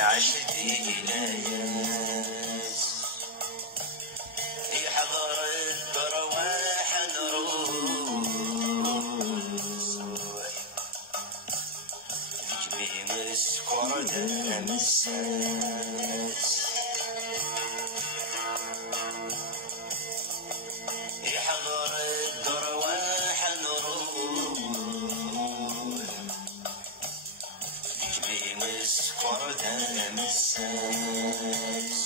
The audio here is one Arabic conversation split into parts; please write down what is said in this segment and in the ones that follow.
عشتي ناس يحضر البرواح نروح جميع مسكر دم الساس يحضر البرواح نروح جميع مسكر دم الساس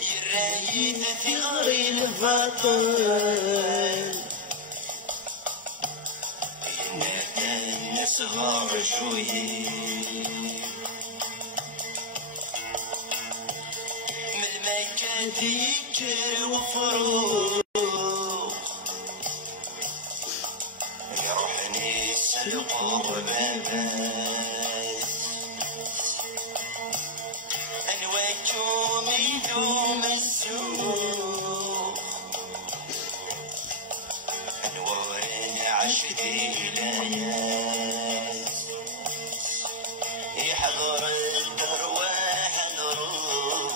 يرايد ثغري الباطل نصغر شوي من مكاتيك وفروخ يروحني السلق بابات انواجهم يدوم السوق انوار عشتي ليال يحضر الدرواح نروح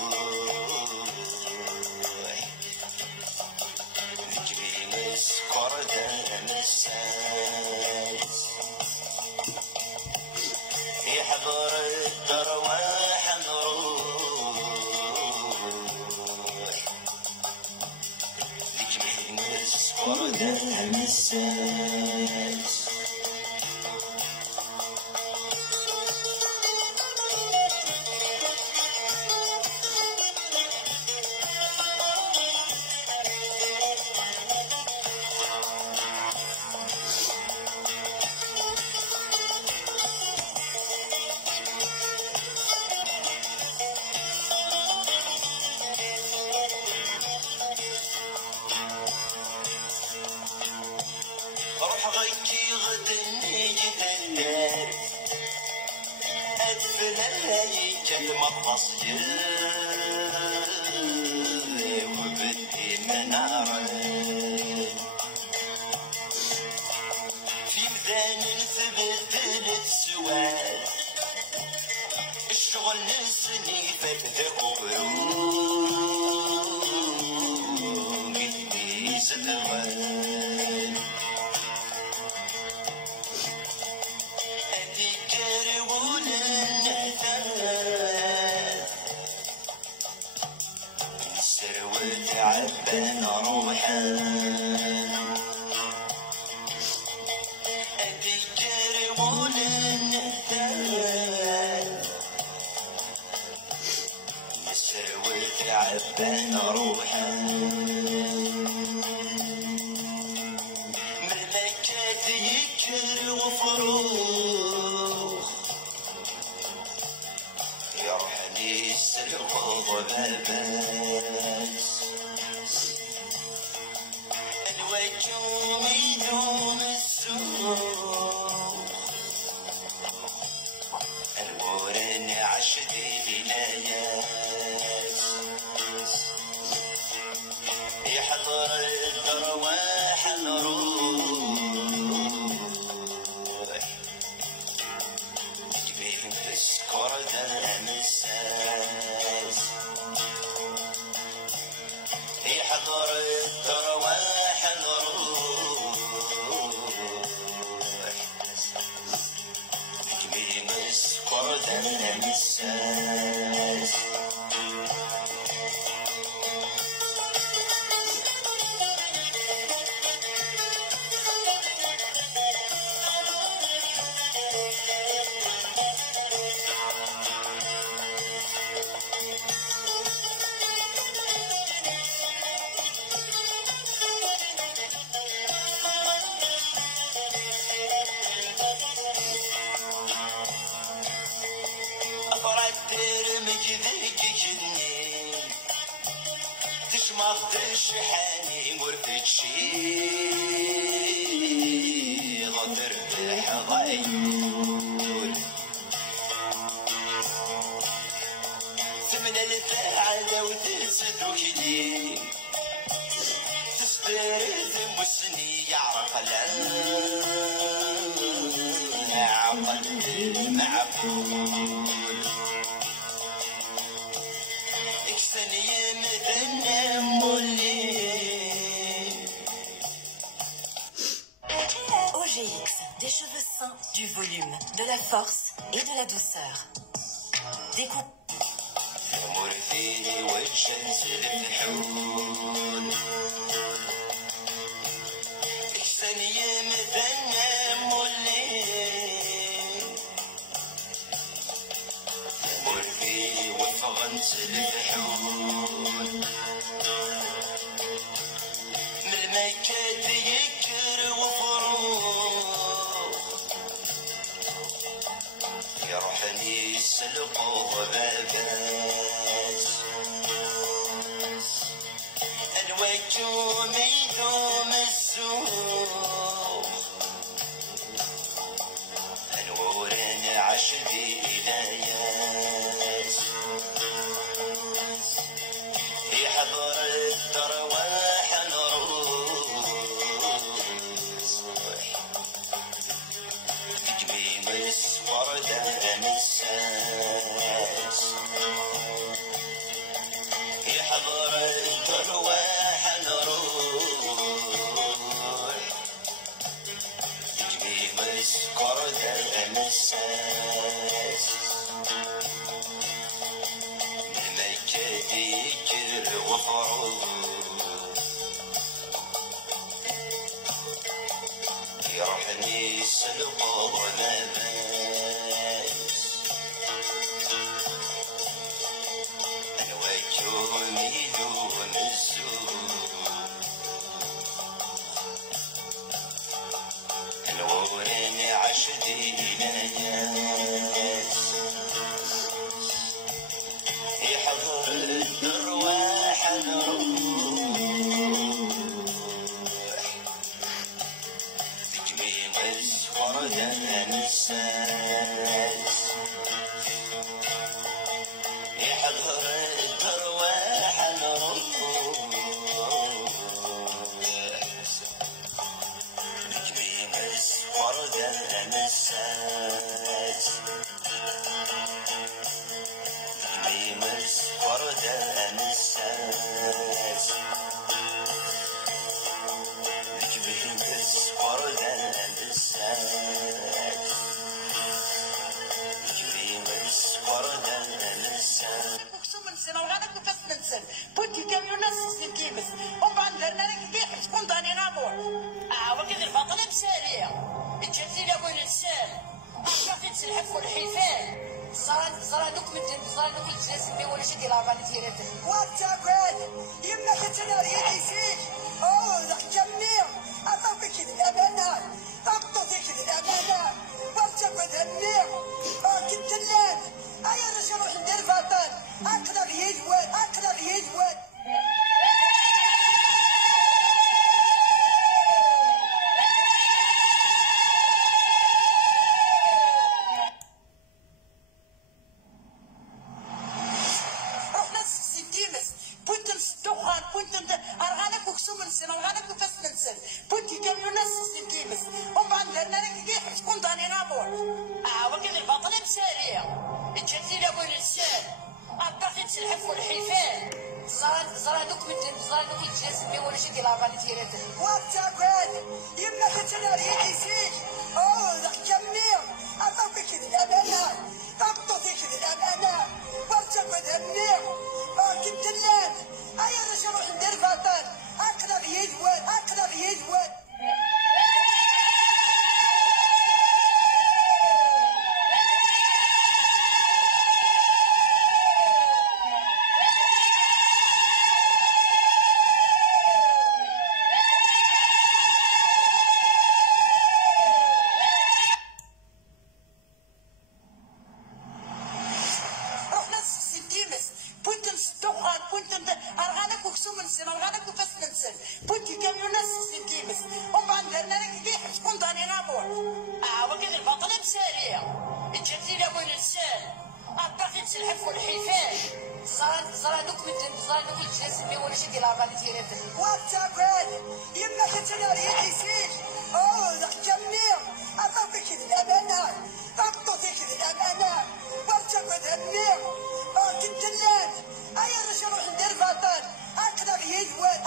نجري نسكر دم الساس يحضر الدرواح نروح نجري نسكر دم الساس روح غيكي غدني جدني أدفناي كالمطص وبدي منارة في ميدان تبدل السواد الشغل نسني فتذق وبروق قدي سدوان عبان روحا أذكر ولنتان مسروت عبان روحا ملكات يكر وفروخ يروحني السلق ضبابات الوجوم يدوم السوق الورن عشد الولايات يحضر الدرواح نروح جبين تسكر دم الساس يحضر الدرواح نروح جبين تسكر دم الساس تشحاني مرفد شي غدر بحضايول ثمن الفاعل وتسدو كدي تسترد مسني يعرف عقل معقول OGX, des cheveux sains, du volume, de la force et de la douceur. Découpe. يروحني السلق ضبابات الوجوم يدوم السوق الورن عشد ولايات يحضر الدرواح نروح جميم الصفر دم الساس يحضر الدرواح نروح جميم الصفر دم الساس يجر وفروض يروحني السلق ضبابات الوجوم يدوم السوق الورن عشد ولايات يحضر الدرواح نروح بجميم الصفر دم الساس يحضر الدرواح نروح بجميم الصفر دم الساس بيمس ورد الساس لك بيمس ورد الساس لك بيمس ورد الساس مكسوم نسن وغادك نفس نسن بودي كاميون ناس كيمس ومن بعد درنا لك كيف تكون داني نامور وكذا البطل مسارية الجزيرة يقول السال شافي تسلحف والحيفان صرادوك من صرادوك الجاسم بي ولا شي ديال العبانة ديالتك واتاكل يما كتنا ريالي فيك لك جميع أطوبي كذا الأمانة أطوبي كذا الأمانة واتاكل هنيع كنت اللان أيا رجل روح ندير فطان أقدر يجواد السلحف والحيفان زرانوك الجاز مي ولا شي ديال العباني ديالات واتاكل يما كتنا ريحيسيك ذاك جميع اطوفي كذا الامانه اطوفي كذا الامانه واتاكل هميع كنت اللان ايا باش نروح ندير فطان اقدر يدوان زرانوك الجاز مي ولا شي ديال العباني ديالات واتاكل يما كتنا ريحيسيك ذاك جميع اطوفي كذا الامانه واتاكل هميع كنت اللان ايا باش نروح ندير فطان اقدر يدوان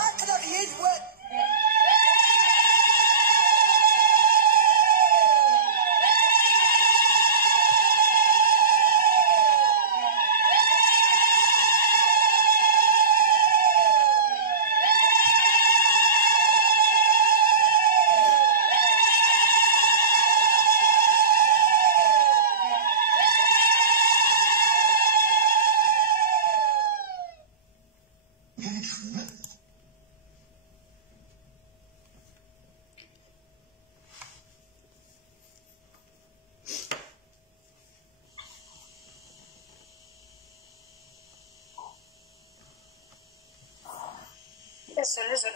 زول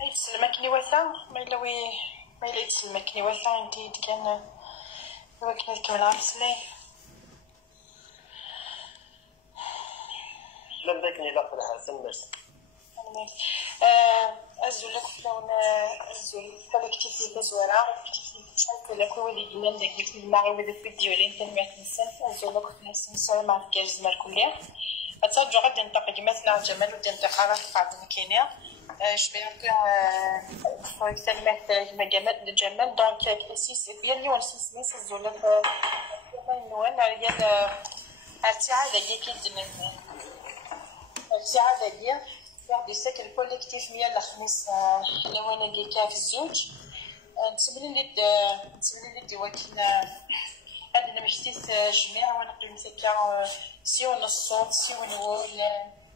يتسلمك نيواتا ما إلا يتسلمك نيواتا انتي كان وكنا كمل عرسلي لم ذاكني لا فرحة سمرس الزول كلون الزول كوليكتيف زوارا شحال كل ولي دينا داك المغرب هذا الفيديو اللي انت ما تنسى الزول كنا نسمع مع الجزمر كلها أتصدق غادي ننطق كلمات جمال ودي انتقالات بعض كينيا شبيه كلمات جمال دونك كيسيس ديالي ونسيس الزولف نوان ديال السعادة ديال كيدنا السعادة ديال واحد يساك الكوليكتيف ديال الخميس لوانا ديال في الزوج تسبلي لي ديواتنا هذا مشتيت جميع ونقدر نسكر سيون الصوت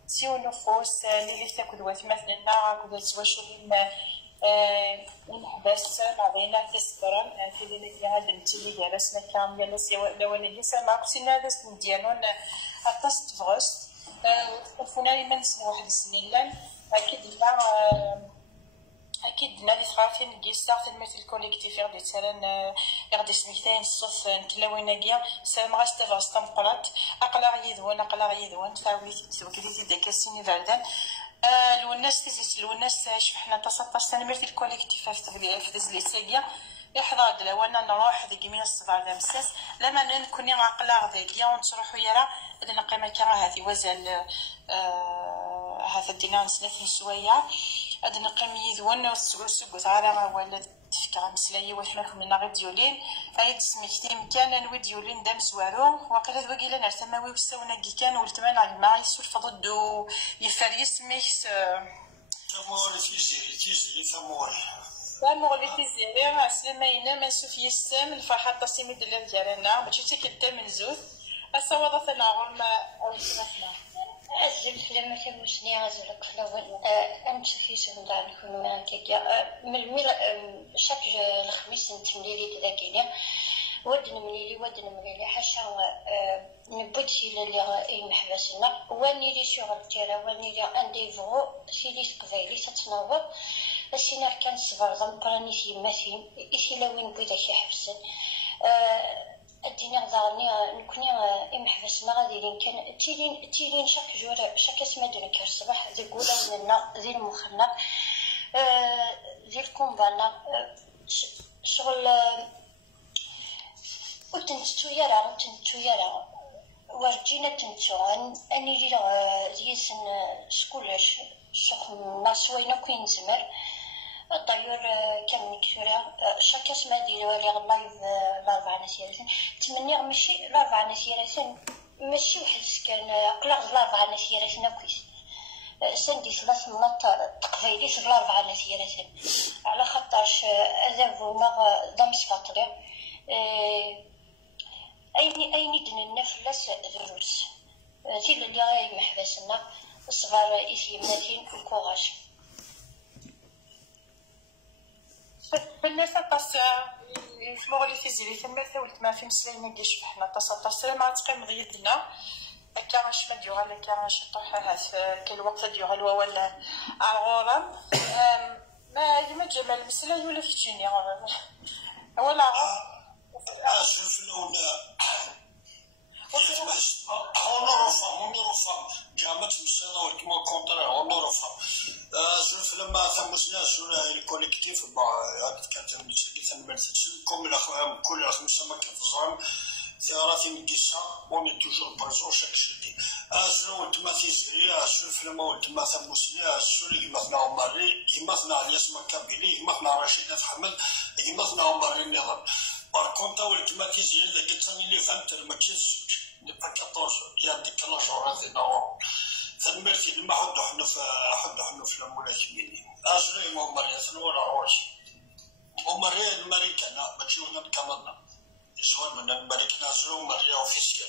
سيون نفوس اللي تاكل وات مثلا كذا تواشو ونحبس ما بينا تسبرن كذا هذا نتيجه درسنا كامل سواء لوين اللي سمع كسينا هذا ديالون اتصت فغست وفنا من سنه واحد السنين لان اكيد نادي ثقافين كيستاخدم مثل الكوليكتيف غادي مثلا غادي سميتين الصف نتلاويناكيا سلام غاست فاستم قرات اقلا يدوان تلاويتي تسوكليتي داك السنين بعدان الناس تزيد الناس شفنا 19 سنه مثل الكوليكتيف في دزليساكيا يحضر دلاوانا نروح ذيك من الصباح لمساس لما نكوني عقلا ذيك ونتروحوا يرا بدنا قيمه كرا هذه وزال هذا دينا نسنات شويه هاد نقيم يدوان سوق على ولا تفكر مسلايه واش ما كنا غير ديولين اي تسميتي مكان نوي ديولين دام زوارو واقيلا ذوقيلا نرتماوي وساونا كي كان ولتمان على الماء يسولف ضدو يفريس ميكس تمول تيجي تمول تيزيري سلمينا ما نشوف يسام الفرحه تصيمي ديالنا باش تيكدا من زوج الصوابه تناغل ما او تمثنا الزبل لما كمشني عازولك لون امشي في شغل نكون معاك من الميل شاك الخميس نتمليلي داكينا ودن مليلي حاشا نبدشي اللي محبسنا واني لي شغل تيرا واني لي انديفو سيدي قبايلي تتناوب السينار كان صفر ضمبراني في ماشين إيشي لوين بيدا شي حبسن الدنيا ظهرني نكوني محبسنا غادي كان تيلين شاك جور شاك اسمه دونك الصباح ذي قولا وننا ذي المخنا ذي الكومبانا شغل وتنتو يرى ورجينا تنتوغن أني جي ديسن سكولاش سخن ناس وين كوين زمر الطيور كم نكثرة شاكا سما ديرو لي غلايف لاربعة نسيرتين تمني ماشي لاربعة نسيرتين ماشي واحد كان قلاغ لاربعة نسيرتين كويس سندي ثلاث مناط تقفايلي في لاربعة نسيرتين على خاطرش أذابو ما ضمس فاطري أيني دننا فلاس دروس تيل اللي غاي محبسنا صغار إثيماتين وكوغاش بالنسبة طاس يفمغلي في زيري ثمثة ولتما في مسلمين كي شفحنا طاس ما تقيم ضيدنا كاش ما ديوغال كاش طوح هاث كي الوقت ديوغال ولا عغورم ما يما جمال مسلا ولا في تشيني ولا شوف الأولى ونرفع جامعة مسنا وكما كونترا ونرفع شوف لما ثمسنا سورة الكوليكتيف كانت كل خمسة ما كتظهر ثلاثين قصة وني توجور بارزو شاك شدي أزرو التماثي زري شوف لما والتما ثمسنا سوري مثنا عمري مثنا علياس مكابيلي مثنا رشيد حمد مثنا عمري النظام باركونتا والتماثي زري اللي قلتني اللي فهمت المكيز نبقى 14 يعني ديك لاجور هذه نوع فالمرتي لما حدو حنا في الملاكمين أجري ممرية ولا عواش ممرية الماريكانا ماشي هنا بكاملنا يسوان من الماريكانا أجري ممرية أوفيسيال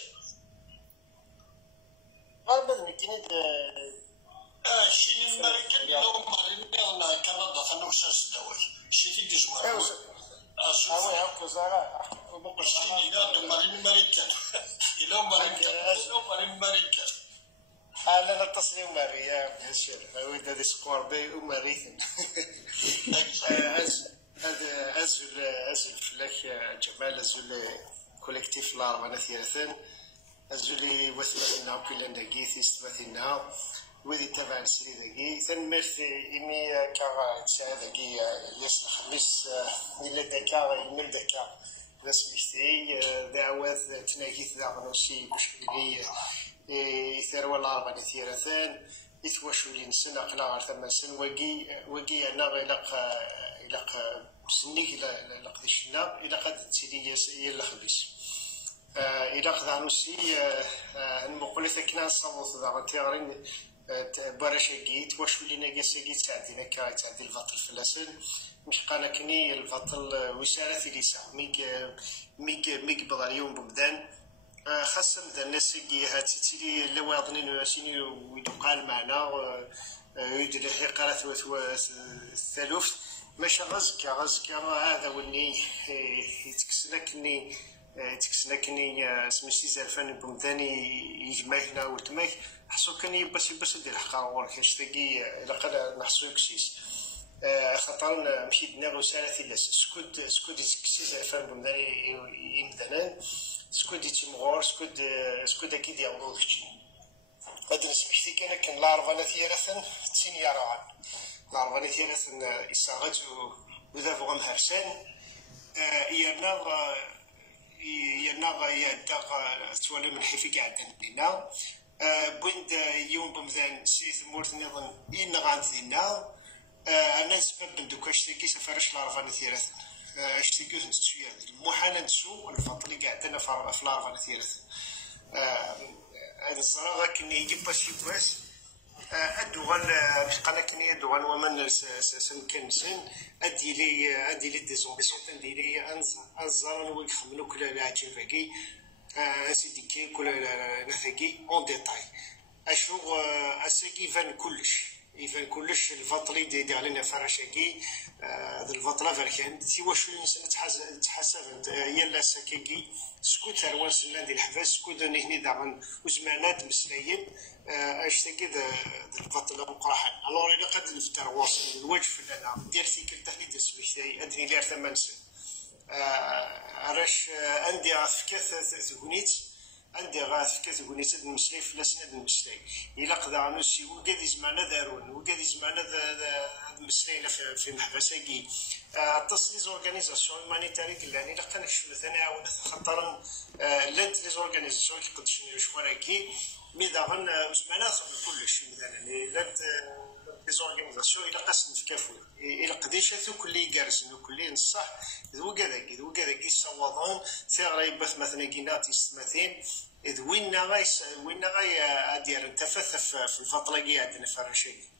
غالبا مكينة شي الماريكان لو مرينا كندا فنوكساس دواي شي تيجي زوار أوي هاكو زارا إلا مرين ماريكان إلا مرين ماريكان أنا نتصل ماريا بيسير أود هذا سكوار بي وماريثن أزل فلاك جمال أزل كولكتيف لاربعة ثلاثين أزل وثلاثين كلنا دقيقة استبثنا وذي تبع السري دقيقة ثنمرت إمي كارا تسعة دقيقة يسنا خميس إلا دكار يمل دكار نسميتي دعوات تناكيث داغنوسي بشكلية ثروة الأربعة ثلاثين يتوشوا لنسن أقلا غير ثمان سن وقي أنا إلق سنيك إلى قدشنا إلى قد تسيدي إلى خبيس إلى قد عنوسي المقولة كنا نصوت ذا تيغرين برشاقي توشوا لنا قاساقي تساعدينا كا تعدي الفاطل فلاسن مش قانا كني الفاطل وسالة ليسا ميك بضال يوم بمدان خاصة مدان الناس كي هاتي لواطنين واسيني ويقال معنا يدير الحقارات الثالوث ماشي غزكا هذا واللي تكسنا كني سمسي زرفان بمداني يجمع هنا ولتماك حسو كني بس دير الحقار ورك اشتاقي لقد نحسو يكسيس خاطر مشيت ناغ وسالة لاس سكود تكسي زرفان بمداني يمدانان سكود يتمغور سكود اكيد يعوضو كتشي غادي نسمحتي كان لارفانا ثيرثن تسين يراغان لارفانا ثيرثن إساغات وذا فوغم هرسان يرناغ يداغ توالي من حيفي قاعدين بينا بويند يوم بمذان سيث مورت نظن إن غاندينا أنا سبب بندوك أشتاقي سفرش لارفانا ثيرثن أشتاقي هنستشوية المحانا نسو الفضل قاعدنا في لارفانا ثيرثن الزراغة كني يجيب باس الدوغان قال كني الدوغان ومن سنكنسن ادي لي ديزومبيسيون ديالي انزران ويخمنوا كل لاعبين فاكي سيدي كي كل نثاكي اون ديتاي اشو اساكي فان كلش الفطلي دي علينا فراشاكي هذا الفطله فركان تي واش تحسب يلا ساكيكي سكوت ثروان سنان ديال الحفاز سكوت هني داغن وزمانات مسلايين اشتاكي الفطله مقرحه الوغ الا قد نفتر واصل الوجه لنا ديال سيكل تحديد السميتي ادري لي 8 سن راش عندي عفكات ثقونيت عندي غاث كتقولي تد المسلاي فلاسنا د المسلاي إلا قدا عنوسي وقادي زمانا دارون وقادي زمانا المسلاي في محبساكي تصل لي زورغانيزاسيون هومانيتاري كلاني إلا كنكشف ثاني عاونت خاطر لانت لي زورغانيزاسيون كيقدش نديرو شواركي مي داغن زمانا من كلشي مثلا لانت لي زورغانيزاسيون إلا قاس نتكافو إلا قديشاتو كلي يقارسن وكلي نصح ذو كذاكي صوضون ثير يبث مثلا كيناتي ستماثين إذ وين غاي أدير انتفث في الفترة كي عندنا في الرشيد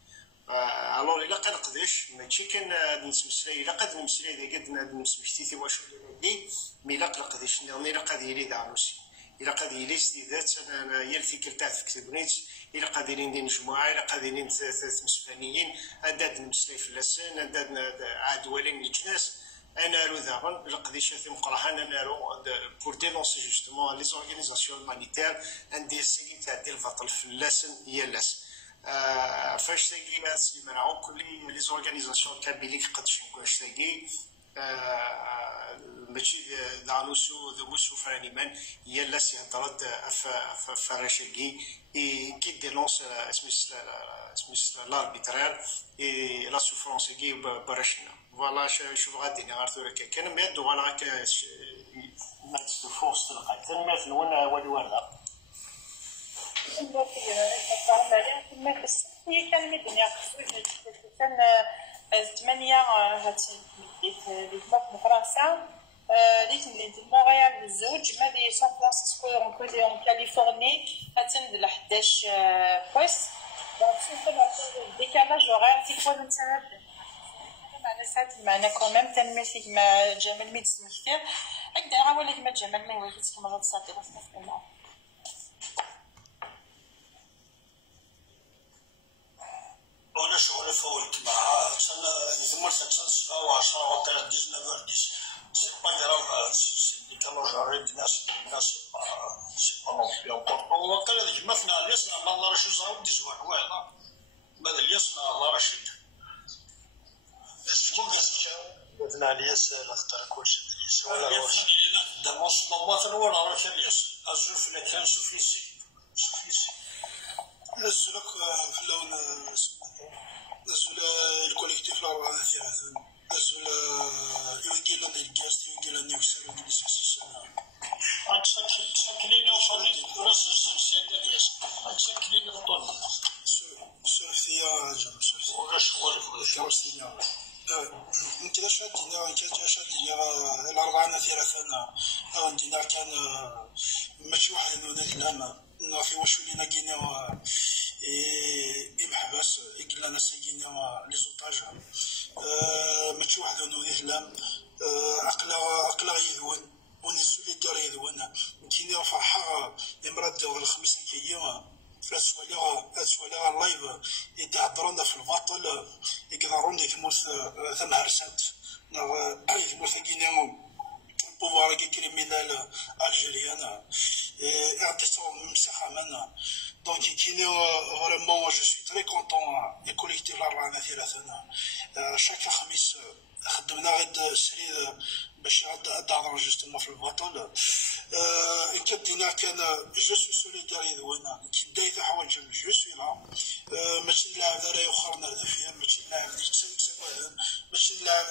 ألور إلا قنقدش ماشي كان نسمسلي إلا قد نمسلي إذا قد نسمشتيتي واش دي مي إلا قنقدش إلا قد يلي داروسي إلا قد يلي سديدات أنا يلثي كلتات في كتبنيت إلا قادرين دي مجموعة إلا قادرين ثلاث مسفانيين أداد نمسلي في اللسان أداد عدوالين الجناس أنا رذاغن القضية في مقرحان أنا pour dénoncer justement les organisations humanitaires عندي السيدي تاع ديال الفطل في اللسن هي اللسن فاش تلاقي اللي منعو كل لي زورغانيزاسيون كابيليك قدش نقولش تلاقي ماشي دانوسو ذوسو فرانيمان هي اللسن هضرت في الرشاقي كي دينونس اسمس لاربيترير اي لا سوفرونس كي برشنا فوالا شوف غادي نهار ثورة كان مادو انا هكا مات فورس تلقى تنمات نونا ولي ورده ما بس هي كان مدنيا كان 8 هاتي اللي في فرنسا اللي في مونريال بالزوج ما دي سان فرانسيسكو ونكودي اون كاليفورني هاتين د 11 بويس دونك ديكالاج هورير تيكون نتسنى معنا ساعات معنا كوميم تنميتي كما جمال ميت سمكتير هكذا عاولي كما جمال ما يوافقش كما غتصاطي بس وانا شغل فوت معاه انا زمرت تنصفى وعشرة وقيل 19 سي با غراف سي كانوا جارين الناس سي با نون بلي امبورطون وقيل هذيك مثلا الياسنا ما نعرفش زعما ديزوا حوايج بعد الياسنا الله رشيد مثلا الياس لاختار كلشي الياس دابا صلوا مثلا ولا راه الياس الزوف اللي كان سوفيسي نزلك في اللون نزل الكوليكتيف الأربعة ثلاثة نزل يوجيلا للجاست يوجيلا نيوكسر يوجيلا سيسيسنا أكسكلينا وصلي كراس السيادة الياس أكسكلينا وطن سورفيا جرب سورفيا وغاش غرف كرسينا انت لاش الدنيا الأربعة ثلاثة أو الدنيا كان ماشي واحد نونا كلام في واش ولينا كينا محبس إقلا ناس كينا لي زوطاج ماشي واحد نونا كلام أقلا يذون ونسو لي دار يذون كينا فرحة مراد دور الخميس كيا أسوالها اللايف يتهضرون في الباطل يقدرون يتموت ثم هرسات يتموت كينا بوفوار كريمينال الجيريان اعتصام مسخمنا دونك كيني فريمون جو سوي تري كونطون لي كوليكتيف الأربعة ثلاثة شاك خميس خدمنا غير سريد باش نهضرو جوستومون في الباطل إن كدينا كان جو سوي سوليدار يذونا كي دايت حوايج جو سوي لا ماشي نلعب راهي اخر نرد فيها ماشي نلعب تسوي ماشي نلعب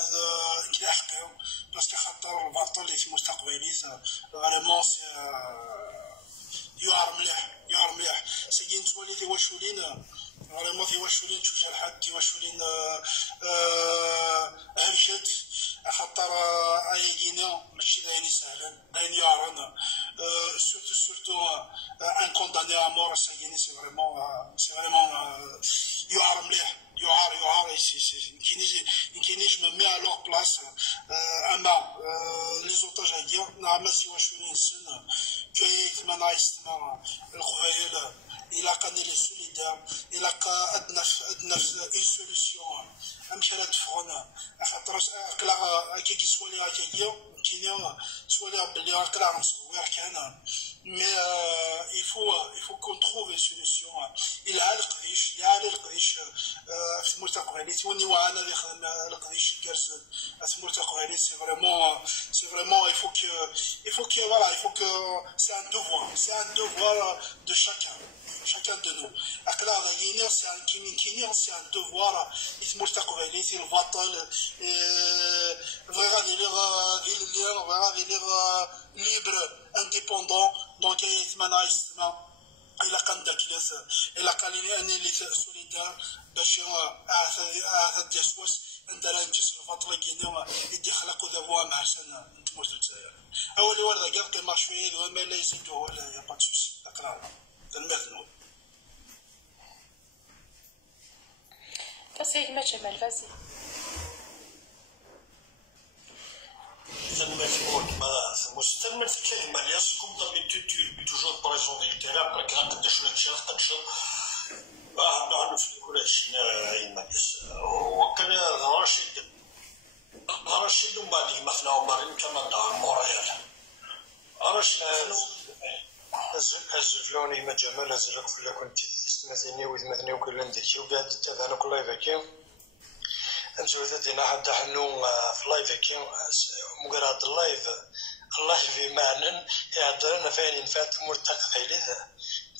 كي نحقيو باسكو خاطر الباطل اللي في مستقبلي فريمون يعر مليح سيدي نتولي في واشولين فريمون في واشولين تشوف الحق كي واشولين هرشت خاطر ايجينا ماشي دايرين سهلا دايرين يعرن سورتو ان كونداني ا مور سيدي سي فريمون يعر مليح يعار يمكننيش مي على لور بلاص اما لي زوطاج هاديا نعم سي واشولين السن كاين ما نايستنا القبائل إلا كان لي سوليدار إلا أدنى اون سوليسيون أمشي على تفغنا خاطر أكلا كي سوالي هكايا كينا سوالي بلي أكلا مصور كان مي il faut qu'on trouve une solution إلا على القريش في ثمورت قبالي توني وعنا اللي خدم القديش الكرسون ثمورت قبالي سي فريمون il faut que voilà il faut que c'est un devoir de chacun de nous أقلا غينير c'est un كينير c'est un devoir ثمورت قبالي في البطل غادي libre indépendant donc يتمنى يسمع إلا كان داك الناس إلا كان اللي سوليدار باش هاد السواس عندنا نجلس الفترة كينا يدي خلقوا دابا مع سنة نتموت الجزائر أولي ورد كاع كيما شوية وما لا يزيدوا ولا يا با تسوسي داك المثنون تسيد ما جمال فاسي مستمر في الكلمة الياس كوم دابيتود tu toujours présent dans le terrain après كان قداش نتشاف قداش نعرف كل شيء يمارس وكان رشيد ومن بعد مثلا عمرين كما دعا موريال رشيد أزفلوني ما جمال أزلق فلا كنت استمثيني وثمثني وكل نديتي وقاعد تتابعنا كل لايفاكي أمزوذة دينا حتى حنو في لايفاكي مقرات اللايف بمعنى يعطينا فين فات مرتق خيلي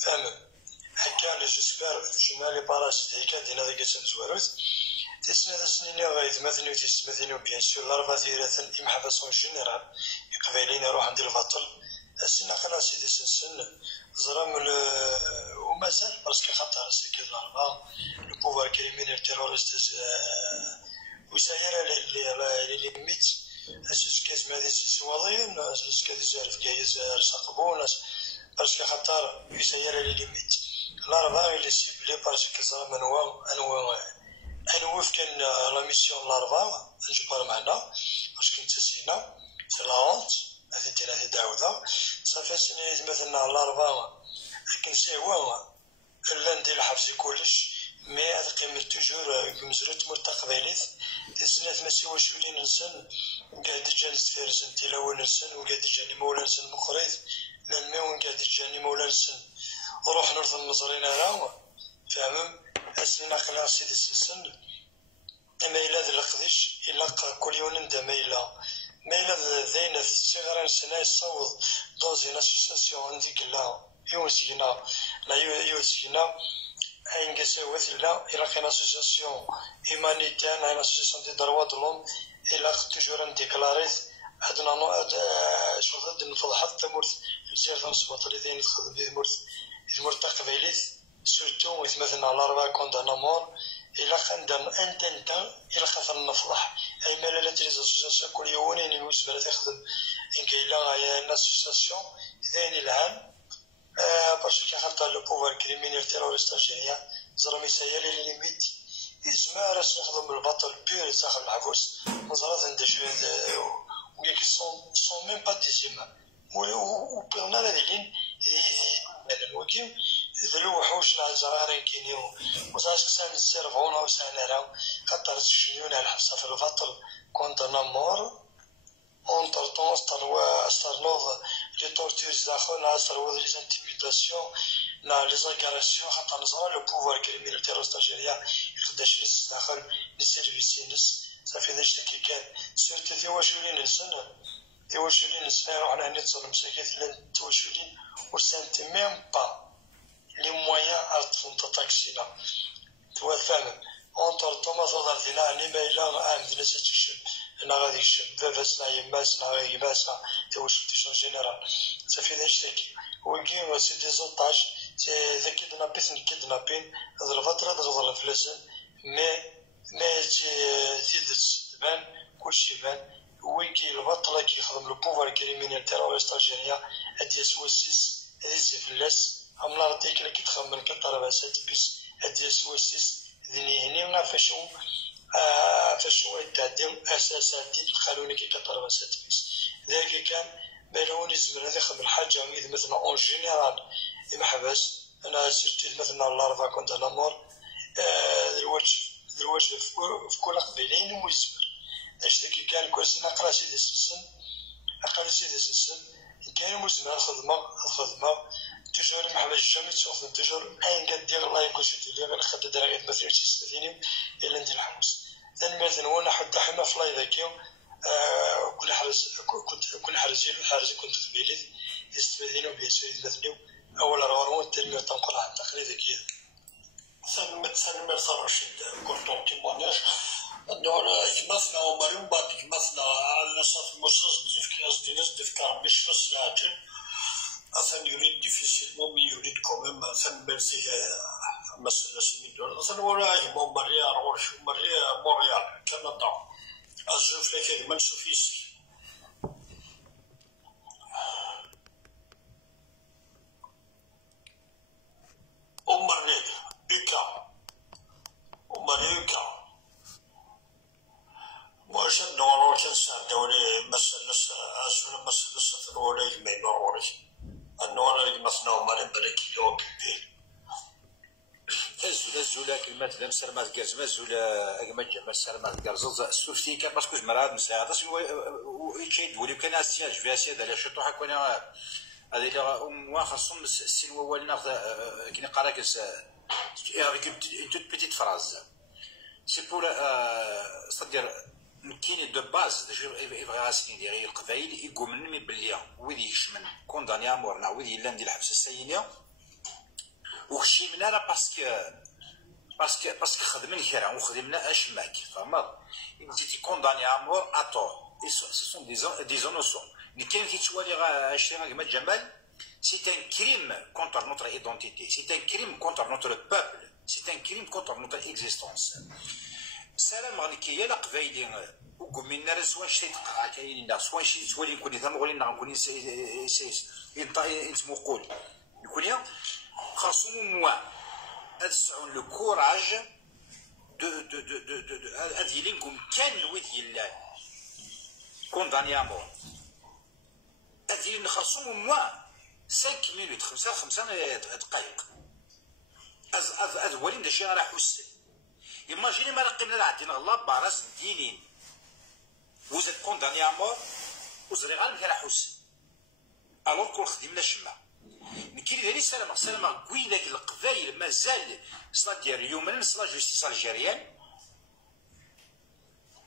فاهم هكا جيسبر جمالي باراس هيك دينا ذاك الزواروث تسنى ذا سنين غايث مثني وتسمثني بيان سور لاربا ثيرة إمحبسون جينيرال يقبلين يروح عند البطل السنة قنا سيدي سنسن زرام ومازال باسكو خاطر سكي الأربعة البوفوار كريمينير تيروريست وسايرة لي ميت أساس كاز مادي سواضين أساس كاز زارف كايز رساقبون باسكو خاطر يسايرة لي ميت الأربعة اللي سيبلي باسكو زرام أنوف كان لا ميسيون الأربعة نجبر معنا باسكو نتسينا سي لا هونت هذه دينا هذه دعوة صافي سنين مثلا الأربعة كنساوى لا ندير الحبس كلش مي هذا قيمة توجور مزروت مرتقباليت تسنات ماشي واش ولي ننسن قاعد جالس فارس تلاوى نرسن وقاعد جاني مولا نسن مخريط لان وين قاعد جاني مولا نسن وروح نرث المزرين راهو فاهم السنين قلا سيدي السن اما إلا ذا القديش إلا كل يوم ندى ما إلا ذينا صغار سنة يصوض دوزين أسوسياسيون عندك لا يوسينا لا يوسينا أين كسوت إلا كان أسوسياسيون إيمانيتان أين أسوسياسيون دي دروا دلهم إلا توجور نديكلاريت عندنا نوع شو ضد نفضحت تمرت بزاف نصبط اللي ذين تخدم بذمرت تقبيليت سورتو مثلا على 4 كوندانامون إلا خندم أنت إلا خاطر نفضح أي مالا لا تريز أسوسياسيون كل يومين يوجد بلا تخدم إن كاين لا أسوسياسيون ثاني العام باسكو خاطر لو بوفوار كريمينير تيروريست الجزائرية زرمي سايالي لي ليميت يسمى راس نخدم بالبطل بيور داخل العبوس مزرات عند شويه وياك سون ميم با ديزيم وبرنا لين الوكيم ذلو وحوش لا زرارين كينيو وزاش كسان السيرفون او سانرا خاطر شنيون على الحبسه في البطل كونت نمور اونتر طون استرنوض لي تورتيرز داخل استرنوض لي انتيميداسيون لا لي زاغاراسيون خاطر نزرا لو بوفوار كريمينير تيروريست الجزائرية يقداش نس داخل السيرفيس نس صافي داش كي كان سيرتو تيواشولين السنه تيواشولين السنه روحنا نتصل مساكيت لان تواشولين وسانتي ميم با لي مويان عرفتهم تاكسينا توا فاهم اونتر طوما صدر دينا لي مايلا عام دينا ستشم انا غادي الشم بافاسنا يماسنا غادي يماسنا تواشلتيشن جينيرال صافي داش تاكي وكي سي دي زونطاج سي ذا كيدنابين هاد الفترة تغضر الفلاسن مي تبان كلشي بان ويكي البطلة كيخدم لو بوفوار كريمينير تيروريست الجزائرية هادي سواسيس هادي سيفلاس عملا رديك لك تخمن كطرباسات بس هادي سواسيس ذني هني فاشو يتعدم أساسات القانون كي كطرباسات بس ذاك كان مالون يزمر هذا يخدم الحاجة مثلا اون جينيرال محبس انا سيرتو مثلا الاربعه كنت انا مور الوجه في كل قبيلين ويزمر اشتكي كان كويس نقرا سيدي السن كان مزمر الخدمه تجار محل الجامع توصل تجار أين قد دير الله يقول شي دير غير خد دراغيت مثلا تستثنيم إلا ندير الحمص ثاني مثلا وانا حد حما في لاي ذاكيو كل حارس كنت في بيليد يستفيدين بيسوي مثلي أول روان التلميذ تنقل عن تقليد ذاكيو سلمي رشيد كنتم تيمونياج أنه مثلا عمرين بعد مثلا على أساس المسلسل في كاس ديناس دفكار مش في السلاجل أثن يريد ديفيسيل مومي يريد كومم أثن برسي مسألة سميدون أثن وراي موريال روش موريال كندا أزوف لك من سوفيسكي أمريكا واش ندورو تنسى دوري مسألة في الولاية المينوري النوري مثلا ومالين بريكي يوم كبير الزولا كلمات لم سلمات كارزما الزولا أجمع جمال سلمات كارزز السوفتي كان باسكو جمرات مساعدة ويشيد ولي كان أسياج في أسياد على شطوح كنا هذا إلا خاصهم السلوى ولنا كنا قراكس avec une toute petite phrase. C'est pour c'est-à-dire كاين دو باز يبغي راسي ندير القبايل يقوم من باللي ويدي يشمن كونداني امورنا ويدي لا ندير الحبس السينيه وخشي من انا باسكو خدمنا كرا وخدمنا اش ماك فهمت جيتي كونداني امور اتور سو سون دي زونوسون اللي كاين كيتوالي 20 كما جمال. C'est un crime contre notre identité, c'est un crime contre notre peuple, c'est un crime contre notre existence. سلام غنكيا لا قبايلي وقمنا سواء شي تقطع كاينين سواء شي تولي نكون ثمغولين نكون انت مقول نكون خاصهم موا تسعون لو كوراج دو هذه لينكم كان وذي الله كونداني امور هذه خاصهم موا 5 minutes 5 دقائق از ولين دشي راه حسن ايماجيني ما رقمنا عندنا الله باراس دينين وزاد كونداني امور وزري غالب راه حسن الوغ كون خدمنا شما كاين ديالي سلام قوي داك القبايل مازال صلا ديال اليوم صلا جوستيس الجيريان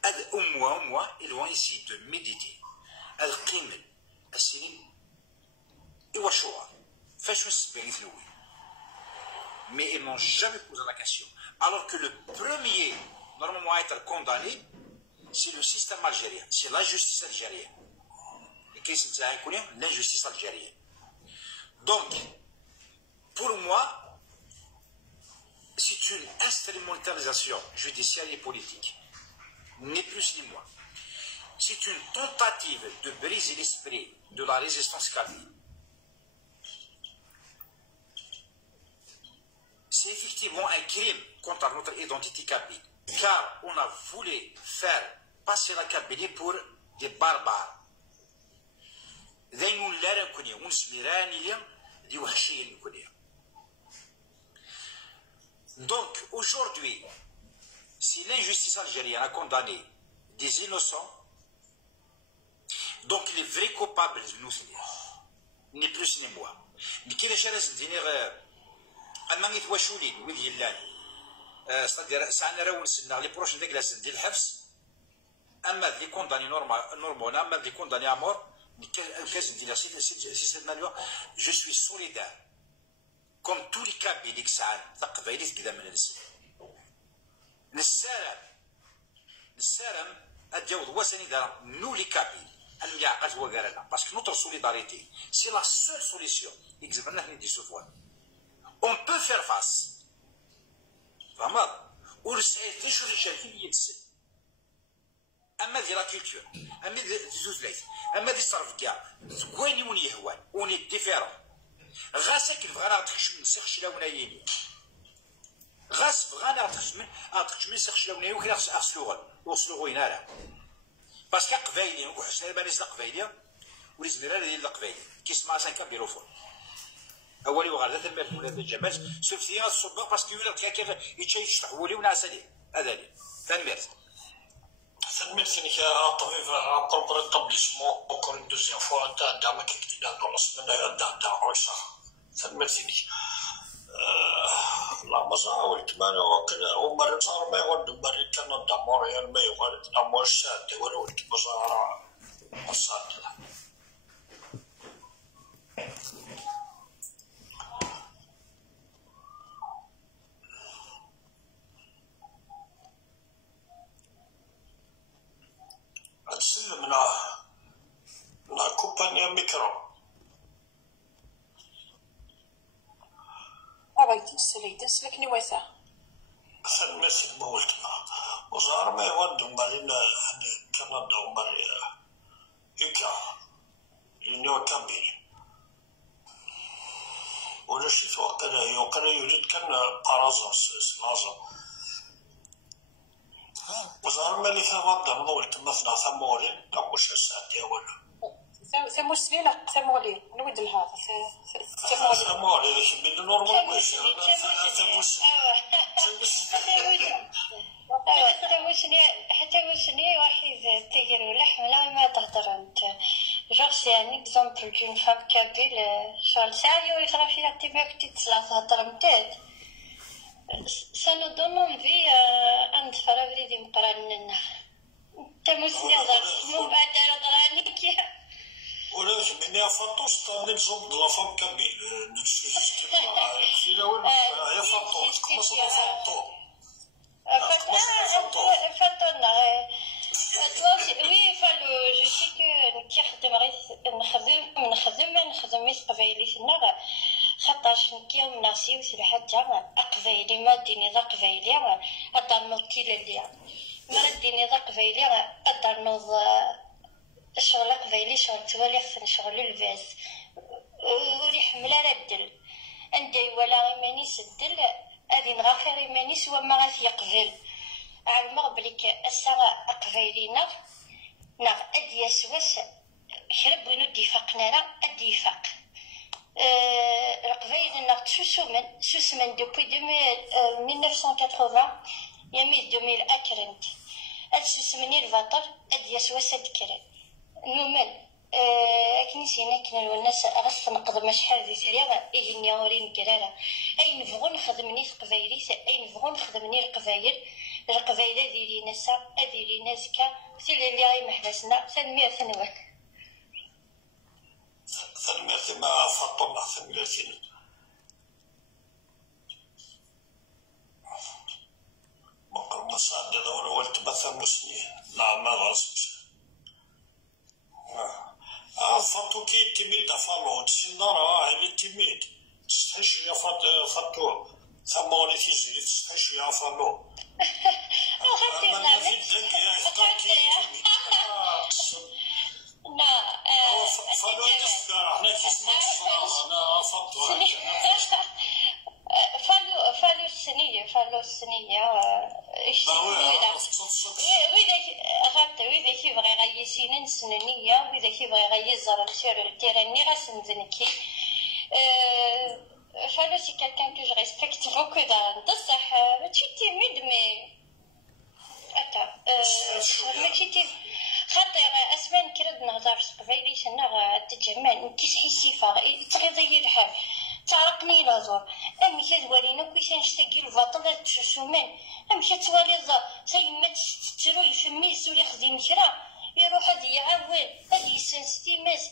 هاد اموا ils vont essayer de méditer القيم السنين إوا شوار فاش نسبر يثلوي mais ils n'ont jamais posé la question alors que le premier normalement à être condamné c'est le système algérien, c'est la justice algérienne et qu'est-ce que ça inclut l'injustice algérienne. Donc pour moi c'est une instrumentalisation judiciaire et politique, ni plus ni moins. C'est une tentative de briser l'esprit de la résistance kabyle. C'est effectivement un crime contre notre identité kabyle, car on a voulu faire passer la Kabylie pour des barbares. Donc aujourd'hui, si l'injustice algérienne a condamné des innocents, donc les vrais coupables, nous, ni plus ni moins. Mais qui les أما يتواشولين ويدي اللان صدر سعنا راون سنة لي بروش ذاك لاس ديال الحبس أما ذي كونداني نورمال أما ذي كونداني أمور كاز ديال سي مالوا جو سوي سوليدار كوم تو لي كابي ديك ساعات تقبايلي كذا من نسارم أديوض وسني دار نو لي كابي الميعقات هو قالنا باسكو نوتر سوليداريتي سي لا سول سوليسيون يكذب لنا حنا دي سوفوان. On peut faire face. فهمت؟ ورسائل تشوف الشركين يتسد. أما ذي لا كولتور، أما ذي زوزلايت، أما ذي صرف كاع، زكواني وني يهوان، وني ديفيرون. غاسك الفغانا غتخش من سيخ شلاونايين. غاس فغانا غتخش من سيخ شلاونايين وكنا غسلوغ ينالا. باسكو قبايلي وحسنا البانيس القبايلية وليزميرا ديال القبايلي كيسمع سانكا بيروفون. أولي وغادة المال ولا الجمال سوفتيا الصباغ باسكو يولد كاكا يتشيش ولي ونعس عليه هذا لي تنميرت نيك طبيب ابروبري طابليسمون اونكور اون دوزيام فوا تاع ما كيكتب دونس من تاع رويصه سميتني لا مزاول تمانية وكذا ومرة صار ما يود مرة كان الدمار يعني ما يود دمار شاد ولو مزارع مصاد أتسلمنا نا كوبانيا ميكرو أبغيتي السليدة سلكني واسع سلمت بولتنا وزار ما يود مرينا كندا ومريا إيكا ينيو كامبي ولا شي وقرا يريد كان بارازوس سلازا وزار ما اللي كان وضع مولت مثلا ثمورين تقوش الساعة ولا ثمو سليلة ثمولي نود لها ثمولي ليش بدون نورمال ويش حتى واحد تيجي لحم لا ما تهضر انت جوغ يعني اكزومبل دون فام كابيل شغل ساعة يغرا فيها تباك تتسلا تهضر متاد ça nous donne envie نتفرج لي مقراننا تمسني هضرت من بعد هضراني كي ولا مني فطوس طالب زوج لا فام كابيل نفس الشيء ولا يا فطوس كما صار فطو oui, je sais que نخدم قبايلي سنة خاطرش نكيو مناسي وسي حاجة قبايلي ما ديني ذا قبايلي أدار نوض كيلا ليا ما ديني ذا قبايلي أدار نوض شغل قبايلي شغل توالي خصني شغل الباس ولي حملة ردل عندي ولا إيماني سدل أدي نغا خير إيماني سوا ما غاث يقبل عالمغ بليك الساعة قبايلينا نغ أدي يسوس شرب وينو ديفاقنا لا الديفاق القبايل نغ سوسمن دوبوي 1980 يمي 2000 أكرنت أتسوسمني الفاطر أدي يسوس أدكرن نومن كنيسينا كنا الناس غص نقض شحال ذي سريعة إجيني غورين كرارة أي نبغو نخدمني قبايلي أي نبغو نخدمني القبايل ديري ناسا أديري ناسكا سيلي اللي غاي محبسنا ثنمية ثنوات ثنمية ما فطونا ثنمية مقر مصاد دور ولت مثل مسني لا ما غصبش فطو كي تميد فالو تسنارا هلي تميد تستحش يا فطو ثمانية في زي تستحش يا فالو أخذت لا فالو تسكر احنا تسمع انا فطو فالو السنية وإذا كيبغي غيسينن سنانية وإذا كيبغي غيزر السير التيراني غاسنزنكي فالو سي كالكان كو جو ريسبكت بوكو بصح ماشي تيميد مي ماشي خاطر أسمان كرد نهضر قبايلي شنا تجمع نكيس حسيفة تغيضي الحال تعرقني لازور أمي كتوالينا كويس نشتاقي الباطل تشومان أمي كتوالي زي ما تسترو يفمي سوري خديم كرا يروح هادي يعاون هادي يسنستيماس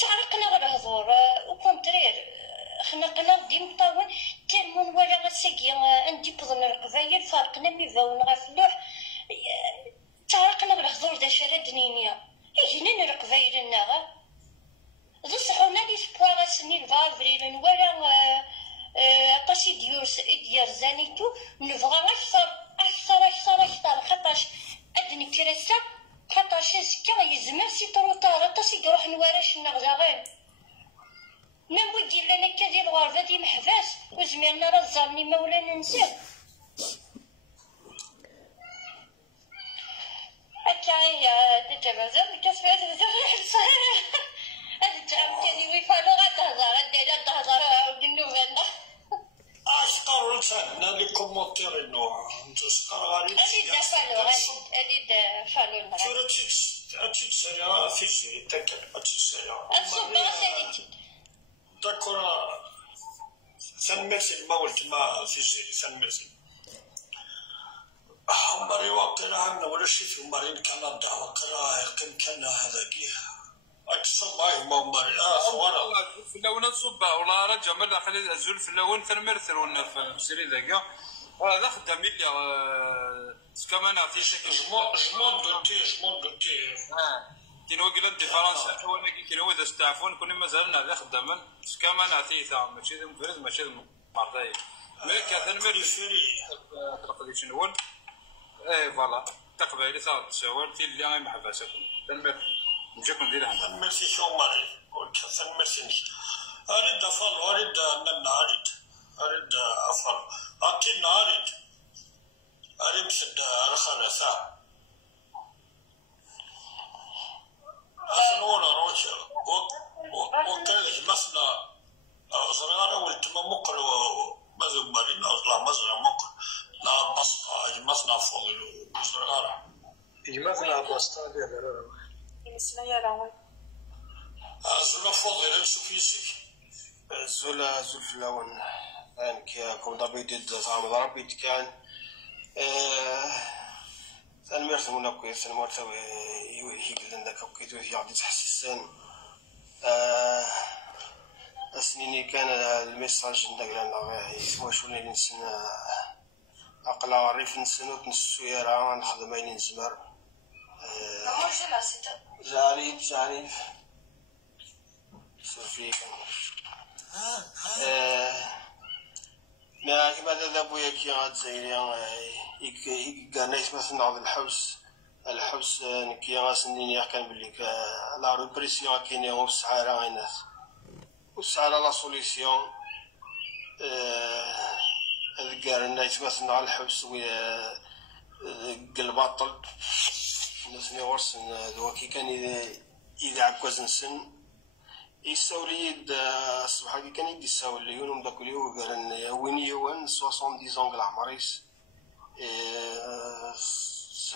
تعرقنا غلازور وكونترير خنقنا ديم طاون تلمون ولا غساقي عندي بضن القبايل فارقنا ميفاون غافلوح تعرقنا غلازور دا شارع دنينيا إجينا القبايل الناغا ذو صحونا لي سبوار سنين فافريل ولا طاسي ديار زانيتو نبغى أكثر خاطرش أدني كراسة خاطرش زكا يزمر سي طروطارة طاسي يروح نوارش النغزاغين ما ودي لنا كادي الغرفة دي محباس وزميرنا راه زارني مولانا نساه هكا هي تتبازر كاسبات بزاف هذا تعاونتني ويفالو غتهضر دايره تهضر ودنوبنا اشقر لسان هذه كومونتير نوع تسقر غادي هذه فالو تشي سريا في زي تاكل تشي سريا الصباح هذه داكور سنمرسل ما قلت ما في سنمرسل عمري وقتنا عنا ولا شيء في عمري كندا وقرا كان هذا كيه أكثر ما ما عمري أصورا في اللون الصبا ولا رجع مرة خلي الزول في اللون فنمرسل ونف سري ذاك هذا خدام اللي كمان عطيه شكل جمون دوتي كينو قلت دي فرنسا حوانا كينو إذا استعفون كنا مازالنا هذا خداما كمان عطيه ثام ماشي ذم فرد ماشي ذم مرضي ما كان مرسل تقدر شنو ايه فوالا تقبل ثلاث سوار تي اللي غير محبسكم تنمر نجيكم ندير عندنا ميرسي شو ماري وكثر ميرسي أريد أفعل أريد أريد أفعل أكيد أريد سد الخلاصة أصلنا روش وكذا مثلا صغار والتما مقل وماذا مارين أصلا ماذا مقل لا بس مثلا فوق صغار مثلا بسطة ديال مثلا يا راوي زولا فوق غير سوفيسي زول في اللون يعني كم ضبيط صام ضربيت كان المرسم ولا كويس المرسم يوهي لنا كوكيتو يعطي تحسسن أسنيني كان الميساج ندقلنا يسمو شوني نسنا أقلا عريف نسنو تنسو يرا نخدم أين نزمر جاريف سوفي ما كما هذا بويا كي غاد زايرين يقالنا مثلا عند الحبس نكيا غاسنين كان بلي لا ريبريسيون كاينه وبسعاره غيناس وبسعاره لا سوليسيون قالنا مثلا على الحبس ويا الباطل الناس ورسن دوكي كان إذا عكوز نسن يساولي الصباح كان يدي يساولي يوم داك اليوم قال وين يوان 70 زون العمريس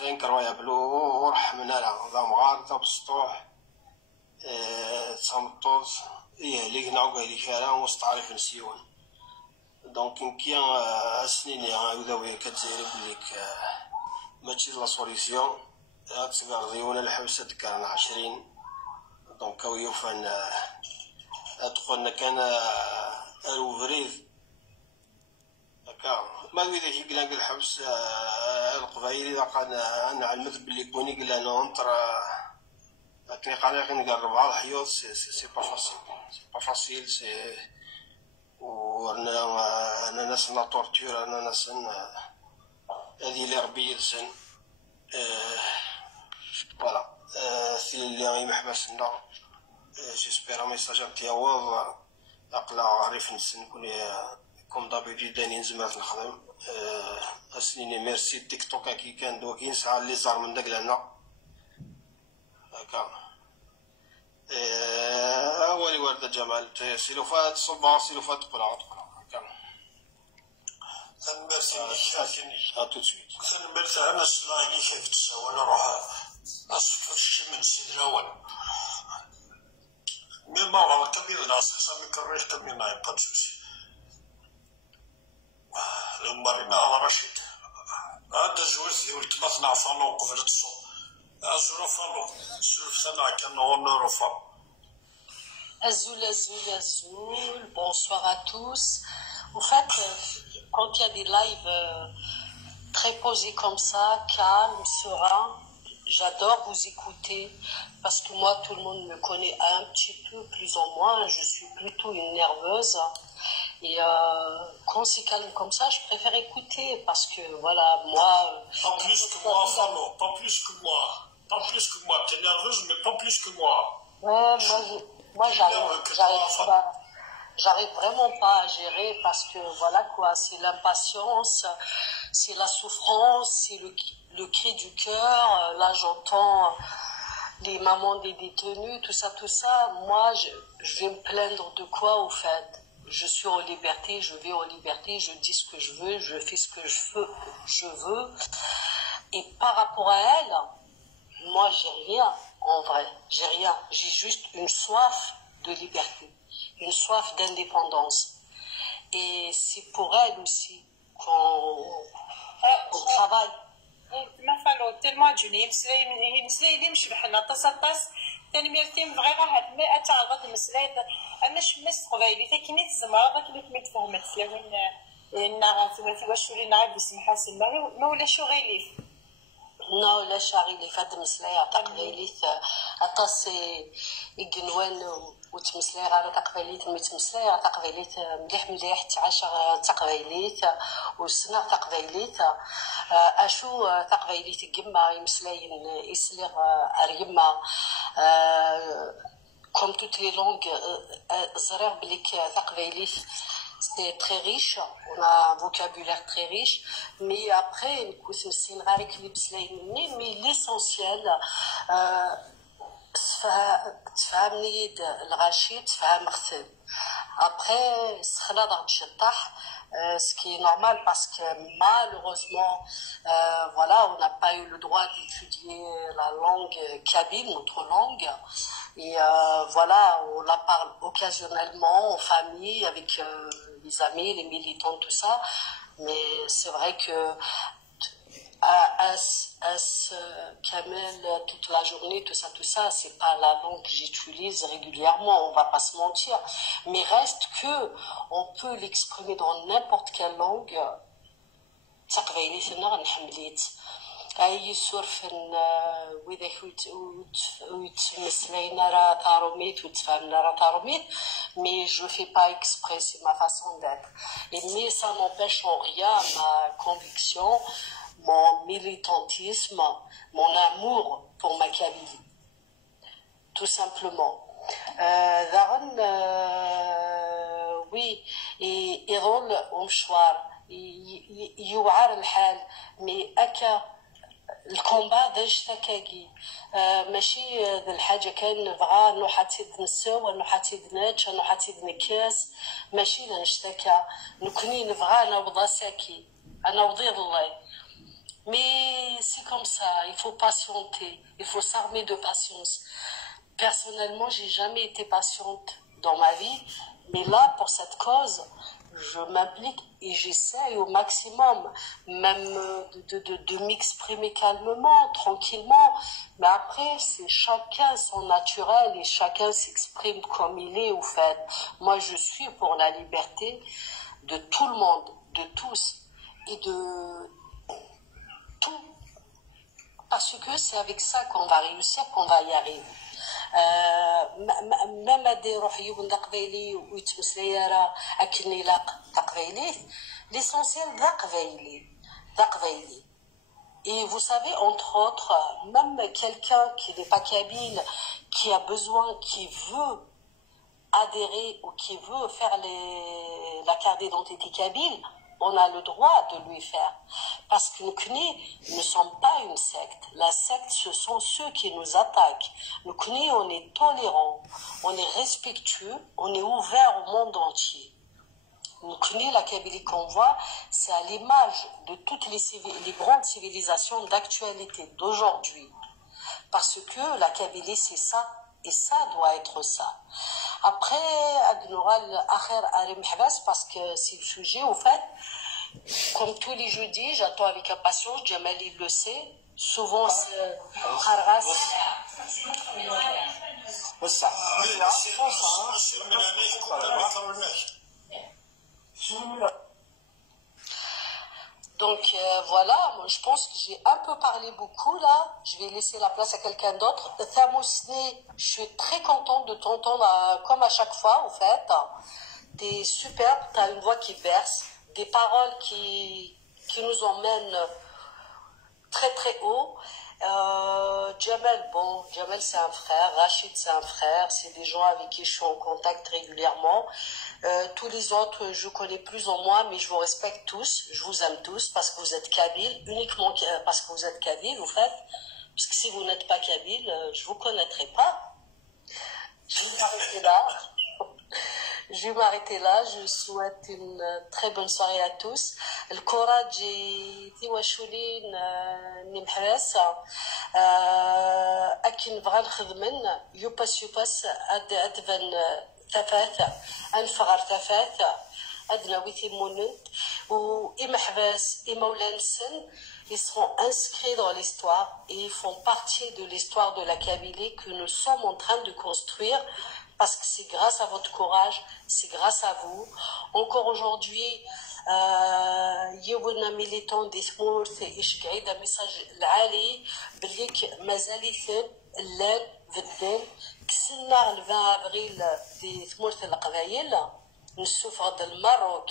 انكرويابل ورحمنا لها ذا مغار ذا بسطوح تصمطوز اللي نعقو اللي كارا وستعرف نسيون دونك كي السنين يعاودوا كتزير بليك ماشي لا سوليسيون تقدر ديونا الحبسة كان 20 دونك ويوفان ادخلنا كان الوفريد هكا ما إذا هي قلنا الحبس القبائل إذا قال أنا علمت باللي كوني قلنا نونتر لكن قال نقرب على الحيوط سي با فاسيل سي وأنا ناس لا تورتور أنا ناس هذه اللي ربي يلسن فوالا الثيل اللي غي محبسنا جيسبيرا ميساج تيعوض أقلا عارف نسن كوني كوم دابيدي داني نزمات نخدم أسنيني ميرسي تيك توك كي كان دوكين ساعة اللي زار من داك لهنا هكا أولي وردة جمال سيلوفات صبا سيلوفات قلعة هكا ميرسي شاكيني تو سويت ميرسي أنا سلايني كيف تسوى أنا روح أصفر شي من سيد الأول مين ما هو كبير ناس سامي كريش كبير ما يبقى سوسي المرينا على رشيد هذا جوزي والتمثنا فانو قبل تصو أزول فانو سلف سنة كان هون فانو Azul, bonsoir à tous. En fait, quand il y a des lives très posés comme ça, calmes, sereins, j'adore vous écouter parce que moi, tout le monde me connaît un petit peu, plus ou moins. Je suis plutôt une nerveuse. Et quand c'est calme comme ça, je préfère écouter parce que voilà, moi... Pas plus que moi, Fano, pas plus que moi. Pas plus que moi. T'es nerveuse, mais pas plus que moi. Ouais, moi j'arrive vraiment pas à gérer parce que voilà quoi, c'est l'impatience, c'est la souffrance, c'est le cri du cœur. Là, j'entends les mamans des détenus, tout ça. Moi, je vais me plaindre de quoi au fait? Je suis en liberté, je vais en liberté, je dis ce que je veux, je fais ce que je veux. Et par rapport à elle, moi, j'ai rien, en vrai. J'ai rien. J'ai juste une soif de liberté. une soif d'indépendance. Et c'est pour elle aussi qu'on travaille. مثلا تلما جوني مسلاي لي مش بحنا طاس ثاني ميرتين بغي راه ما تعرض مسلاي انا شمس قبايلي تاكيني تزمر داك اللي تفهمت لوين ان واش اللي نعرف بسم حسن ما ولا شو غيليف نو لا شاغي فاد مسلاي تقبيليت اطاسي يقنوان وتمسلاي غير تقبيليت متمسلاي تقبيليت مليح تعاشر تقبيليت وسنا تقبيليت اشو تقبيليت كما يمسلاي يسلغ اريما comme toutes les langues زرير بليك تقبيليت c'est très riche, on a un vocabulaire très riche, mais après, mais l'essentiel, après, ce qui est normal parce que malheureusement, voilà, on n'a pas eu le droit d'étudier la langue kabyle, notre langue. Et voilà, on la parle occasionnellement en famille, avec les amis, les militants, tout ça. Mais c'est vrai que Kamel, toute la journée, tout ça, c'est pas la langue que j'utilise régulièrement, on va pas se mentir. Mais reste que on peut l'exprimer dans n'importe quelle langue. اي صرف واذا وتمسلينا راه تاروميت وتفهمنا راه تاروميت mais je fais pas exprès, c'est ma façon d'être. Et mais ça n'empêche en rien ma conviction, mon militantisme, mon amour pour ma Kabylie, tout simplement. Oui, يظل ومشوار يوعر الحال مي أكا الكومبا ذا اشتكاكي ماشي ذا الحاجة كان نبغى انو حتيد نساو انو حتيد ناتش انو حتيد نكاس ماشي نشتكى نكوني نبغى انا وضا ساكي انا وضير الله mais c'est comme ça, il faut patienter, il faut s'armer de patience. Personnellement, j'ai jamais été patiente dans ma vie, mais là, pour cette cause, je m'implique et j'essaie au maximum même de m'exprimer calmement, tranquillement. Mais après, c'est chacun son naturel et chacun s'exprime comme il est au fait. Moi, je suis pour la liberté de tout le monde, de tous et de tout. Parce que c'est avec ça qu'on va réussir, qu'on va y arriver. ما دي يروح يبن قبيلي ويتمسلي راه اكني لاق قبيلي l'essentiel ذا قبيلي. Et vous savez, entre autres, même quelqu'un qui n'est pas kabyle, qui a besoin, qui veut adhérer ou qui veut faire la carte d'identité kabyle, on a le droit de lui faire. Parce que nous ne sommes pas une secte. La secte, ce sont ceux qui nous attaquent. Nous, on est tolérants, on est respectueux, on est ouvert au monde entier. Nous, la Kabylie qu'on voit, c'est à l'image de toutes les grandes civilisations d'actualité d'aujourd'hui. Parce que la Kabylie, c'est ça, et ça doit être ça. Après, parce que c'est le sujet, au fait, comme tous les jeudis, j'attends avec impatience, Jamal il le sait, souvent c'est Kharras. Donc voilà, moi, je pense que j'ai un peu parlé beaucoup là. Je vais laisser la place à quelqu'un d'autre. Thamousni, je suis très contente de t'entendre comme à chaque fois en fait. T'es superbe, t'as une voix qui berce, des paroles qui nous emmènent très très haut. Jamal, bon, Jamal c'est un frère, Rachid c'est un frère, c'est des gens avec qui je suis en contact régulièrement. Tous les autres, je connais plus ou moins, mais je vous respecte tous, je vous aime tous parce que vous êtes Kabyle, uniquement parce que vous êtes Kabyle, en fait. Parce que si vous n'êtes pas Kabyle, je vous connaîtrai pas. Je vais m'arrêter là. Je vais m'arrêter là. Je souhaite une très bonne soirée à tous. Le courage est أكن بغى نخدمن يوباس أدفن تفات انفغر تفات ادنا ويتي مونت و اما حباس اما ولانسن ils seront inscrits dans l'histoire et ils font partie de l'histoire de la Kabylie que nous sommes en train de construire parce que c'est grâce à votre courage, c'est grâce à vous. Encore aujourd'hui, يوبنا ميليتون دي ثمورث يشجعي دا ميساج العالي بليك مازال يثب اللال فدان كسلنا 20 ابريل دي ثمورث القبايل نسوفغ د الماروك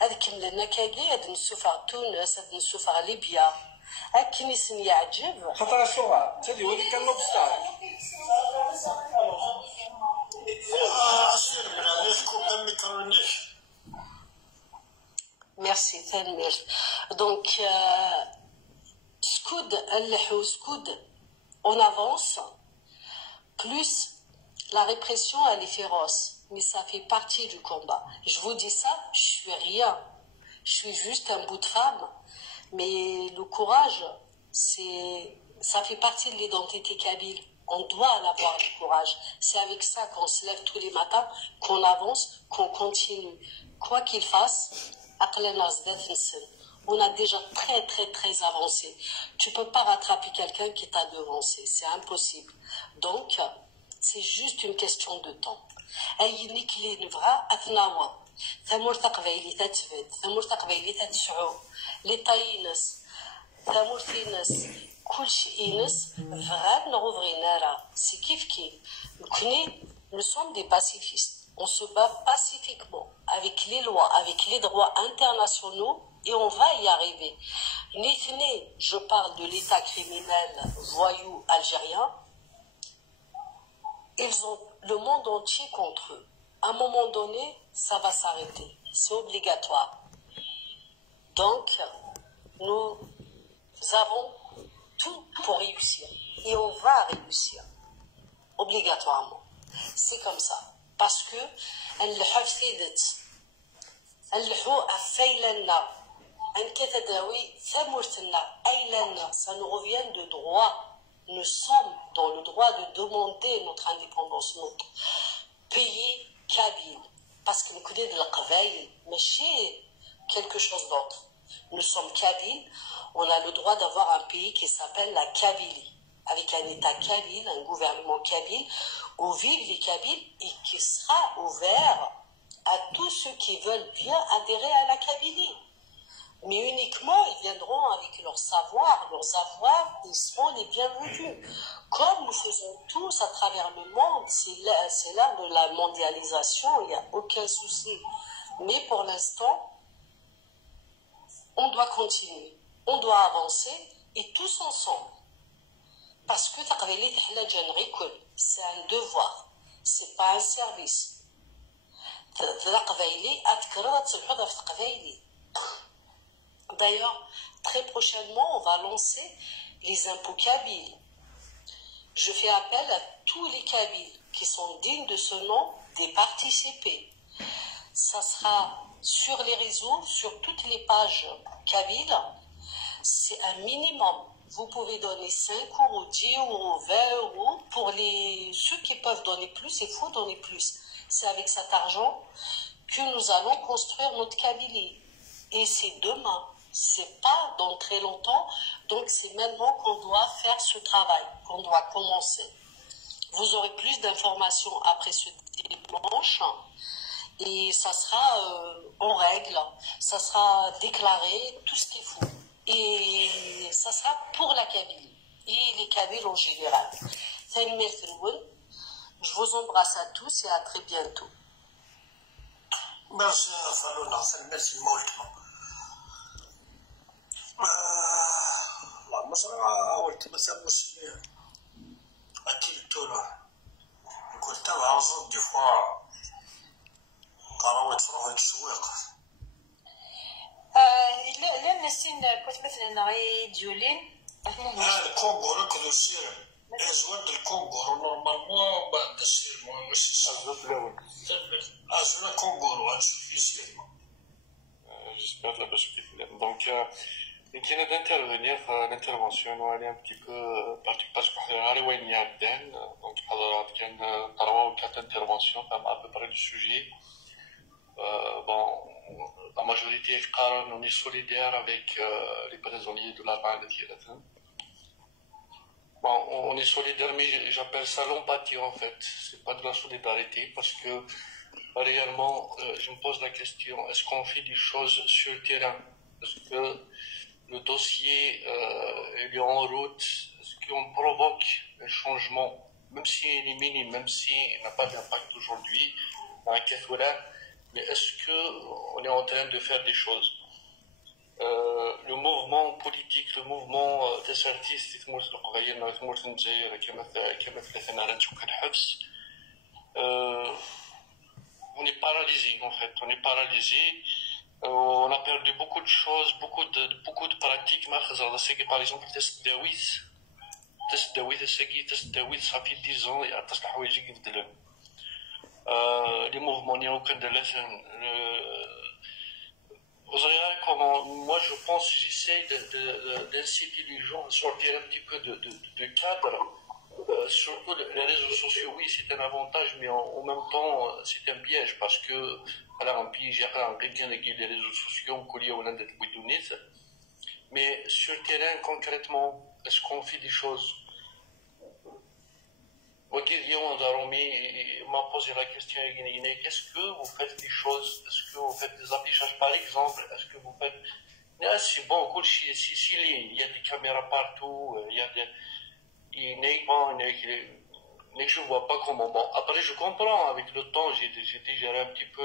هذا كملنا كاكي هذا نسوفغ تونس هذا نسوفغ ليبيا هاكي نسن يعجب خطر الصورة تدي ولي كان لوبستار أصير من هذه كوب دمي كرونيش. Merci, Tanmir. Donc, Scoud, Scoud, on avance, plus la répression, elle est féroce, mais ça fait partie du combat. Je vous dis ça, je suis rien, je suis juste un bout de femme, mais le courage, ça fait partie de l'identité kabyle. On doit avoir du courage. C'est avec ça qu'on se lève tous les matins, qu'on avance, qu'on continue. Quoi qu'il fasse, on a déjà très avancé. Tu peux pas rattraper quelqu'un qui t'a devancé, c'est impossible. Donc c'est juste une question de temps. Nous sommes des pacifistes. On se bat pacifiquement, avec les lois, avec les droits internationaux, et on va y arriver. Je parle de l'état criminel voyou algérien. Ils ont le monde entier contre eux. À un moment donné, ça va s'arrêter. C'est obligatoire. Donc, nous avons tout pour réussir. Et on va réussir. Obligatoirement. C'est comme ça. Parce que ça nous revient de droit. Nous sommes dans le droit de demander notre indépendance, notre pays kabyle. Parce que nous connaissons le Kabylie, mais c'est quelque chose d'autre. Nous sommes kabyles, on a le droit d'avoir un pays qui s'appelle la Kabylie, avec un État kabyle, un gouvernement kabyle, où vivent les Kabyles et qui sera ouvert à tous ceux qui veulent bien adhérer à la Kabylie. Mais uniquement, ils viendront avec leur savoir, leurs avoirs, ils seront les bienvenus. Comme nous faisons tous à travers le monde, c'est l'art de la mondialisation, il n'y a aucun souci. Mais pour l'instant, on doit continuer, on doit avancer, et tous ensemble. Parce que c'est un devoir, c'est pas un service. D'ailleurs, très prochainement, on va lancer les impôts kabyles. Je fais appel à tous les Kabyles qui sont dignes de ce nom d'y participer. Ça sera sur les réseaux, sur toutes les pages kabyles. C'est un minimum. Vous pouvez donner 5 euros, 10 euros, 20 euros. Pour ceux qui peuvent donner plus, il faut donner plus. C'est avec cet argent que nous allons construire notre Kabylie. Et c'est demain. C'est pas dans très longtemps. Donc c'est maintenant qu'on doit faire ce travail, qu'on doit commencer. Vous aurez plus d'informations après ce dimanche. Et ça sera en règle. Ça sera déclaré, tout ce qu'il faut. Et ça sera pour la Kabylie et les Kabyles en général. Je vous embrasse à tous et à très bientôt. Merci Falona, merci molto. مثلا قلت مثلا مسلمين أكيد تونا قلت أنا عاوز دفاع قالوا يتروحوا التسويق لا نسين كنت مثلا غير ديولين الكونغو راه يصير ازواج الكونغو نورمالمون بعد السير مش ازواج الكونغو يصير J'espère que la page est claire. Donc, يمكن d'intervenir l'intervention نوالي un petit peu parce que حنا وين يعدان دونك حضرات كان 3 ou 4 interventions à peu près du sujet. Bon, la majorité on est solidaire avec les prisonniers de la bande de Bon, on est solidaire, mais j'appelle ça l'empathie en fait. C'est pas de la solidarité parce que réellement, je me pose la question, est-ce qu'on fait des choses sur le terrain? Est-ce que le dossier est en route? Est-ce qu'on provoque un changement, même s'il est minime, même s'il n'a pas d'impact aujourd'hui, mais est-ce qu'on est en train de faire des choses? Le mouvement politique, le mouvement des artistes, on est paralysé en fait, on est paralysé. On a perdu beaucoup de choses, beaucoup de pratiques. Par exemple, le test Dawit, ça fait 10 ans, il y a des choses qui sont les mouvements moi je pense, j'essaie d'inciter les gens à sortir un petit peu de cadre. Surtout les réseaux sociaux, oui, c'est un avantage, mais en même temps, c'est un piège parce que, alors, un piège, quelqu'un qui les réseaux sociaux, mais sur le terrain, concrètement, est-ce qu'on fait des choses? On m'a posé la question, est-ce que vous faites des choses? Est-ce que vous faites des affichages, par exemple? Est-ce que vous faites... C'est bon, il y a des caméras partout, il y a des... je ne vois pas comment. Bon, après, je comprends, avec le temps, j'ai digéré un petit peu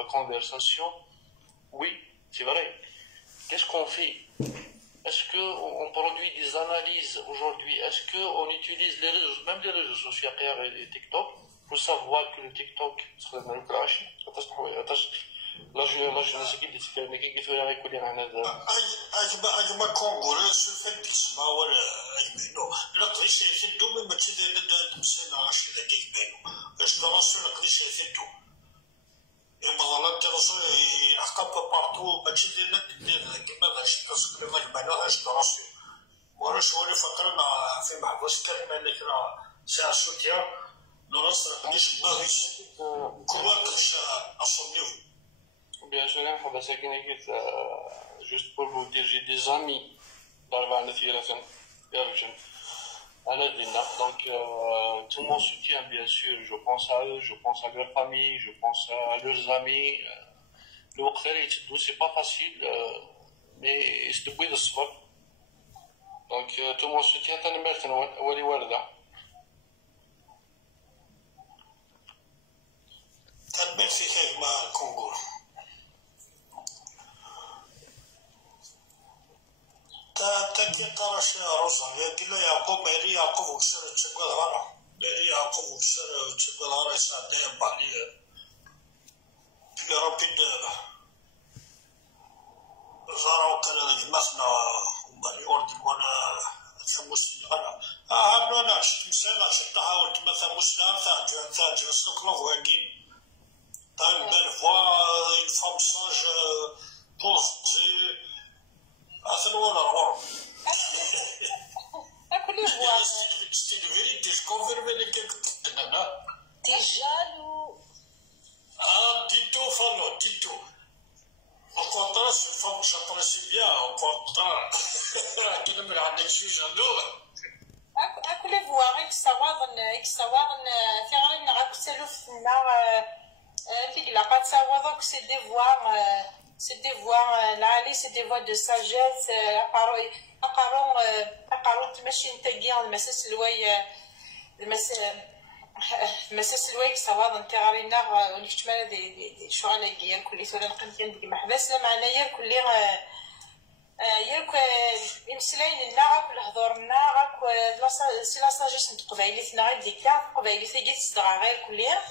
la conversation. Oui, c'est vrai. Qu'est-ce qu'on fait? Est-ce qu'on produit des analyses aujourd'hui? Est-ce qu'on utilise même les réseaux sociaux et TikTok pour savoir que le TikTok serait dans le crash? Là, je ne sais pas si كيف يقول لي انا اجمع كونغول سوف البسمه ولا اجمعنا لا قريش يفدوا من تشدي لدى مسنا شي ذاك يبانو باش دراسو لا قريش يفدوا اما غلط دراسو احقاب بارتو ما تشدي لدى كما غاشي كاسك ما جمعناهاش دراسو وانا شويه فكرنا في محبوس كلمه اللي كنا ساعه سوتيا دراسه قريش باغي كما قريش اصنيو. Bien sûr, juste pour vous dire, j'ai des amis dans le donc tout mon soutien, bien sûr, je pense à eux, je pense à leur famille, je pense à leurs amis. Le c'est pas facile, mais c'est de bruit de sport. Donc tout mon soutien, merci مع الكونغو. تقرا شي روزا قال له يعقوب مالي يعقوب وكسر تشبه الغرا مالي يعقوب وكسر تشبه الغرا يسعد دايم بالي في ربي زارا وكان جمعنا ومالي أرد وانا ثموسي انا انا شفت مساله سقطها كما ثموسي ثا جلس نقلب واقين طيب بالفوا الفامساج بوزتي أصلاً ولا غرب. أكل voir. C'est une vérité, je confirme les quelques nanas. T'es jaloux. Ah, dis-toi, Fano, dis-toi. Au contraire, cette femme, j'apprécie bien. Au contraire, qui ne me l'a pas dit, j'adore. أكل voir, إكسوار فعلاً نعرف سلوف النار في العلاقات سواء c'est des voir. C'est des voix, là, c'est des voix de sagesse. أقارن تمشي نتاقي المساس الواي سواء نتاعنا ونكتمل دي شغل كيان كل سنة نقمتين دي محبس لا معنا يا كل ياك يمسلاين الناغ والهضور الناغ سي لا ساجيس نتقبايلي ناغ ديكا قبايلي ثقيت صدغا غير كليا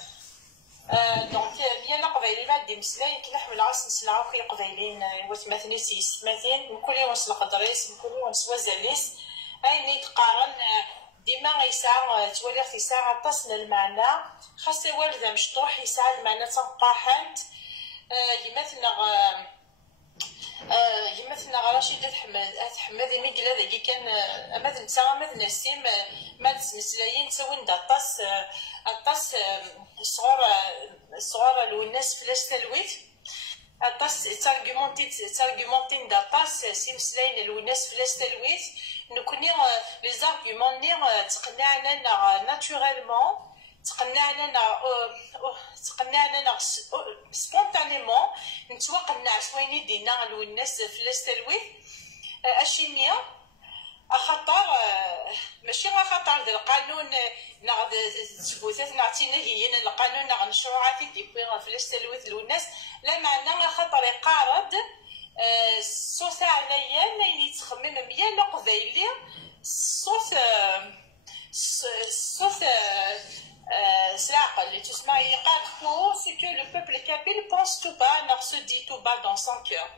دونك بيان قبايلي ما دي مسلاين كي نحمل عاس نسلاو كي قبايلين وثماثني سيس مثين كل يوم نسلق دريس كل يوم نسوا زاليس اي نتقارن ديما يسعى تولي في ساعة تصل المعنى خاصة والدة مشطوح يسعى المعنى تنقاحنت يمثلنا غلاش رشيدة تحمد ميقلا ذاكي كان أماد نتا أماد نسيم ماد سمسلايين تسوين دا الطاس صغار الوناس فلاش تلويت الطاس تارجمونتين دا طاس سمسلايين الوناس فلاش تلويت نكوني لي زارغيومون ني تقنعنا ناتوريلمون تقنعنا سبونتانيمون نتوقع شويني دينا الوناس فلاش تلويت اشينيا خطر ماشي غير خطر د القانون ناخذ تثبوتات نعطينا هي القانون ناخذ نشروعات ديكوين فلاش تلويت الوناس لا معنى خطر يقارض صوت عليا اللي يتخمم ميا قبايلي صوت اللي تسمع يقال هو سي كو لو بوبل كابيل بونس تو با ناخ سو دي تو با دون سون كور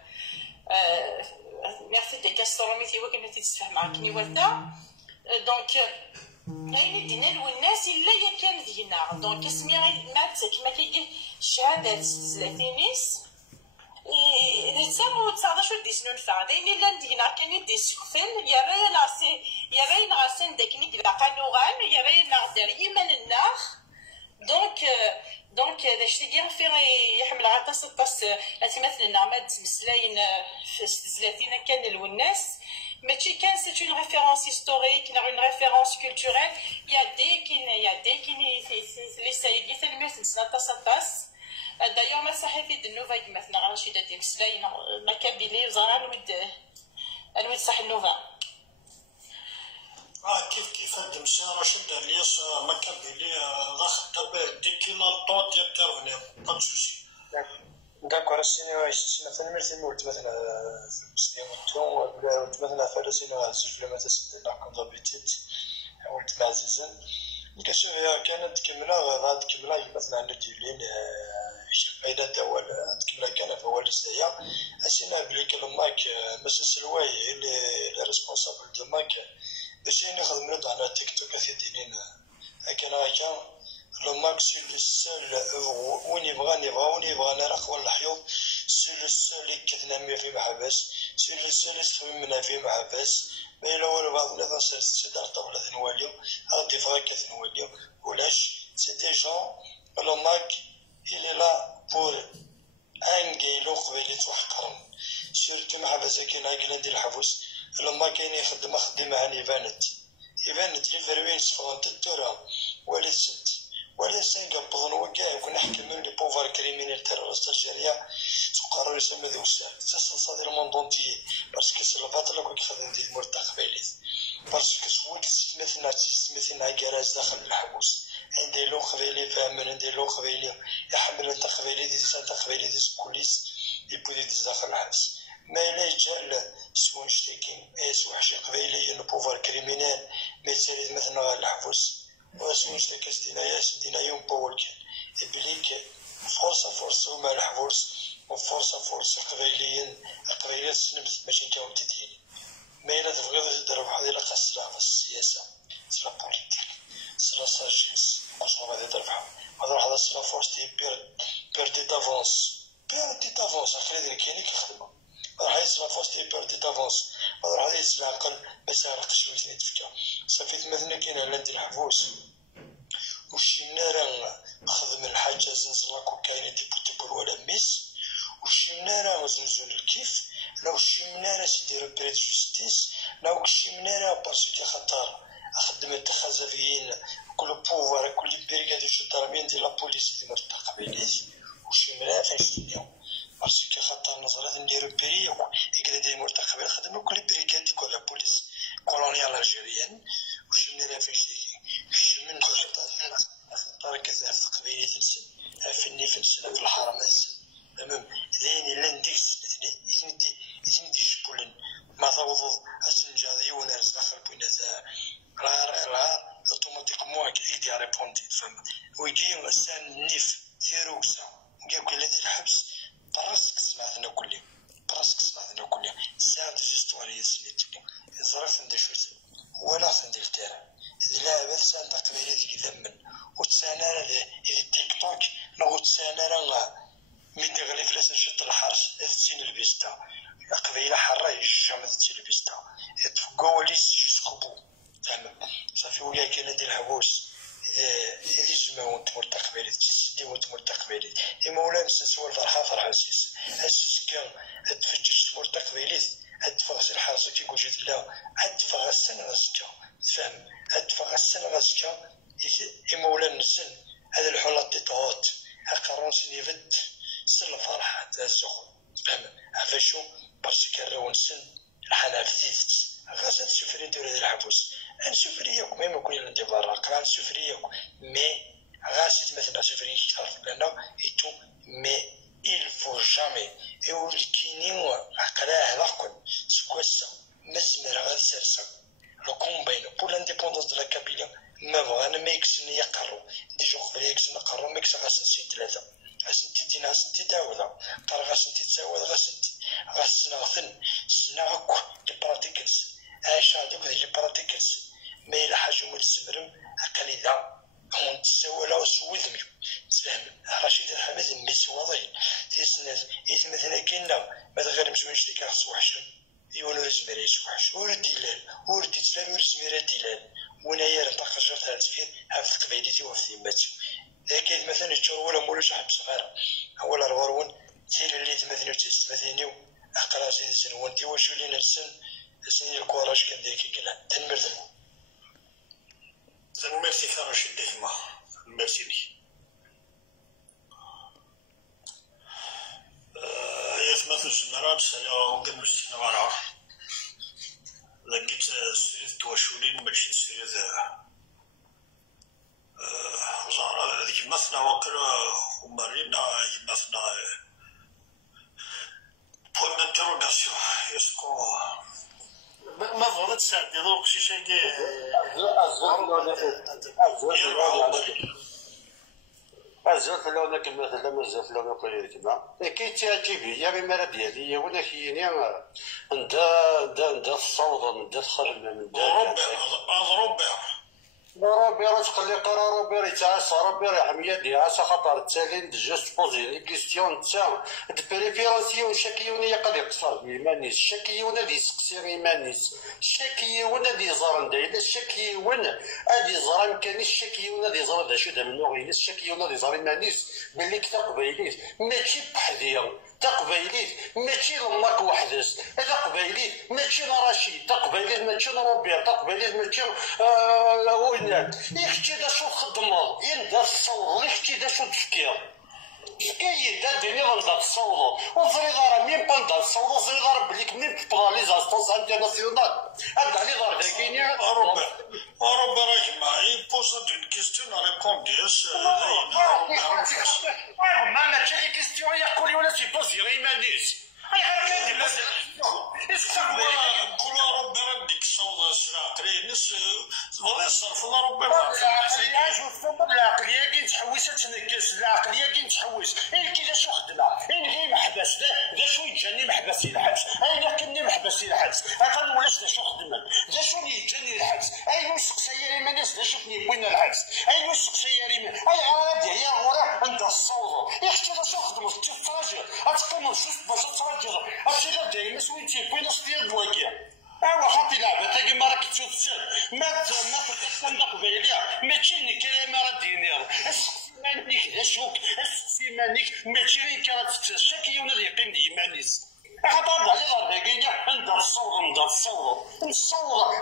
ميرسي دي كاستروميتي وكما تتفهم معاك كني ورتا دونك غير دينا الناس الا كان دينا دونك اسمي مات كما كيجي شهادات زلاتينيس نتسامو تصادشو ديسنو نفع دايني لا ندينا كان دي سوفين يا راي نغسن داكني ديال قانوغان يا راي نغدر يمن الناخ دونك هذا الشيء ديال فيه يحمل عطاس الطاس التي مثلا عماد مسلاين في زلاتينا كان الوناس ماشي كان سي اون ريفيرونس هيستوريك اون ريفيرونس كولتوريل يا دي كاين لي سايدي تلميذ نسطاس الطاس دايوغ ما صحيتي دنوفا مثلا رشيدة دي مسلاين ما كابيلي وزغال الود صح النوفا كيف دمشي رشيد الياس ما كابيلي ضخ دابا دي كيما الطون ديال كارفني با دو سوسي داكور السينما مثلا مرسي ولد مثلا مسلم ولد مثلا فلسطين زوج لما تسبنا كون دابيتيت ولد عزيزا كسوفيا كانت كامله مثلا عندنا ديولين بعيدة دول كما كان في أول السنة أسينا بليك الماك مسس الواي اللي ريسبونسابل دو ماك باش نخدم له على تيك توك كثيرين هكا الماك سي لو سول وين يبغى نرق ولا حيوط سي لو سول اللي كتنامي في محبس سي لو سول يستخدمنا في محبس ما إلا والو بعض الناس سيدار طاولة ثنواليو غادي فغا كثنواليو ولاش سي دي جون الماك il est là pour انجيلو قبيلي توحقرن سورتو مع بزاكين عاقلين ديال الحبوس لما كاين يخدم عن يبانت لي فروين صفغن تالتورا ولا ست ولا سنقا بضن وكاع يكون نحكي من لي بوفار كريمينيل تيرورست الجزائرية تقرروا يسمى ذوك الساعة تصل الموند اونتيي باسكو سي الفترة كون كيخدم ديال المرتاح قبيليت باسكو سويت مثلنا عكاراز داخل الحبوس عندي لو قبيلي فاهمين عندي لو قبيلي يحمل انت قبيلي دي سانتا قبيلي دي كوليس يبودي دي داخل الحبس ما إلا جال سوا نشتكي سوا حشي قبيلي انو بوفار كريمينال ما يتسالي مثلا الحبس وسوا نشتكي دينا يوم بولكن يبليك فرصة مع الحبوس وفرصة قبيليين سنبت ماشي نتاهم تديني ما إلا تبغي تضرب حدي لا قصرها في السياسة سلا بوليتيك سلا ساجيس واش غادي تربح هذا هذا سلا فورس تي بيردي دافونس اخرين كاينين كيخدموا هذا سلا فورس تي بيردي دافونس هذا يسمع عقل ما سارقش ولا تفكر صافي مثلا كاين عندي الحبوس وشي نارا خدم الحاجه زنزله كوكايين ديبوتيبول ولا ميس وشي منارا زنزول الكيف لو شي منارا سيدير بريد جوستيس لو شي منارا باسكو خطر خدمت الخزفيين كل بوفار كل بريغاد الجندرمين ديال لابوليس ديال المرتقى بيليس وشي منارا فاشلين باسكو خطر نظرات نديرو بريو يقدر ديال المرتقى بيل خدموا كل بريغاد ديال لابوليس كولونيال الجيريان وشي منارا فاشلين شي من خطر كذا قبيله السن فني في السنه في الحرم السن تمام زين لنديس يزندي شبولن ما ضوض السنجادي ونرس داخل بينات راه اوتوماتيكمون يدي ريبوندي فهم ويجي السان نيف تيروكسا وجا كل هذه الحبس براسك سمعتنا كلي ساعه جيستواري سميتني زرف ندير شويه ولا ندير تاع لا بس انت قبيله يذمن وتسانا لي تيك توك نغوت سانا راه ميدي غلي فلاس نشط الحرش قبيله حره يجمد التلفزيون تفقوا وليس جوسكو بو تمام صافي ويا كاين ديال الحبوس إذا جمعوا تمرت قبيلة تسدي وتمرت قبيلة إما ولا نسوا الفرحة فرحة سيس أسس كان أتفجج تمرت قبيلة أتفغس الحاصل كي قلت لا أتفغس غزكا تفهم أتفغس غزكا إما ولا نسن هذا الحلة تطوت أقرون سنيفد سن الفرحة تازو تفهم عفاشو برسك الرون سن الحنافذيت غاسة سفرين تولد الحبوس نسفريكم ميم كل اللي برا قران سفريكم مي غاسة مثلا سفرين كثر لنا إتو مي il faut jamais et où الكينيو عقلاه لقن سكوسا مزمر غاسرسا le combat pour l'indépendance de la Kabylie ما بغانا ما يكسن يقرو دي جو قبل يكسن قرو ما يكسن غاسنتي ثلاثة غاسنتي دينا غاسنتي داودا قرا غاسنتي تساوى غاسنتي غاسنا غثن سنا غكو لي براتيكلز عايشة دوك لي براتيكلز ما إلا حاجة مول السمرم أقل إذا هون تساوى لا وسوذ ميو تفهم رشيد الحمد ميس وضعي تيسناس إذا مثلا كنا ما تغير مسوينش ديك خص وحشن يولو رزميري يسوحش ورد ديلال ورد تلال ورزميري ديلال ونايا نطاق جرت هاد فيه هافت قبيلتي وفي ماتي ذاك مثلا يتشور ولا مولوش حب صغير ولا الغرون تير اللي تمثلو تستمثليو أقرا سن وانتي واش ولينا نسن سنين الكوراج كان ديك كلا تنمرتن ميرسي كاروش ديما ميرسي لي يثبت الجمرات سنة قبل السنة ورا لقيت سريد تواشولين ماشي سريد زعما يمثنا وكرا ومارينا يمثنا بوان دانتروغاسيون يسكو ما فغلت ساعدي دوك شي شيء أزلت لونك مثلا مازالت لونك كما كي تعجبني يا بما ديالي وانا كيني ندا الصوت ندا الخرم من دا ربي راه تقلي قرا ربي يتعس ربي يرحم يدي عسى خاطر التالين جوست بوزي لي كيستيون تاع البريفيراسيون شكيون يقدر يقصر بيمانيس شكيون هادي يسقسي بيمانيس شكيون هادي يزرن دايلا شكيون هادي يزرن كان الشكيون هادي يزرن دا شو دا من نوغينيس شكيون هادي يزرن مانيس بلي كتقبايليس ماشي بحذير تقبايليت ماشي لماك وحدس هذا قبايليت ماشي رشيد تقبايليت ماشي ربيع تقبايليت ماشي وينات يحكي دا شو تخدمو يندا الصور يحكي دا شو تفكير كاين دا ديني غندا تصوضو وزري دار مين باندا تصوضو زري دار بليك مين تبغاليز انستونس انترناسيونال هذا اللي دار داكيني اوروبا راك معايا بوزا دون كيستيون ريبونديس ما ماشي لي كيستيون يقولي ولا سي بوزي غير مانيس اي هكا لازم كل اوروبا ديك الصوضه سراقري نس ولا صرف اوروبا العقليه كي تحوس تنكس العقليه كي تحوس كي شو خدمه غير محبس دا شو يجاني محبس الحبس انا كني محبس الحبس انا ولاش دا شو خدمه دا شو اللي يجاني الحبس اي وسق سياري ما ناس دا شوفني وين الحبس اي وسق سياري ما اي عادي يا ورا انت الصوض يحكي دا شو خدمه تفاجئ اتقوم شوف باش تفاجئ اش لا دايما سويتي وين اصلي الواقع ايوا خاطي لعبه تا كيما راك تشوف ما تحسن قبيله ماشي الكلام راه دينير مانيك ذا شوك اسقسي مانيك ماشي غير كانت شكيون اليقين ديمانيس هذا على الرقيقه عند الصوت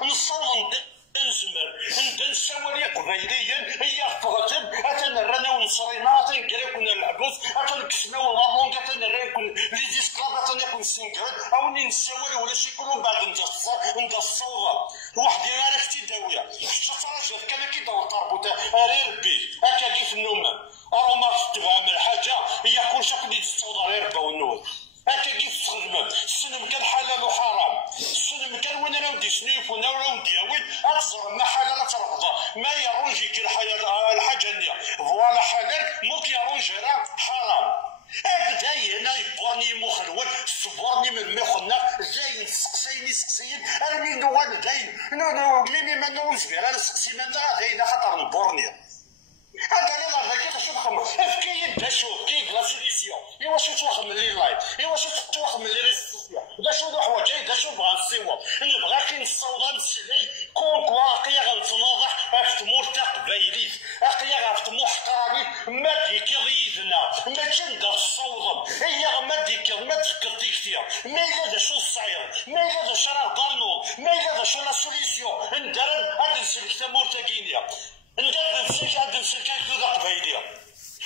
نصور نزمر نسوي قبيليا هي فغتب اتنرنا ونصرينا تنقريكون العبوس اتنكسنا والامون اتنريكون لي ديسكلاب اتنكون سينكرد او نسوي ولا شي كلهم بعد ندصوض واحد يرى اختي داويه تراجل كما كيدور طربوط ربي هكا كيف النوم راه ما تبغى من حاجه هي كلشي اللي تصوض غير ربا والنور هكا كيف تخدم السلم كان حلال وحرام السلم كان وين راه ودي سنيفونا ولا ودي وين اتزر ما حلال ترفضه ما يروجي كي الحاجه النيه فوالا حلال موك يروج راه حرام هذا هنا يبورني مخلول صبرني من مخنا زين سقسيين انا من نوال داين نو ميني ما نوز بها انا سقسي منا داين خاطر نبورني هذا اللي غادي كيفاش تخمم افكي يد شو كيف لا سوليسيون ايوا شو تخمم لي لايف ايوا شو تخمم لي ريسيسيون دا شو الحوايج دا شو بغا نصيوب نبغا كي نصوض نسلي كون واقيا غنتناضح اف مرتق بايليت اقيا غتمو حقاني ما ديك ضيفنا ما تندر الصوضم هي ما ديك ما تفكرتي كثير ما الا دا شو الصعير ما الا دا شو راه ضرنو ما الا دا شو لا سوليسيون ندرن هاد نسلك تا مرتقينيا ندير نسلك هاد نسلك هكذا قبايليا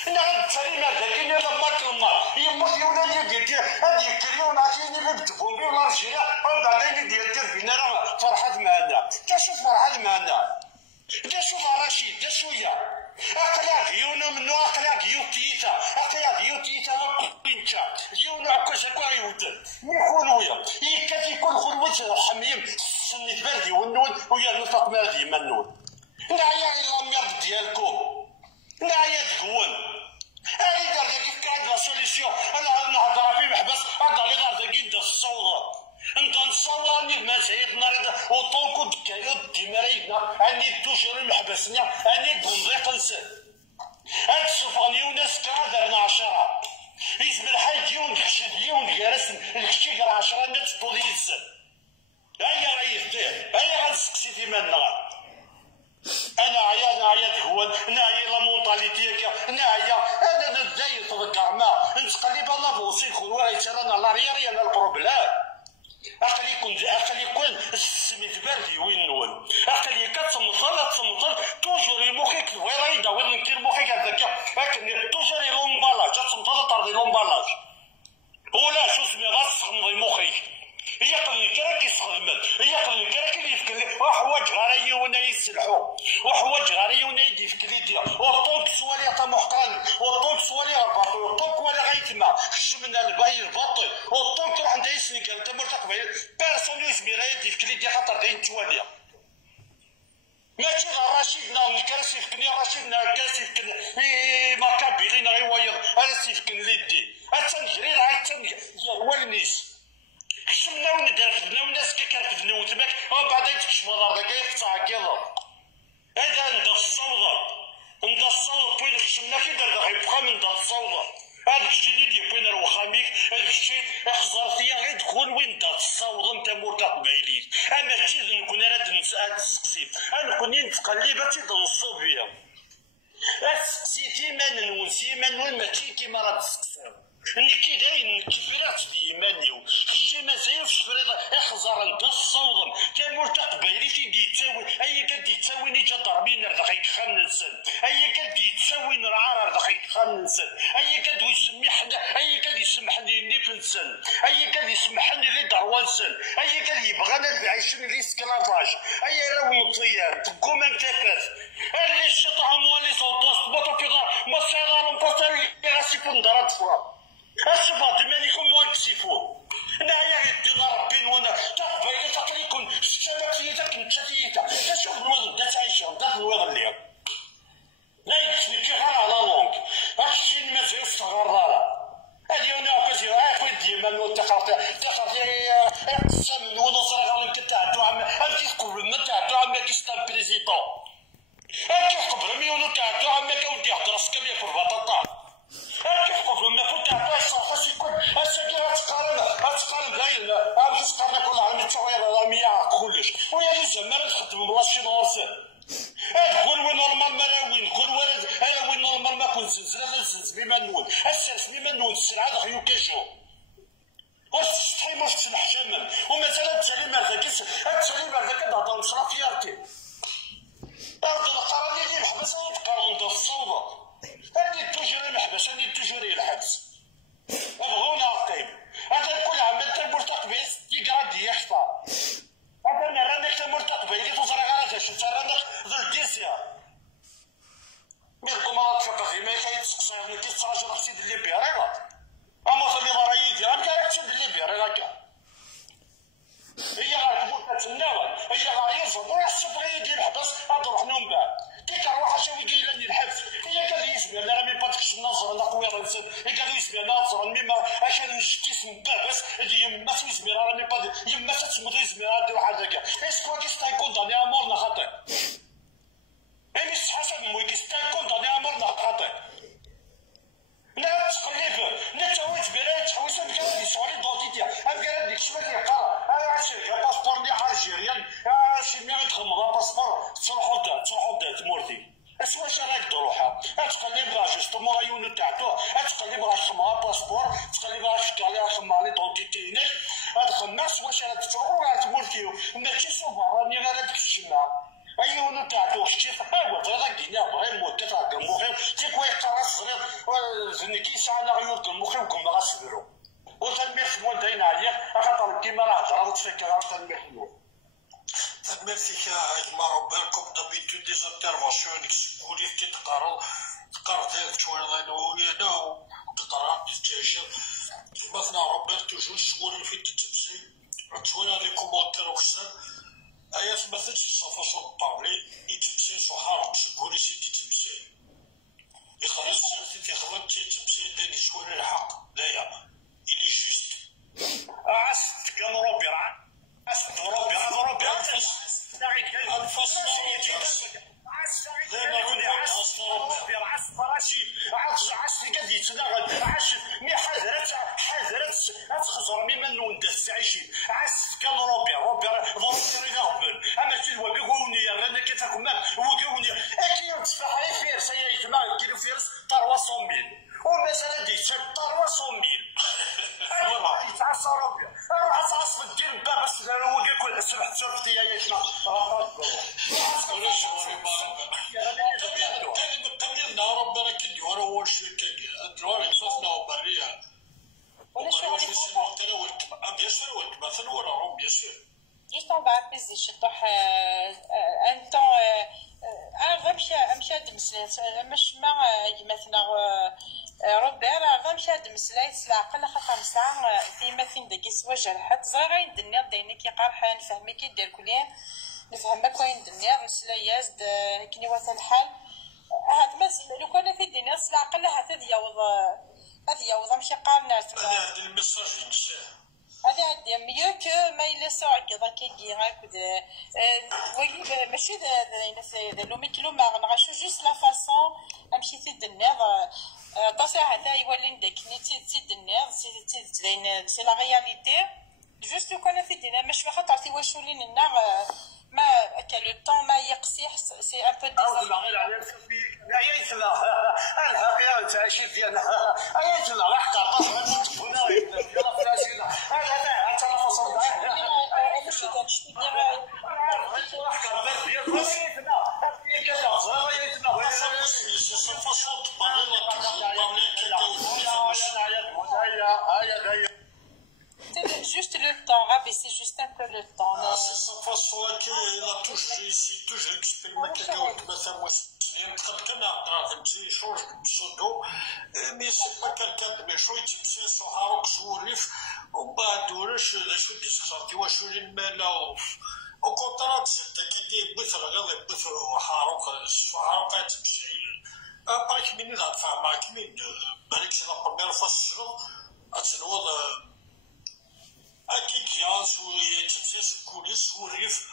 انا غاد تسالي مرتقينيا لما كلمة يموت يولا يدير هادي كريون عشيني اللي بتفوقي ولا رجيلة وبعدين ديال فينا راه فرحات معنا تا شوف فرحات معنا دا شوف رشيد دا شويه اقلاك يونا منو اقلاك يوتيتا اقلاك يوتيتا بنتا يونا كشكوا يودن يخونويا يكاتي كل خلوت حميم سنيت بردي والنون ويا نفق مادي منون نعيا الى المرض ديالكم نعيا تقول هاي دار كيف كانت لا سوليسيون انا نهضر في محبس هذا اللي دار داكي دا الصوره انت نصورني ما زيد نريد وطولكو دكايو ديمارينا اني توجور المحبسني اني بنضيق نسد هاد السوفاني وناس كان دارنا 10 يسمى الحاج يون كشد يون جالس الكشي راه 10 متر طولي نسد هيا غيدير هيا غنسقسي مالنا انا عيا هو ناعي لا مونطاليتي ناعي انا نداير تذكر ما نتقلب انا بوصي خلوه يترانا لا ريال البروبلام أقل يكون السميت باردي وين نول أقل كتمطل توجور يموخيك ويرايدا وين نكير موخيك هذاك لكن توجور لومبالاج تمطل طردي لومبالاج ولا شو سمي غاسخمض يموخيك هي قبل الكرا كيستخدمت هي قبل الكرا كي يفكر وحوايج غاري ونا يسلحو وحوايج غاري ونا يديفك ليديا وطوك سوالي طموحقان وطوك سوالي رباط وطوك ولا غيتما خشمنا الباهي الباطل وطوك روح عند يسنيك انت مرتق بيرسون يزمي راه يديفك ليديا خاطر داين تواليا ماشي غير رشيدنا الكراسي يفكني رشيدنا الكراسي يفكني ما كابيلين غيوايض انا سيفكن ليدي اتنجري راه تنجر والنيس خشمنا وندرفدنا وناس كيكرفدنا وتماك وبعدين تكشفوا دار داك يقطع كيلا هذا ندى الصوضة بوين خشمنا كي دار داك يبقى من دا الصوضة هذاك الشيء اللي يبوين الوخاميك هذاك الشيء خزرتيا غير دخول وين دا الصوضة نتا مرتاح بايليت اما تيد نكون انا هاد السقسيم انا كوني نتقلب تيد نصوب بيا السقسيتي ما ننونسي ما نقول ماشي كيما راه تسقساو نكي داين كفرات بيمانيو شي ما زايفش فريضة احزر انت الصوضم كان مرتق بايلي فين يتساوي اي قد يتساوي ني جا ضربين رضخيك خمسن اي قد يتساوي نرعار رضخيك خمسن اي قد يسمحنا اي قد يسمحني نيفنسن اي قد يسمحني لي دروانسن اي قد يبغانا بعيشن لي سكلافاج اي راهو مطيان تقوم انتفاس اللي الشطعه موالي صوت بوست بوتو كيغار ما سيرالهم بوستر اللي غاسيفون دارات فرا أشوفها دمانيكم موالكسيفون نايا يدي ربين وانا تقبيلي تقريكم الشبكيتك نتشتيتا تشوف الوضع دا تعيشون داخل الوضع اللي لا يكسني كي غير على لونك هادشي ما زي الصغار راه هادي وانا كازيرو خويا ديما نو تخاطي اقسم ونصر غير كتاعتو عم انتي تقول ما تاعتو عم كيستان بريزيدون انتي قبل ميونو تاعتو عم كاودي هضر راسك بيا في البطاطا كيف قلت لما كنت عطاش خاص يكون الساكي غتقارن باين غادي تقارن كل عام التغيير راه 100 كلش ويا لي زعما راه تخدم بلاصتي نورسل كل وين نورمال ما راه وين كل وين نورمال ما كون زلزال نزلز بما نون السرس بما نون السرعه غيو كيجو وستحي ما شفتش الحشامم ومازال التسليم هذاك نهضر مصرافيارتي هاد القرار اللي الحبس يتقارن دا الصوضه أني توجري الحبس أني توجري الحبس أبغونا عقيم هذا كل عام تمرتق بيس يقعد يحفى هذا نرانك تمرتق بيس اللي توصل غير شو ترانك ذو الديسيا ميركم على تفقه ما كيتسقسي يعني كيتراجع راسي دلي بيها راه أما اللي ضرايدي أنا كنكتب دلي بيها راه هي غير تبوك تتناول هي غير يرفض ويحسب غير يدير الحبس هاد روحنا من بعد كي كنروح اشوي قايلاني الحبس هي كان يسمع انا راه ميباتكش النظر انا قوي راه نسد هي كان يسمع نظر ميما عشان نجتسم بابس يما تسمع راه ميبات يما تسمع يسمع هاد واحد هكا اسكو كيستاي كونداني امورنا خاطر مش حسب مو كيستاي كونداني امور سؤالي دوتيتي أبقى نديك شمال يقرا أنا باسبور ديال الجيريان شي مية تغمض باسبور تروحو تمورتي واش راك دروحها تقلب راه جوستومون عيونو تاعتو تقلب راه خمها باسبور تقلب راه شكل عليها خما لي دونتيتي هاد خماس واش راك تروحو راه تمورتيو ماشي صوبا راني غير هاديك الشمعة عيونو تاعتو شتي فاوا فرا كينا بغي المدة تاع المخيم تيكوي قرا صغير زنكي ساعة غيور المخيم كون بغا صبرو وتنمير خمون داين عليك خاطر كيما راه هضرا وتفكر تنمير خمون Merci à Robert, comme d'habitude, des interventions exclusives qui تقرأت شوية الله تقرأ بالتأشير مثلا روبرت toujours شغل في التمثيل شوية لي كومونتير وكسر أيات مثلا سي فاصون بارلي يتمثيل صحار شغل سي تمثيل يخلص يخلص تمثيل داني شوية الحق دايا إلي جوست عست كان روبير تخزر مما نوند السعيشين عس كان روبير يغبن اما شي هو كوني رانا كيفاكم هو كوني اكيد تفاح فير سيتما كيلو فيرس 300,000 ومثلا دي 300,000 والله يتعصى روبير راح تعصب الدين بس هو كيقول سمحت شفتي يا شنو كملنا ربنا كدي ورا اول شيء كدي الدوار صفنا وبريها Juste on va apaiser chez toi un temps غمشي هاد المسلات مش مع مثلا روبير غمشي هاد المسلات العقل خاطر مساع فيما فين داكي سوا جرحت صغير عند النير داينك يقرح نفهمك يدير كلين نفهمك وين النير مسلاياز كني وثا الحال هاد مثلا لو كان في الدنيا العقل هذا يوض ماشي قارنا هذا الميساج نشاه هذا عندي ميو كو ما يلسو عقدا كي هاكد وي ماشي لو ميكلو ما غنغشو جوست لا فاصون امشي تيد النير طاسع هذا يولي ندكني تيد النير تي سي لا رياليتي جوست لو كان في الدنيا ماشي خاطر تي واش ولين النار ما كان لو طون ما يقصيح سي ان بو الحقيقة تعيشي ديالنا أيتنا راح تعطى هنا أنا أنت فصل أنا شو كنشوف C'est juste le temps, rabaisser juste un peu le temps. C'est sa façon qu'il a toujours exprimé quelqu'un كان عرفتي يشوج بسودو مي سي با كالكان دو ميشو يتمشي صحارو كسوريف وبعد ورش شو ديسكساتي واش المالا او كونترات كيدير بثر غير بثر وحاروك صحارو كتمشي باك منين غتفهم معاك مين بالك شي لا بروميير فوا الشغل غتنوض اكيد كياس ويتمشي كوليس وريف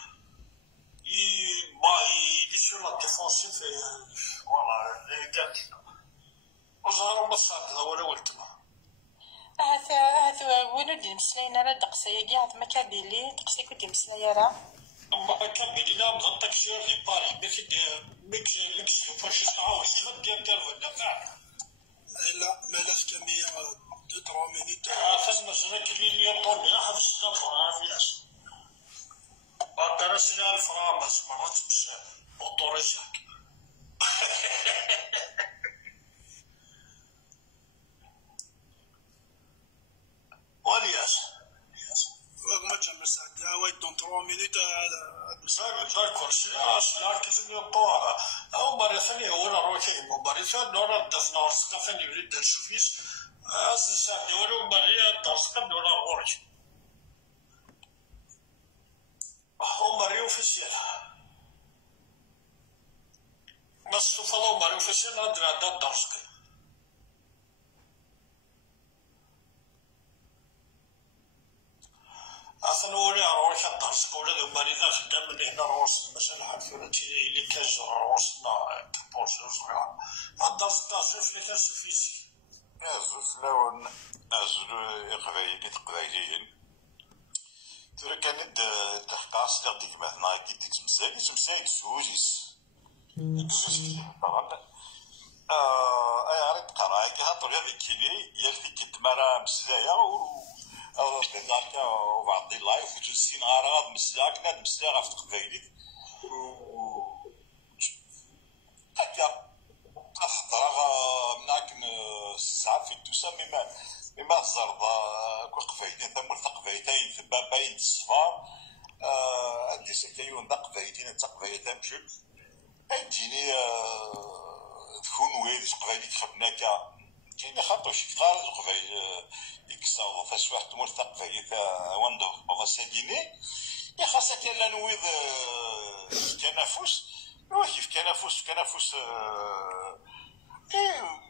il est sur la défensive et voilà, les gars. وزارة مصر ولا ولتما. هذا وين دي مسلينا لا دقسي كاع ما كابيلي دقسي كنت مسليا راه. ما كابيلي لا بغا تاكسير لي باري ميكي لكس فاش تعاود شنو ديال ولا فاهم. لا مالك كمية 2-3 مينيت. ثم زرك اللي يطول راح في السفر عافياش. درسنا الفرامس مرات مش اوتوريزاك والياس ما جمع ساعة وايد دون 3 مينيت داكور لا كتبني بوغا او مرة ثانية ولا روتي مبارية نورا دفنا رسقا ثاني يريد نشوفيش از ساعة ولا مبارية درسقا ولا غورج Mario Officiel. Mas se tu falar o Mario Officiel, não há nada de Darsk. أصلاً ولا أروح الدرس ولا ذو مريضة خدام اللي هنا روس مثلا حد في اللي كاجر روسنا كبوش صغيرة الدرس تصرف اللي كان سفيسي زوج إقبايلي تقبايليين ترى كانت تحقاص لغديك مثلا كي تمساك زوجيس طبعا أي تقرا كي هاطر هذيك كيلي يالتي كتمارا مسلايا أو كذاك وبعض اللايف وتسين غراض مسلاك ناد مسلاك في تقبايلي هكا تحضر مناك الساعة في تسمى مما الزرطة كل قفايتين ثم التقفايتين ثم باين الصفار أدي سكايون تقفايتين تقفايتين بشكل أديني تكون ويد تقفايتي تخبناكا كاين خاطر شي خارج قفاي يكساو فاش تمر تقفايت وندو بغاساديني يا خاصة لا نويض كنافوس كيف كنافوس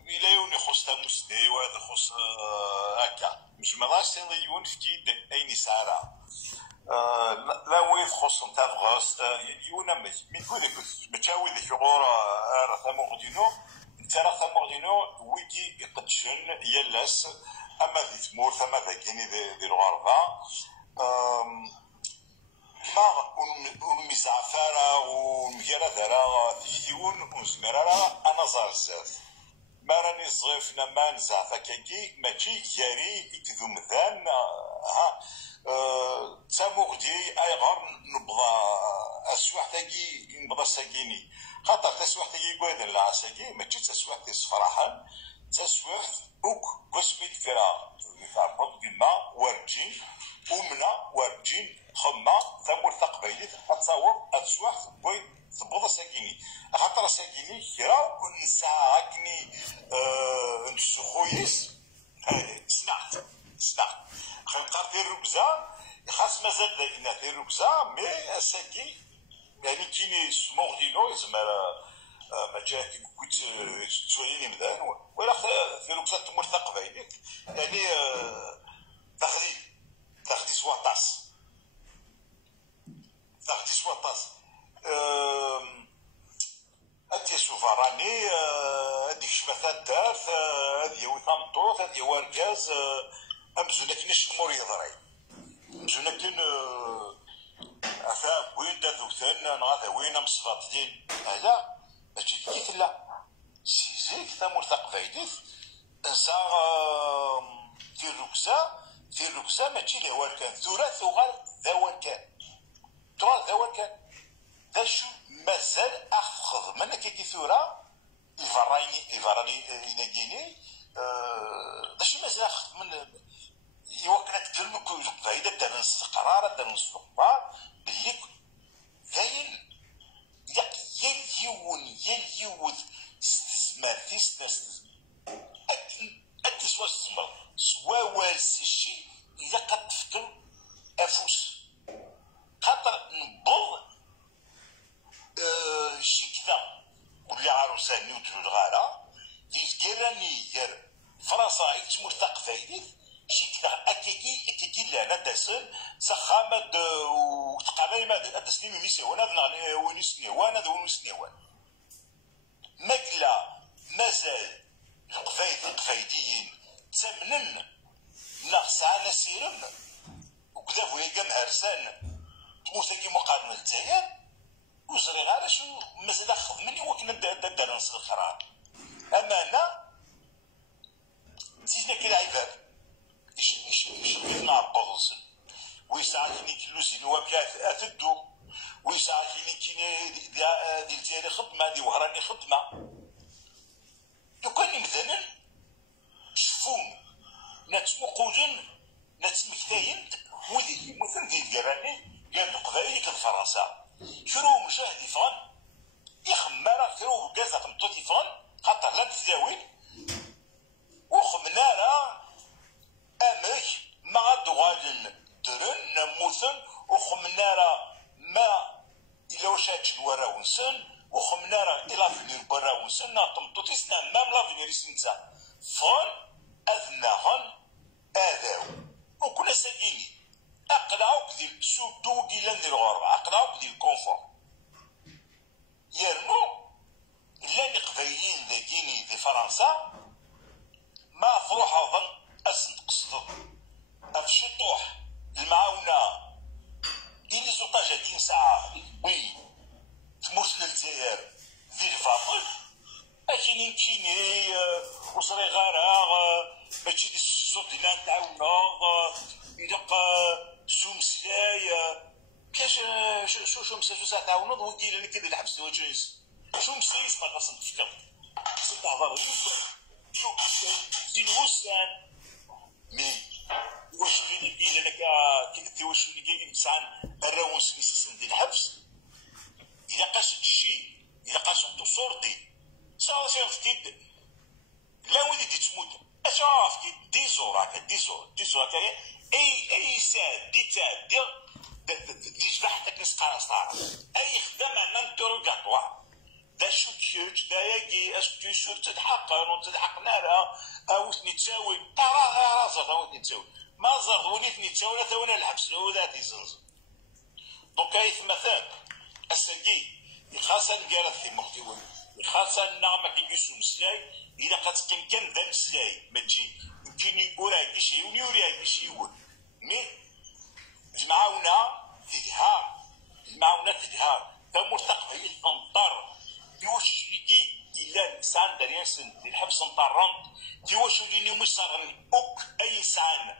إلا يون يخص تاموسني وهذا يخص هكا مش مراش يون في كيد أين سارة لا ويف خص نتا فغاس يونا من كل متاوي ذي شغور ثمو غدينو ترى ثمو غدينو ويجي يقدشن يلاس أما ذي تمور ثم ذاكيني ذي الغربة ما ونمزعفارا ونمجرى ذرا ثيون ونزمرارا أنا زارزات ما راني صغيفنا ما نزعفا كاكي ماشي جاري يكذو مثان ها تاموغدي أي غار نبضى أسواح تاكي نبضى ساكيني خاطر تسواح تاكي قوادن العساكي ماشي تسواح تي صفراحا تسواح أوك قسمي كرا مثال بض قلنا وارجين ومنا وارجين خما ثمور تقبيلي أتصور أتسواح بوي تبوض ساكيني خاطر ساكيني كرا ونساكني نسخويس سنعت خنقار دير ركزة خاص مازال داينا دير ركزة مي ساكي يعني كيني سموغدينو يزمر ما جاك كنت تسويني مدان ولا في ركزة تمر تقبيلي يعني تاخدي سواطاس هادي سوفراني هاديك شمثات دارت هادي وثامطوط هادي ورجاز أمزونا كاين الشمور يضري أمزونا كاين أثاب وين دا ذوثان نغادا وين مصفاطين هذا ماشي كيف لا سيزيك ثامور تقفايديث انسا في الركزة ماشي لي والكان ثورة ثوغال ذا والكان ترى ذا والكان ذا شو مازال أخذ من كي ثورة يفراني يناجيني ذا شو مازال أخذ من يوكنا تكلم كل فايدة درنس قرار درنس قرار بليك كاين يليون استثمار أدي سوا استثمار سوا والس الشيء إذا قد تفتر أفوس خاطر نبض شي كذا ولا عروساني وتلو الغارة يزكيراني ير فرنسا يتمر تقفايديث شي كذا أكيكي لانا داسن سخامد وتقالي ما أدسني ميسي وانا ذنغني ونسني وانا ذو نسني وانا مقلا مازال القفايديين تمنن نغسعنا سيرم وكذا فويقا مهرسان تموثاكي مقارنة الجزائر وزري غير شو مازال أخذ مني وكنا دار نص القرار أما أنا تيجينا كي العباد إيش نعرقو ضلسن ويساعدني كيلوزين وابكا أتدو ويساعدني كي دي الجزائر خدمة دي وهراني خدمة يكون مثلا شفون نتمقودن نتمكتاين وذي مثل دي الجراني قال قبائل فرنسا شرو مشاهد يفغن يخمارا شرو كازا تمطوط يفغن خاطر لا تزاوين وخمنارا امك مع دوغالن درن نموثن وخمنارا ما إلا وشاتش الوراونسن وخمنارا إلا فينير براونسن تمطوط يسنا مام لا فينير يسنسا فون أذناهن آذاو وكل ساقيني أقلعوك دي سودو قيلان دي الغربة أقلعوك دي الكونفور يرنو إلا قبايلين ذاكيني دي فرنسا ما فروح أظن أسنقصدو أفشطوح المعاونة إلي زوطا 30 ساعة وي تموت للجزائر ذي الفاطل أكيني كيني وصري غراغ ماشي دي الصوت ديالنا نتعاونو إدق سومسلاي كاش شو مسا شو ساعة تعاونو ودي لنا كده الحبس وجيس شو مسا يسمع قصد تفكر قصد تهضر شو الوسان مي واش اللي بين لك كي واش اللي انسان الراون سميس ديال الحبس اذا قاش الشيء اذا قاش انت صورتي صافي فتيد لا وليدي تموت اشاف كي ديزور هكا ديزور هكا اي ساعه دي دي جبحتك نسقى صار اي خدمه نانتروغاتوار دا شو كيوت دا ياكي اسكو شو تضحك وتضحك نارا او نتساوي ترى زاد او نتساوي ما زاد وليت نتساوي لا وانا الحبس لو ذات يزلز دونك اي مثلا السقي خاصه الكارثه المحتوى خاصه النغمه كيجيسو مسلاي اذا قد كان ذا مسلاي ماشي يمكن يقول هادي شي ونوري هادي شي يقول مي المعاونه تدهار فمرتق هي القنطر كيواش ليكي الا الانسان داريان سن الحبس نطرنت كيواش وليني مصغن اوك اي انسان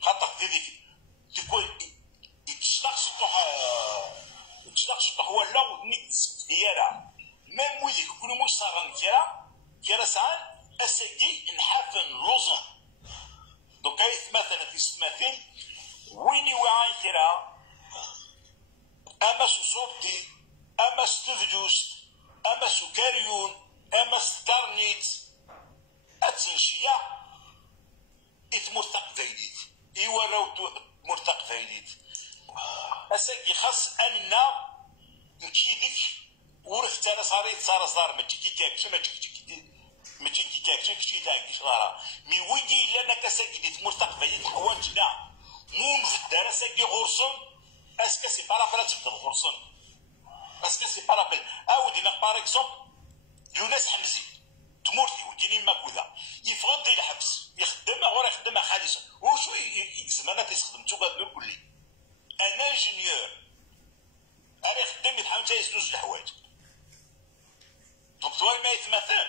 خاطر ديك تكون يتشلق ولا ودني سفيرة ميم ويديك كل مصغن كيرا ساعات اساكي نحافن لوزن دوكا مثلا تستمثل ويني وعاي كيرا اما صوتي اما ستفدوس اما سكريون اما ستارنيت اتنشيا مرتق فايديت ايوا مرتق فايديت اساكي خاص اننا نكيدك ورفت انا صار ما تجي كاكشي ما تجي كاكشي كشي تاعك شراره مي ويدي لنا كاساكي مرتق فايديت حوانتنا مون في الدار اساكي غرسون اسكا سي با لابيل تبدا غرسون اسكا سي با لابيل اودينا باغ اكزومبل يونس حمزي تمورتي وديني ماكوذا يفغض ديال الحبس يخدم غير يخدم خالص وشو زعما تيخدم تقاد كلي انا انجينيور انا خدام يتحمل حتى يزوج الحوايج دونك توا ما يتمثل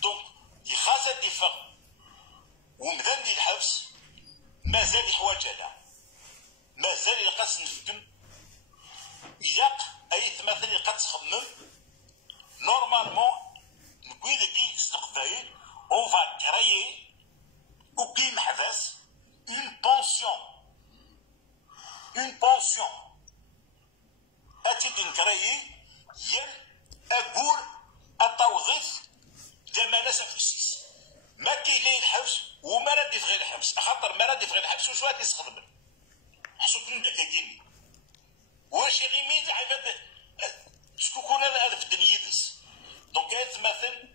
دونك يخاص الدفاع ومدان ديال الحبس مازال الحوايج هذا مازال يلقى نخدم ياق اي تمثل يلقى تخمم نورمالمون نقول لك استقبال اون فا كريي او كي محبس اون بونسيون اتي نكريي ديال اقول التوظيف ديال مناسك فلسيس ما كاين لي الحبس وما راه في غير الحبس خاطر ما راه في غير الحبس واش غادي تخدم حسو كون داكيني واش غيميد عباد شكون هذا في الدنيا دس دونك مثلا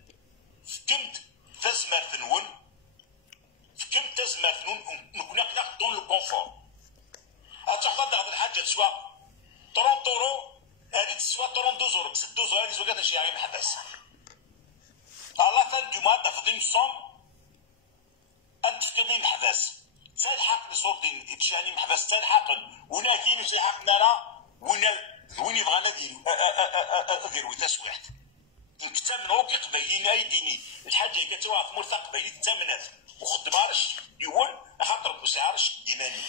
فكمت تزمرثنون نكون نقدر دون لو كونفور اتحفظ هذه الحاجه سوا 30 اورو هذه سوا 32 اورو 6 اورو هذه زوجات شي عام حبس على فان دو موا تاخذين صوم انت تكمل محبس تلحق لصوت دين تشاني محبس تلحق ونا كاين شي حق نرى وين بغانا نديرو تسويحت انت من روك قبيلين ايديني الحاجه كتوقف مرتق قبيلي الثمنات وخدمارش يقول خاطر بوسعرش ديماني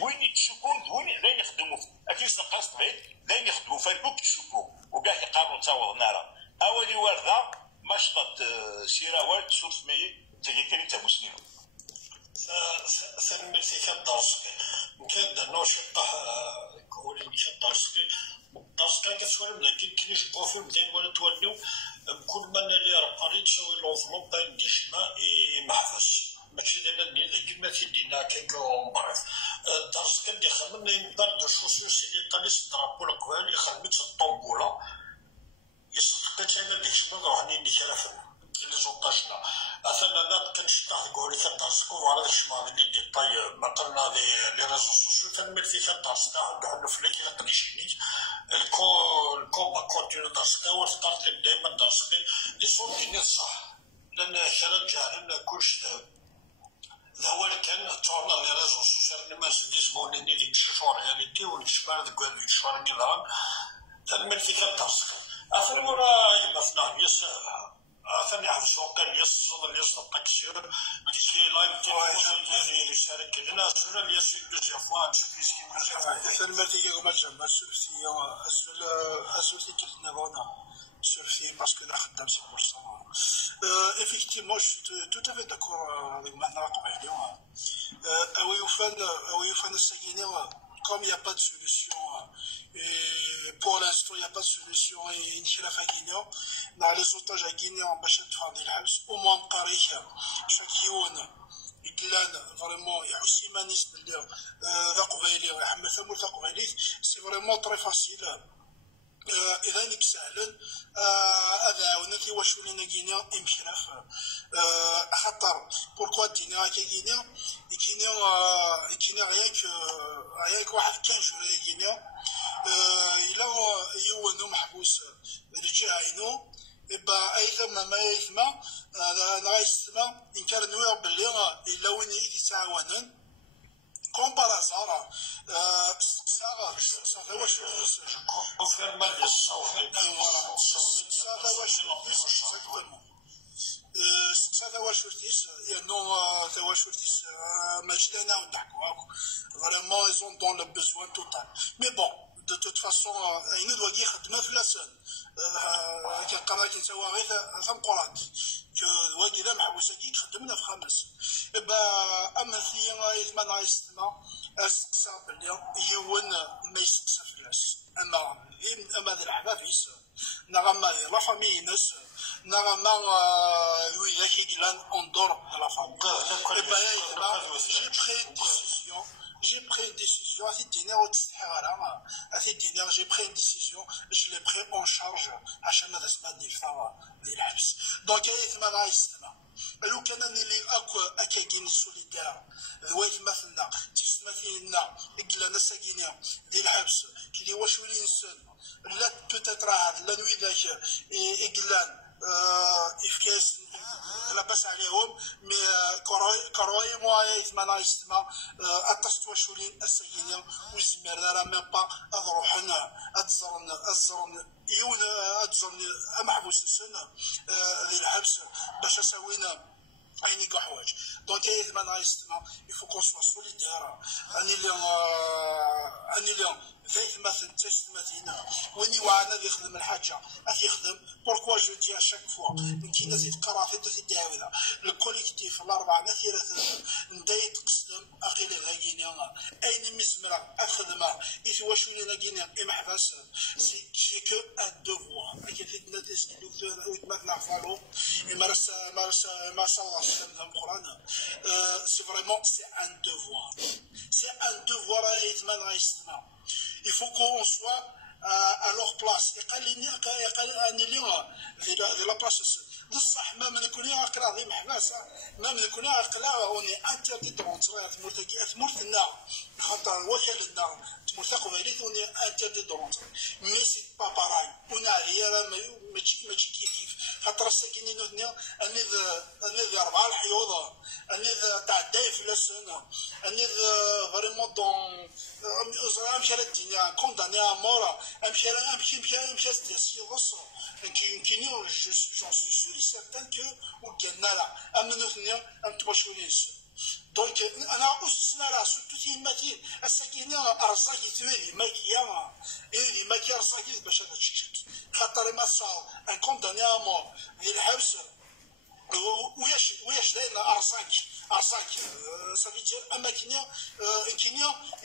وين تشوفون وين لا يخدموا اكيد نقصت بعيد لا يخدموا فالبوك تشوفوا وكاع يقارنوا تصاور نارا اولي ورده مشطط سيراوات سولف مي تجيكري تا مسلم سلمي سيكا دارسكي ممكن نوش طاح كولي مشى دارسكي دارسكي كتسولم لكن كليش بروفيل مزيان ولا تولوا بكل ما نالي راه قاري تسوي لونفلوب بان ديشما محفوظ ماشي دابا نيت كيما تيدينا كيكون معرف دارسكي اللي خدم لي بار دو شوسيو سيدي قاليس درابو القبال اللي خدمت الطومبوله يصدقت انا ديك الشمال روحني اللي كرافل اللي زوطاشنا مثلا انا كنشطح كوري كندرسكو فوالا داك الشمال اللي دي طاي مثلا لي ريزو سوسيو كنمير في كندرسنا عندو فليك الا قليشينيت الكومبا كونتينو درسكا وستارت دايما درسكي لي صوت ديالي الصح لان كان جعلنا كلش ذا كان تورنا لي ريزو سوسيال ما سديسموني ديك شوار رياليتي ونشمار ديك شوار نظام تنمر في كدرسك اخر مرة مثلا يس ثاني حفظوا كان يس صدر يس التكسير كيسكي لايف تيلي يشارك الناس ولا يس دوزيام فوا نشوف كيسكي ثاني يوم الجمعة السلسي كتنا بونا سلسي باسكو لا خدام 6%. Effectivement, je suis tout à fait d'accord avec Mahna Qabaïlian. Aouyofan Saguiné, comme il n'y a pas de solution, et pour l'instant il n'y a pas de solution, et Inchilaf à Guinée, dans les otages à Guinée, en Bachet de Fandil Habs, au moins en Paris, chaque youn, vraiment, il y a aussi Manis, c'est vraiment très facile. إذا نكسالن هذا عاونتي واش ولينا كينيا إمشراف خاطر بوركوا دينا كينيا كينيا غياك واحد كان جوري كينيا إلا يوانو محبوس رجع عينو إبا أي ثم ما يثما أنا غايستما إن كان نوير بلي إلا وين يتعاونن كوم بار هازار ça fait wesh on fait mal de ça ça fait wesh exactement ça fait wesh non fait wesh ماشي ونضحكوا vraiment ils ont dans le besoin total mais bon de toute façon il doit dire خدمه في لاسن كنقرا كنسوا غير ثم قرات واجي لا محبوسه كي خدمنا في خمس با اما في يثمان غايستما اسقسا بلي يون ما يسقسا فلاس اما ذا الحبابيس نغما لا فامي ناس نغما ويلا كيكلان اندور لا فامي با j'ai pris une décision à cette dernière j'ai pris une décision je l'ai pris en charge à chaque semaine des femmes des labs donc لو كان اللي اكاكين سوليدار ذوات مثلنا تسمى فينا إقلا نساكينا ديال الحبس كي واش ولي نسن لا بوتيتر لا نوي ذاك إقلان إفكاس لاباس عليهم مي كروي موايا يثمانا يستما أتستوى شولين الساكينا وزمرنا راه ميم با أضروحنا أتزرن يون أتزرن محبوس نسن ديال الحبس باش أساوينا أيني كاع حوايج دونك يثمانا يستما يفو كون سوا سوليدار أني اليوم ذاك مثلا تسمتينا وين يوعنا يخدم الحاجه يخدم بوركوا جو دي اشاك فوا كي ناس يتقرا في الدعوه الكوليكتيف الاربعه مثيره نداي تقسم اقيل غاكينيا اين مسمره الخدمه واش ولينا كينا محبس سي كو ان دوفوار كيف الناس كيدوزو ما نعرفالو ما صلى الله عليه وسلم القران سي فريمون سي ان دوفوار يتمنى غيستمع il faut qu'on soit à leur place. Et quand il y a la place, بصح ما نكوني اقرا ذي محباسه ما نكوني اقرا اوني انتردي دونتري تمرتنا خاطر وكلنا تمرتقوا بالي اوني انتردي دونتري مي سي با باراي ونا هي ماشي كيف خاطر الساكنين هنا اني 4 الحيوض اني تاع الدايف لسنا اني فريمون دون امشي الدنيا كونداني امورا امشي سي غصو كاين j'en suis certain que وكنا لا امنوثنيا انتوشوليس دونك انا اسنا راه سوتو تيماتي الساكنه ارزاكي تويلي ماكيا اللي ماكيا رزاكي باش تشكت خاطر ما صار ان كونداني امور ديال الحبس وياش لنا ارزاك صافي ديال اماكن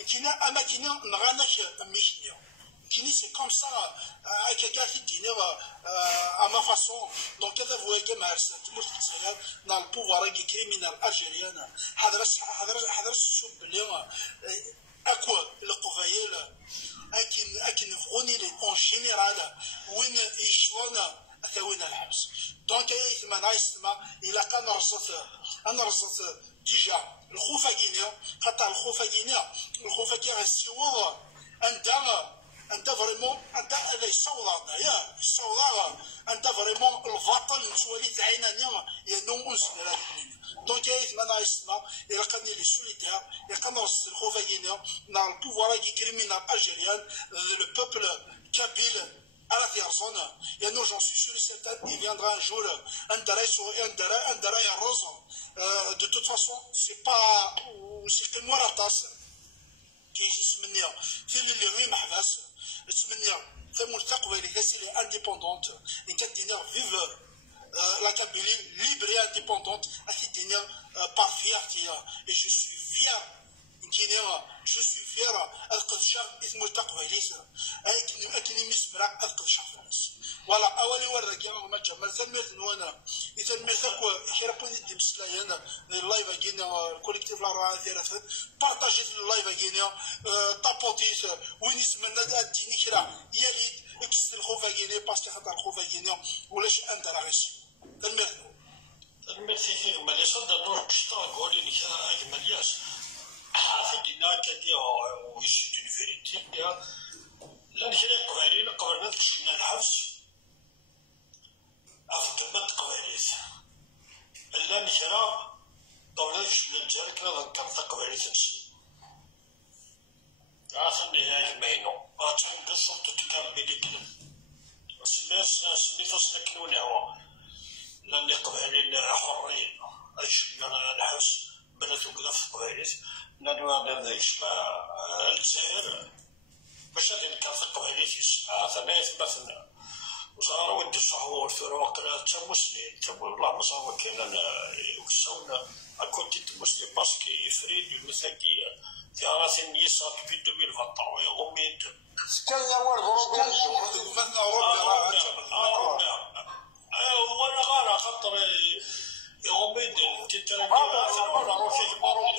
كاينه اماكن نغانك ميكنيا Kini c'est comme ça, à quelqu'un qui dit à ma façon, donc كذا vous voyez dans le pouvoir criminel algérien, حضر السوق بلي أكو القبائل أكن فغوني لي en général وين يشلون أثوين الحبس. donc يثمن إلا كان رزت ديجا الخوفة جينيا، حتى الخوفة كي غنسيوه عندها انت فريمون انت هذا يصوض ياك يصوض انت فريمون الفاطل نتولي تعيناني يا نو اسم دونك يا ما نايسنا الى كان لي سوليتير الى كان الخوفايين نا البوفوار كي كريمينال الجيريان لو بوبل kabyle à la Vierzone. Et nous, j'en suis sûr et certain, il viendra un jour un Dara et Rose. De toute façon, c'est pas. C'est que moi la tasse. Qui est Smenia. C'est les rimes à Havas. Smenia. C'est mon taqwa, elle est indépendante. Et qu'elle vive la Kabylie libre et indépendante. Elle par fierté. Et je suis fier. Je suis fier أذكر شعب اسمه تقويليس أكني مسمرة أذكر شعب فرنسا ولا أولي ورد كيما ما جمال تنميت نوانا إذا نميتك شربوني دي مسلايانا اللايف أجينا الكوليكتيف لا ثلاثة بارتاجي اللايف أجينا طابوتيس وين يسمنا ديني كرا يا ريت اكس الخوف أجينا باسكو خاطر الخوف أجينا ولاش أنت راغيش تنميت في غمالي صدق نور كشطار قولي لك أجمالياس حافظنا كدي ويسيت الفيريتي بها لان كرا قبالين قبل ما تكشفنا الحبس أفضل ما تقباليت لان كرا قبل ما تكشفنا الجاري كنا ذكرت قباليت نسي عاثني هاي المينو عاثني السلطة تكملي كده سمي فصل كنوني هو لان قبالين حرين أجمنا الحبس بناتو قلف قباليت لأنه هذا يسمى الجزائر باش هذه الكارت القبيلية يسمى ثاني يثبتنا وصار ودي الصحور ثورة وقرا تا مسلم تا والله صار كاين يوسونا أكونتيت مسلم باسكي يفريد المساكية في راسي نيسا في 2023 يومين كان يوارد أوروبي فنا أوروبي وانا غارة خاطر يومين تترجم ولا روحي المروضة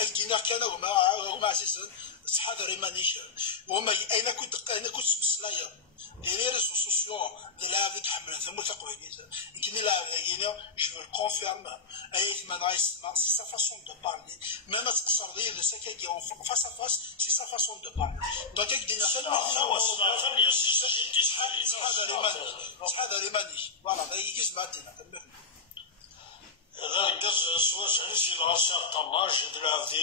الدينار كان وما عزيزا صحاب ريمانيك وما اين كنت مسلايا les réseaux sociaux de la vie de Hamlet, c'est moi qui je le confirme, c'est sa façon de parler. Même à ce que ça dit face à face, c'est sa façon de parler. Donc, il dit voilà, il est maintenant. هذا الجزء سواء سنسي العصر طناج يدرى في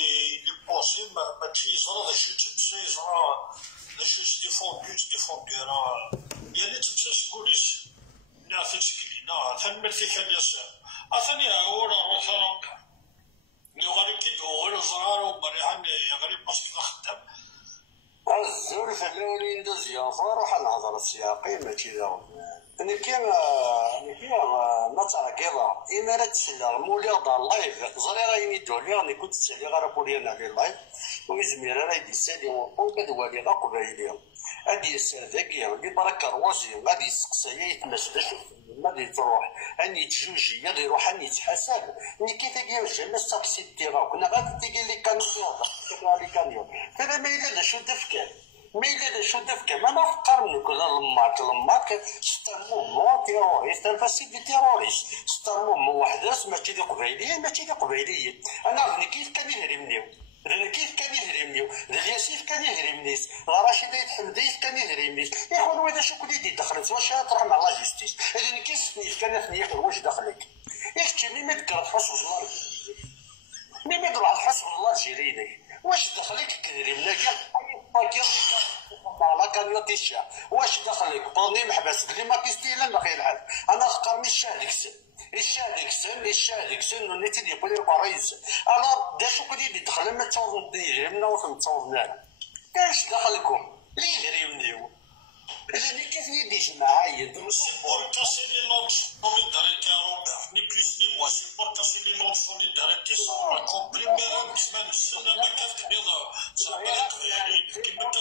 البوسي ما تشي يزرى ذا شو تبسي يزرى ذا شو تديفوندو أنا يعني تبسي سكوليس نافس كلينا ثمل في كاليسا أثني أولا روثانا يغرب كدو ولا زرار ومريحان يغرب بس نخدم الزول في الأولي ندزيا فروح الهضرة السياقية ما تيزاو أنا كيما نتاع كذا إما لا تسلى مولي دار لايف زري راه يميدو لي راني كنت تسالي غير بولينا على لايف ويزمير راه يدي سالي وكدوالي غا قبايلي هادي السرداكية اللي برك روازي غادي يسقسايا يتمشى غادي تروح اني تجوجي غادي يروح اني يتحاسب ني كي تلقى جمع الساكسي تيغا كنا غادي تلقى لي كانيون كذا ما إلا شو دفكر ما إلا شو دفكر ما نفكر من كل المارك ستامو تيروريست الفاسيد دي تيروريست ستامو وحده ماشي دي قبايليه ماشي دي قبايليه انا عرفني كيف كان يهرمنيو كيف كان يهرمنيو الياسيف كان يهرمنيس رشيد يتحمديس كان يهرمنيس يا خويا واذا شو كنتي دخلت واش تروح مع لا جيستيس اذا كيف كان يخليك واش دخلك يختي ما تقرا تحس والله ما يقرا تحس والله جيريني واش دخلك كهرمنا كاع لا كانيوتيشا واش دخلك بوني محبس اللي ما كيستيلا ما كيلعب انا خقرني الشاهد يكسن ونيتي دي بولي قريز انا دا شو كدي دخل ما تصوب ديري منا وفم تصوبنا كاش دخلكم ليه ريونيو اذا كيف يدي جماعه c'est pour casser les langues solidarité Robert ni plus ni moins c'est pour casser les langues solidarité sans la complément même السنه ما كانت بيضاء صافي يعني كما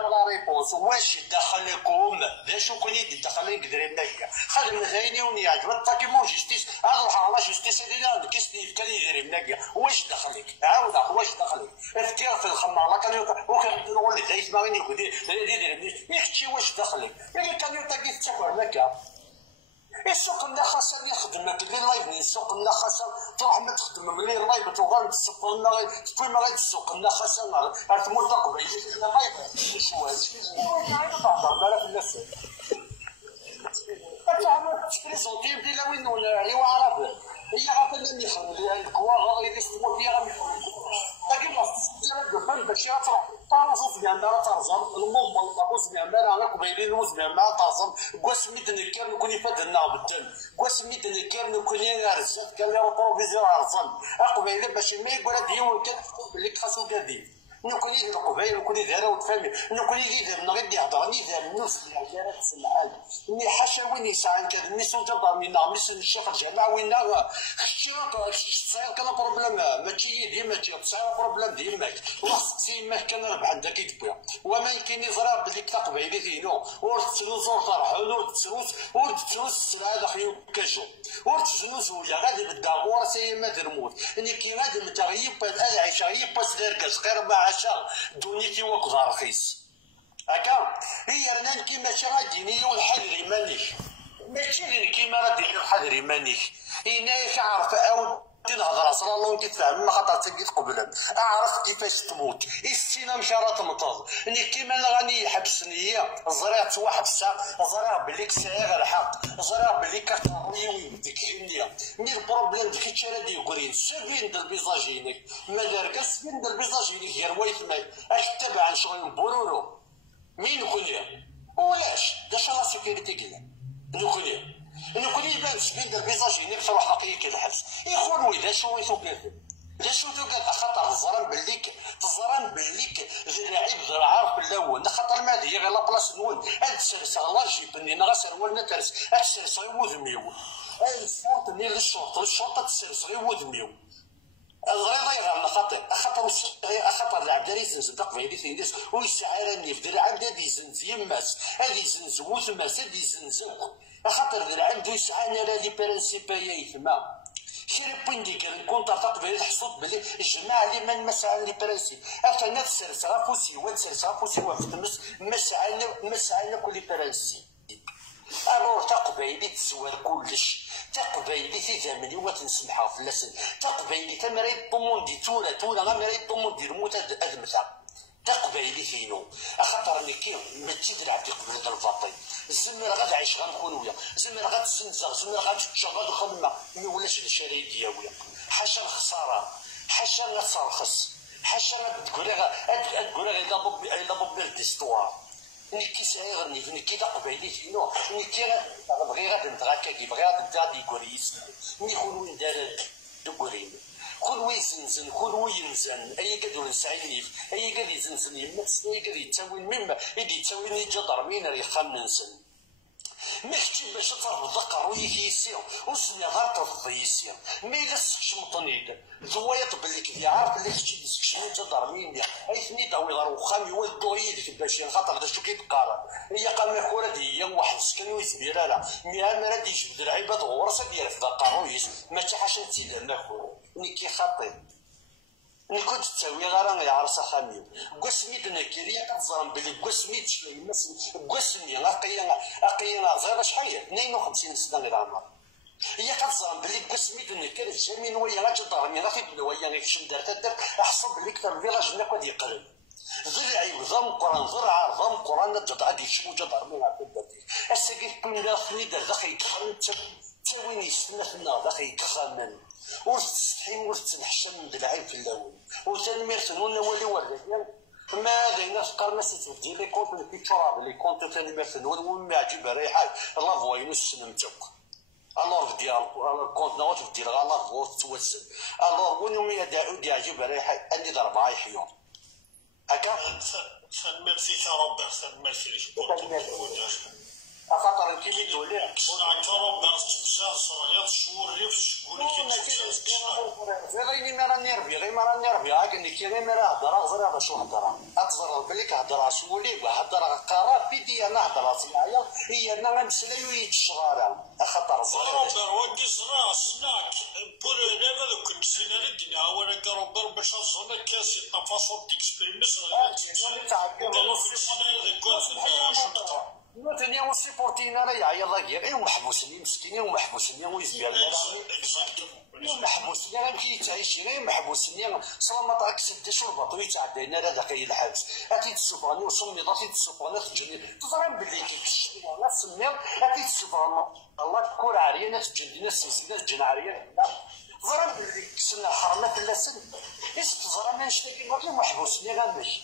لا ريبونس واش دخلكم ذا شو كني دخلين قدرنا خدم ثاني ونياج بالطاكيمون جيستيس هذا على جيستيس اللي كيستي كان يدير منك واش دخلك عاود واش دخلك افتكر في الخماره كان وكان نقول لك ما غادي يقول يدير يحكي واش دخلك اللي كان يطاقي تاكل هكا السوق لنا خاصة اللي خدمك اللي لايف السوق لنا خاصة تروح ما تخدم ملي اللايف تغال تسوق لنا تكون ما غادي تسوق لنا خاصة عرفت ملتقى بيجي لنا لايف شويه تهضر مالك الناس تعمل تبريزونتي بلا وين ولا ايوا عرب هي غاتني اللي يخرج لي الكوا غادي يستمر فيها غادي لكن خاص تستمر بفهم باش تروح طارز زعما دار طارزان المهم طارز زعما انا قبيلين زعما طارزان كوا سميتني كان نكون يفدنا بالدم كوا سميتني كان نكون رزق كان لي بروفيزور عرزان قبيله باش ما يقول هاد يوم اللي كحاسو كادي نكون يدير القبائل نكون يدير وتفهمي نكون يدير نغير يهضرني دار الناس اللي دارت السمعان ني حاشا وين يسعى كذا ني سوجا ضامينا مش الشيخ الجامع وين كان بروبليم ماشي ديما تصير بروبليم ديما وخصك ما كان ربح عندك يتبويا وما كاين يزرع بلي كتا قبيلي دينو ورتسلوز ورطرحون ورتسلوز السلعه داخل كاجو ورتجنوز ولا غادي بالداغور سي ما درموت ني كي غادي متغيب العيشه غيب باس داركاش غير ما دونيتي وقضى رخيص هكا هي رانا كيما شي غاديني والحذري مانيش ماشي اللي كيما راه دير الحذري مانيش هنايا كنعرف او نهضر صلى الله وانت تفهم ما خاطر تجي قبلا اعرف كيفاش تموت السينا مشى راه تمطر ني كيما غادي يحبسني زريت واحد الساعه زريع بلي كساير الحق زريع بلي كتروي ديك النيه ني البروبليم ديك الشارع ديال كورين سبين د البيزاجينيك ما دارك سبين د البيزاجينيك غير وايت ماي اش تبع عن شغل بورورو مين كونيا ولاش داش لا سيكوريتي كلا نكون يبان سبين د البيزاجينيك تروح حقيقي الحبس يخون ويدا شو يثوكل لا شو دوكا خاطر الزران بليك تزران بليك لاعب غير عارف بالاول خاطر ما هي غير لابلاص نون هاد السرسه الله يجيبني انا غسرولنا ترس هاد السرسه يوذميو هاد السبورت ني للشرطه تسرس غير وذميو الغريضه يغير خاطر العبد يزنز دق فيدي تيندس ويسعى راني في العبد هادي يزنز يماس هادي يزنز وثماس هادي يزنزوك خاطر العبد يسعى انا لي برانسيبايا يثما شري بوين ديك الكونتر تقبل الحصود بلي الجماعه اللي ما مسعى لي برانسيب افنا تسرس غافوسي وتسرس غافوسي وفتمس مسعى كل برانسيب الور تقبيلي تسوار كلش تقبيلي تيزامني وتنسمحها في اللسن تقبيلي تمريض طموندي تولا غمريض طموندي الموت ادمثا تقبيلي فينو اخاطر كي متشد العبد يقبل هذا الفاطي الزمر غاد عايش غنكون ويا زمر غاد تزنزر زمر غاد تشغل خدمه ما ولاش الشراي ديالو حاشا الخساره حاشا لا ترخص حاشا تقول الا بوب ديستوار نكي صغير نكي تقبيلي فينو نكي بغي غاد نتغاكا بغي غاد غادي كوريس ني خلو ندار دكورين كل ويزنزن كل وينزن اي قدر نسعينيف اي قدر يزنزن يمس اي قدر يتساوين مما يدي يتساوين يجدر مين ريخام ننسن مشتي باش تربط قروي يسير وسني غير تربط يسير ما الا سكشمطنيد زوايط بلي كذا عارف بلي خشي سكشمي تدار مين ايثني داوي غير وخامي ولدو يدك باش خاطر دا شو كيتقارن هي قال ما خورا دي واحد سكن ويسبير لا مي انا دي جبد العباد غورسه ديال في قرويس ما حتى حاجه تيدير لا خورا نيكي خاطي ني كنت تساوي غير عرسه خامي قسميت نكيريا كتظلم بلي قسميت شويه مثلا قسمي اقينا زير شحال 52 سنه غير عمر هي كتظلم بلي قسميت نكير الجميل ويا لا تضرني لا في بنويا غير شن درت احسب بلي كثر الفيلاج هناك غادي يقلب غير عيب ضم قران غير عار ضم قران تجد غادي يشمو جدار من عبد الساكن كل داخلي دار داخل تاويني سنه داخل يتخمن وتستحيم وتنحشم من العيب في الاول وتنميرتن ولا ولي ورد ما غينا فكر ما ستبدي لي كونت اللي كيتشرب لي كونت تنميرتن وما عجب ريحه لا فوينو سنمتوك الور ديال الكونت نوت ديال لا فو توسل الور وين يوم يعجب ريحه اني ضرب هاي حيون هكا ميرسي سا روبرت ميرسي خاطر انت اللي تولي نعتبروا بالتمثال صغير شوري في شكون غير ما راني ربي غير ما راني ربي هاك انك غير ما راه هضره غير هذا شو هضره اتزرع بليك هضره شولي وهضره قرار بيدي انا هضره معايا هي انا غنمسلاو يتشغاله خاطر زرا ودي زرا سناك بور ليفا دوك نسينا لدنا وانا كروبر باش نزرنا كاسي طفاصو ديكسبريمس قالوا في الشنال ذاك مثلا وسيبورتينا راه يعيط غير ومحبوسني مسكين ومحبوسني ويزبال محبوسني راه كيتعيش غير محبوسني صلا ما طاك ست شربط ويتعدينا راه داك الحبس اكيد تسوفاني وصمي ضاتي تسوفاني تجني تضرب باللي كيكشف لا سمير اكيد تسوفاني الله كور عريانه تجلدنا السيزينه تجن عريانه ضرب باللي كسنا حرمه لا سن اش تزرع ما نشتكي ما محبوسني غنمشي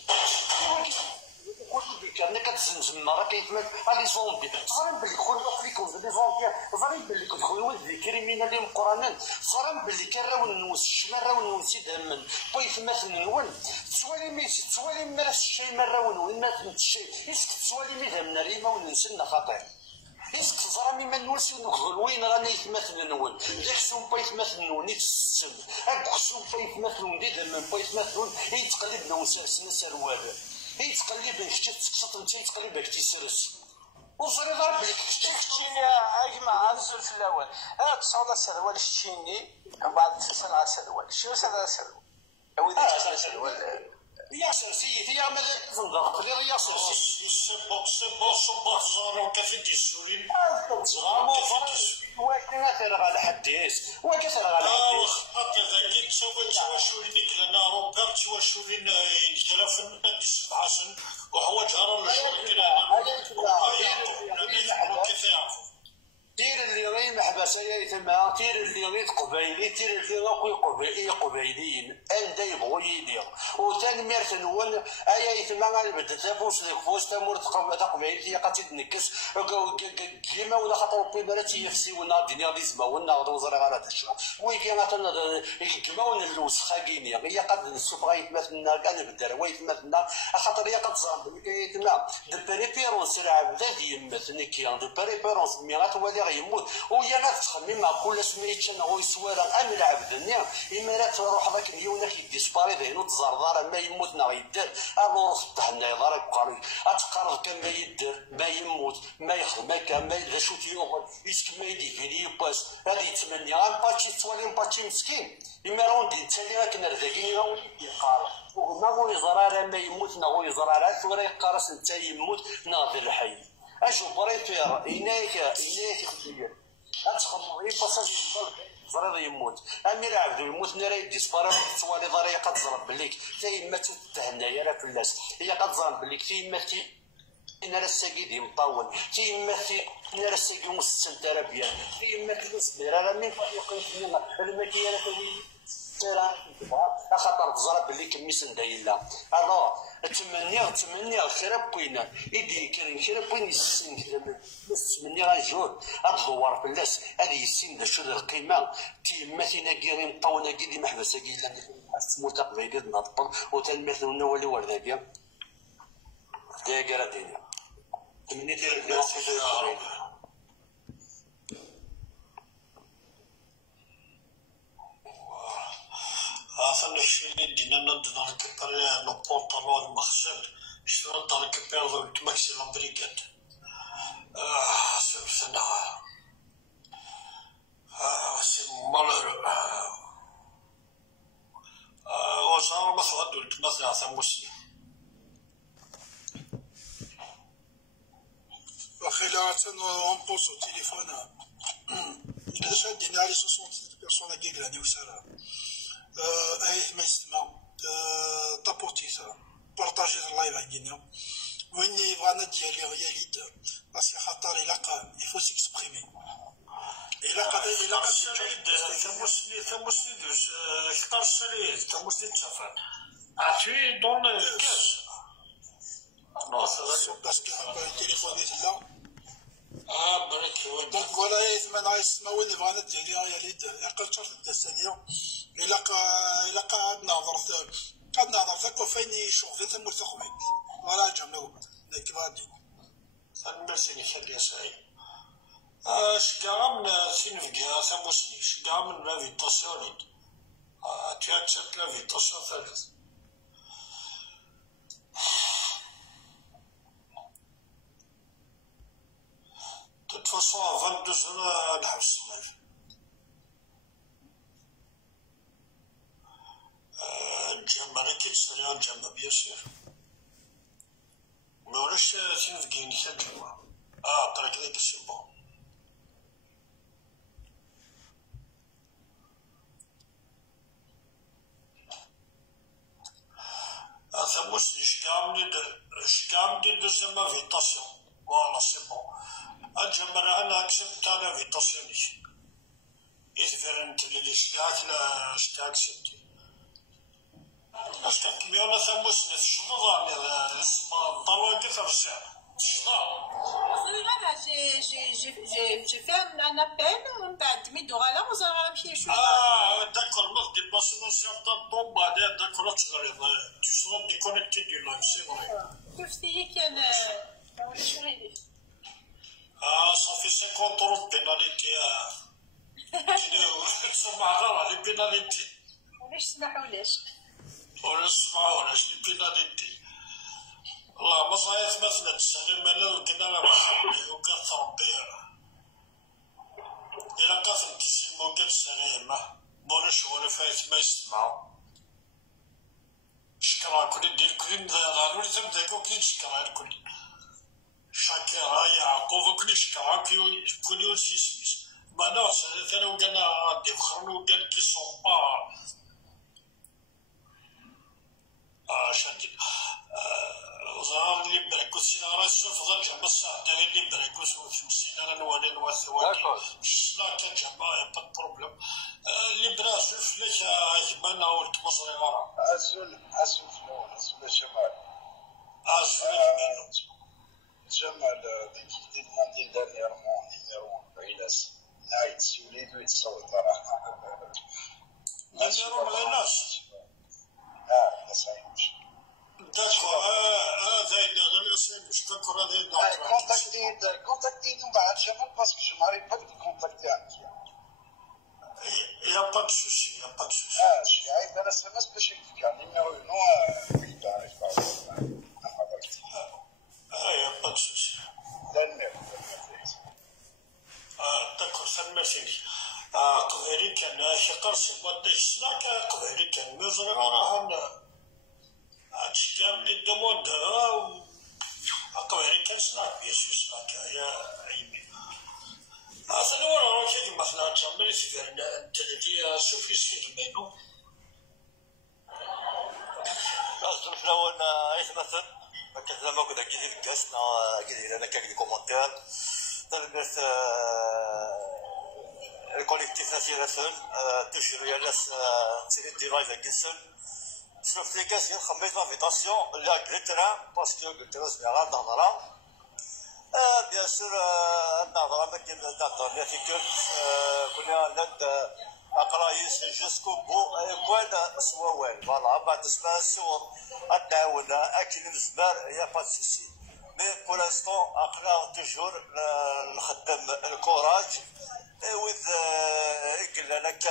كان كتزنزم مرة كيتمات لي زومبي ظريم باللي كون فيكم لي زومبي ظريم باللي كتكون ولد لي كريمينال مقرانا ظريم باللي كان راهو نوس الشمال راهو نوسي دامن بغيت مثلا نون تسوالي ميسي تسوالي ما الشيء ما راهو نون ما فهمت الشيء اسك تسوالي مي دامنا ريما وننسلنا خاطر اسك ظرامي ما نوسي نكذل وين راني مثلا نون داكسون بغيت مثلا نون يتسن اكسون بغيت مثلا دي دامن بغيت مثلا يتقلب نوسرسنا سروال يتقلب يختي تسقط انت يتقلب لك تيسرس وصري ضرب لك شتيني اجمع نزل في الاول تصور سروال الشيني من بعد سنه سروال شنو سنه سروال وذا سروال ياسر سيدي يا ماذا زنقط لي ياسر سيدي سي صباح زارو كيف ديسولين واكن اثر على حديث واكثر على حديث خاطر ذاك تسوى شولين كلنا روبرت تسوى شولين يتلف الناس الحسن وهو جار دير اللي غير محبسه يا تما دير اللي غير قبيلي دير اللي غير قبيليين اندا يبغوا يدير وثاني ميرت نول ايا تما غنبدا تفوس لك فوس تمور قبيلي قاتل نكس كيما ولا خاطر بيبرات يفسي ونا الدنيا دي زما ونا غدو زرا غادا تشرا وي كاين عطنا كيما ونا الوسخه كينيا هي قد السوق غيتمثلنا كان بالدار ويتمثلنا خاطر هي قد صاب كيتما دو بريفيرونس راه بدا يمثلني كيان دو بريفيرونس ميغات ولي يموت ويا لا تخمم مع كل سميتش انا هو يسوار ام العبد النيا اما لا تروح ذاك اليوم كيديسباري بينو تزرزار ما يموت نا يدار الو فتح لنا يضرب قالوا اتقرض كان ما يدار ما يموت ما يخدم كان ما شو تيوغ يسك ما يديك لي باس هذه يتمنى ان باتشي توالي باتشي مسكين اما راهو دي تالي كنا رذاكين راهو يقار وما هو يزرار ما يموت نا هو يزرار ثوري قارس انت يموت نا في الحي اجو بريفير إناك خطير أتخمر يبصج زريض يموت أمير عبدو يموت نرا يديسبارا توالي ضري قد زرب بليك تايما تتهنى يا راه فلاس هي قد زرب بليك تايما نرا الساقي مطول تايما نرا الساقي مستن ترابيان تايما تلسبير راه من فريقين فينا المكيانة توي خاطر تزرب بلي كميس ندايلا الو تمني الخير بوينا يدي كريم خير بوين يسين كلام بس مني رجل ادور فلاس هذه يسين دا شو القيمه تيماتينا كيرين طونا كيدي محبسه كيلا سموت قبيله نطبل وتنمثل نولي وردابيا يا قراتيني تمني دير هذا الشيء اللي دينا ندنا نكبر نبونطالون المغسل شنو نكبر تماكسي لامبريكاد سنة سي مالور وصار مثلا دولت مثلا ثموسي وخيلا نبوزو تليفون إذا شادينا على 60 بيرسون كيكلا نيوسارا أيه ما يسمى طابوتيتا بارطاجي اللايف عندنا وين يبغانا ديالي رياليد باسكو خاطر إلا يفو سيكسبريمي إلا ثموسني دوش كتار سري ثموسني تشافان عطوي دون الكاش باسكو تليفوني تلا بريك دونك ولا يزمان غيسمى وين يبغانا ديالي رياليد يقل شرط الدسانية إلا قعد نهضر ثاك وفين يشوف ثمور ثخوي ولا جمعو لك غادي merci les سعيد. شكرا من سينفكا ثموسني شكرا من لافيتاسيون تياتشات لافيتاسيون ثالث. De toute façon, à 22h, نحبس اللايف. نجمع أكيد سريع نجمع بيان سور. مورش سينفكين كنجمع. طريق ذاك سي بون. ثموسني شكام دي دوزيام انفيتاسيون. فوالا سي بون. الجمرة أنا أكسبت أنا انفيتاسيون. إذا أنت اللي شتاك سنتي. أشتاك ميونا ثموسني في الشنطة من الطلاق كثر الساعة. Oui, voilà, j'ai fait un appel, vous aurez un pied chaud. D'accord, moi, déplacer mon certain tombe, d'accord, tu seras déconnecté du live, c'est vrai. Ça fait 50 euros de pénalité. Les pénalités. ولاش لي بيناليتي والله ما صايت مثلا تسلم انا كنا نصاحبي وكتربي إلا كثر تسلمو كتسليمه موناش ولا فايت ما يسمعو شكرا كل دير كل ضروري تبدا كي نشكرها الكل شاكرا يعقوب كل شكرا كل يوسي سميس ما ناس انا وقالنا غادي وخرنا وقال كي سون با شادي وزار اللي بركوس سيناراسيون فضل جمع الساعة داير اللي بركوس وخمسين أنا نوالي نواثوالي شنا كان جمع با بروبلم اللي براز فلاك عجبانا ولد مصري غارة عزول جمال جمال دي ديموندي دانييرمون نيميرو بعيلاس نايت سيوليد ويتصوت راه نيميرو مغيناش ما صايمش داكور هذا اللي غير شكون هذا كونتاكتيت من بعد جمال باسكو جو ماري با كونتاكتي عنك يا با دو سوسي شي عيب انا سمس باش يفكر نيميرو نو وي تعرف يا با دو سوسي داكور سمسيني قبيلي كان شقر سيما ديسناك قبيلي كان مزرعة راهن هادشي كامل لي دوموند قبيلي كان سناك بيسو سناك يا عيبي أصلا ورا كي مثلا تشمل سيفرنا التلاتي شوفي سفيك منو أصدر فلاون يتمثل كذا ما كنت أكيد الجسنا أكيد أنا كان كومنتير تلقيت الكوليكتيف ناسيونال تشير يالاس تيري دي لايف كيسل شوف لي كاس خميت انفيتاسيون لا قلت لها باسكو قلت لها سمعها نهضره بيان سور النهضره ما كاين نهضر فيك كنا ند اقرايس جوسكو بو كوان سواوال فوالا بعد تسمع الصور تعاونا اكل الزبار يا با سوسي مي بور لانستون اقرا توجور نخدم الكوراج وذ قلنا لك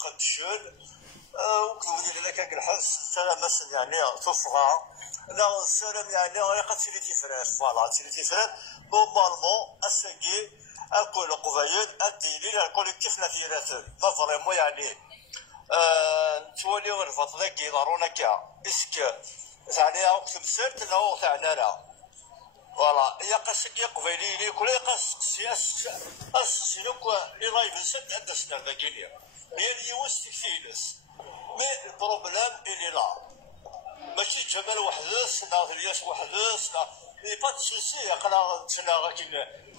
قد شون وكل لك الحس سلام يعني تفغى لا سلام يعني قد سيري تفرات فوالا سيري تفرات نورمالمون اساكي اكل قبايل الدليل الكوليكتيف نافيراتور ما فريمون يعني تولي الفتره كي ضرونا كا اسك ثاني وقت مسرت لا تاعنا لا فوالا يا قاسك يا قبيلي لي كل قاس سياس شنو لي راي بنسد عند السنه ذاكيليا هي اللي وستكتيلس مي البروبليم اللي لا ماشي جبل وحدث لا الياس وحدث لا مي با تسوسي قرا تسنا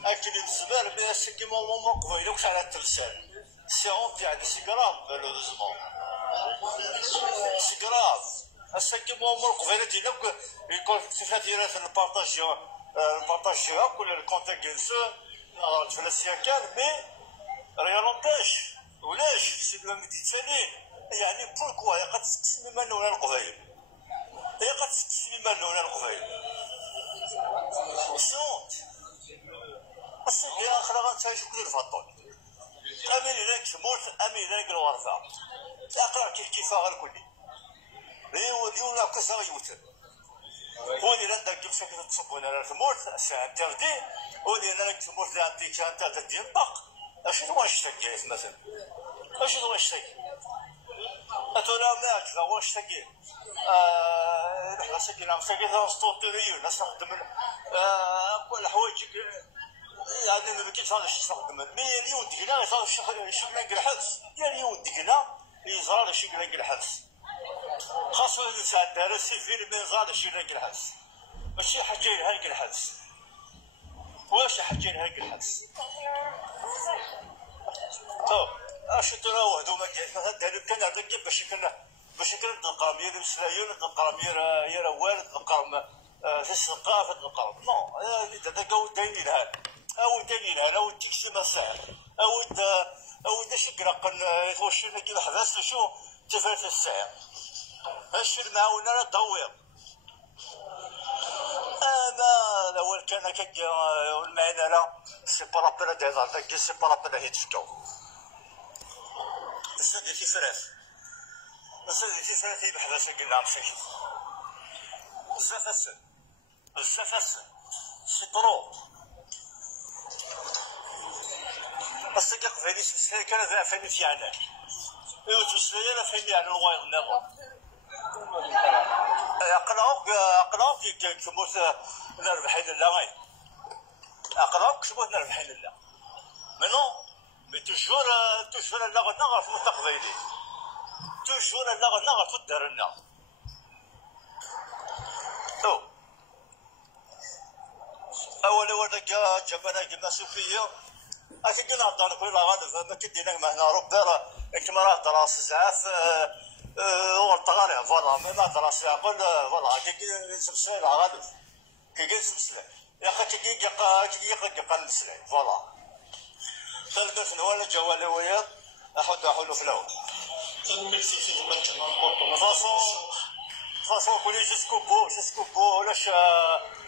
اكل الزبال مي سكي مو قبيلي واش على التلسان سي اونت يعني سي كراف مالوزمون سي كراف السكي مو قبيلي ديالك يكون في خاطيرات البارطاج كل الكونتاكت جنسو تفلسيا كان مي ريالونتاش ولاش سي دو ميديتيراني يعني بوركوا هي قد تقسم مالنا ولا القبائل هي قد تقسم مالنا ولا القبائل سونت السيدي اخر غنتعيش كل الفطول امين لك تموت امين لك الورثه اقرا كيف غالكلي ديونا كسا غيوتر ولي لا داك كيف تصبون على تموت ساعه تردي ولي لا تموت عندي كانت تدير باق اشنو واش تكي مثلا اشنو واش تكي اتولا ماك واش تكي نحنا سكينا مسكينا ستوطيريو ناس نخدم كل حوايج يعني ما كاينش هذا الشيء نخدم مليون دينا يصير شي كلاك الحبس مليون دينا يزرع شي كلاك الحبس خاصو هذا ساعه درس في الميزان شي كلاك الحبس ماشي حاجين هاك الحبس واش حاجين هاك الحبس طب اش تراو هذوما مثلا كان هذاك باش كان القرامير مسلايون القرامير يا والد القرم في الثقافه القرم نو هذا قاود دايرين هذا او دايرين هذا او تكسي مساء او شي قرقن واش كي الحباس شو تفات الساعه اش المعاونه لا تضوير انا الاول كان كي المعاونه لا سي با لابيل ديال هذاك سي با لابيل هي تفكو السيدي في فراس السيدي في فراس يبحث قلنا مسكين بزاف السن سي طرو السيدي قبيلي تمسلاي كان ذا فاني في عناك ايوا تمسلاي لا فاني على الوايض ناغو اقنعوك كموت نربحين الله غير اقنعوك كموت نربحين الله مي توجور لا غنغرف مستقبلي توجور لا غنغرف دارنا اول داك جبنا كما صوفيه اتي نهضر كل غادف ما كدينا ما هنا ربما كما راه دراس زعاف ورطغاري فوالا ما دراس يقول فوالا كي سبسل غادف كي سبسل يا اخي كي قال السلاي فوالا ثالث ولا جوال ويا احد في الاول تنميكسي في المجمع فاصون كولي جسكوبو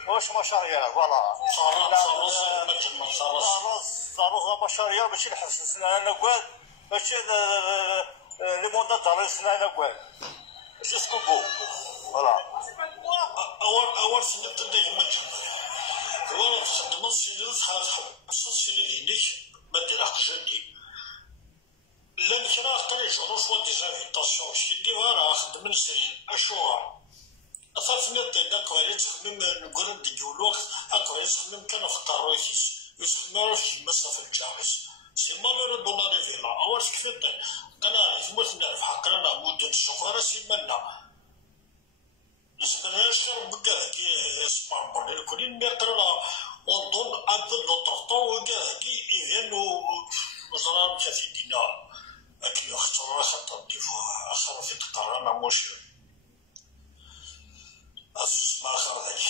واش مشاريع فوالا صاروخ مشاريع ماشي الحبس سنانا كوال ماشي لي موندا دار سنانا كوال جسكوبو فوالا اول سنه تدي المجمع والله تخدم السيدات السيدي ديك ما ديرهاش جدي لان كنا قريش روشوا ديجا فيتاسيون شكي ديما راه خدم نسري اشوار اصاف نتا دا قبيله تخدم نقول ديولوك قبيله تخدم كان في الطرويتيس يخدم في المسافه الجامس سي مالور دولار فيلا اول كفت انا ثمت نعرف حقنا مدن الشفاره سيمنا يسمعش بقى كي سبار بورد كلين ميقرا on donne un peu de notre temps aux gars qui viennent وزرام في دينار لكن يختار خطر ديفوا اخر في قطر انا مش اسمع خرج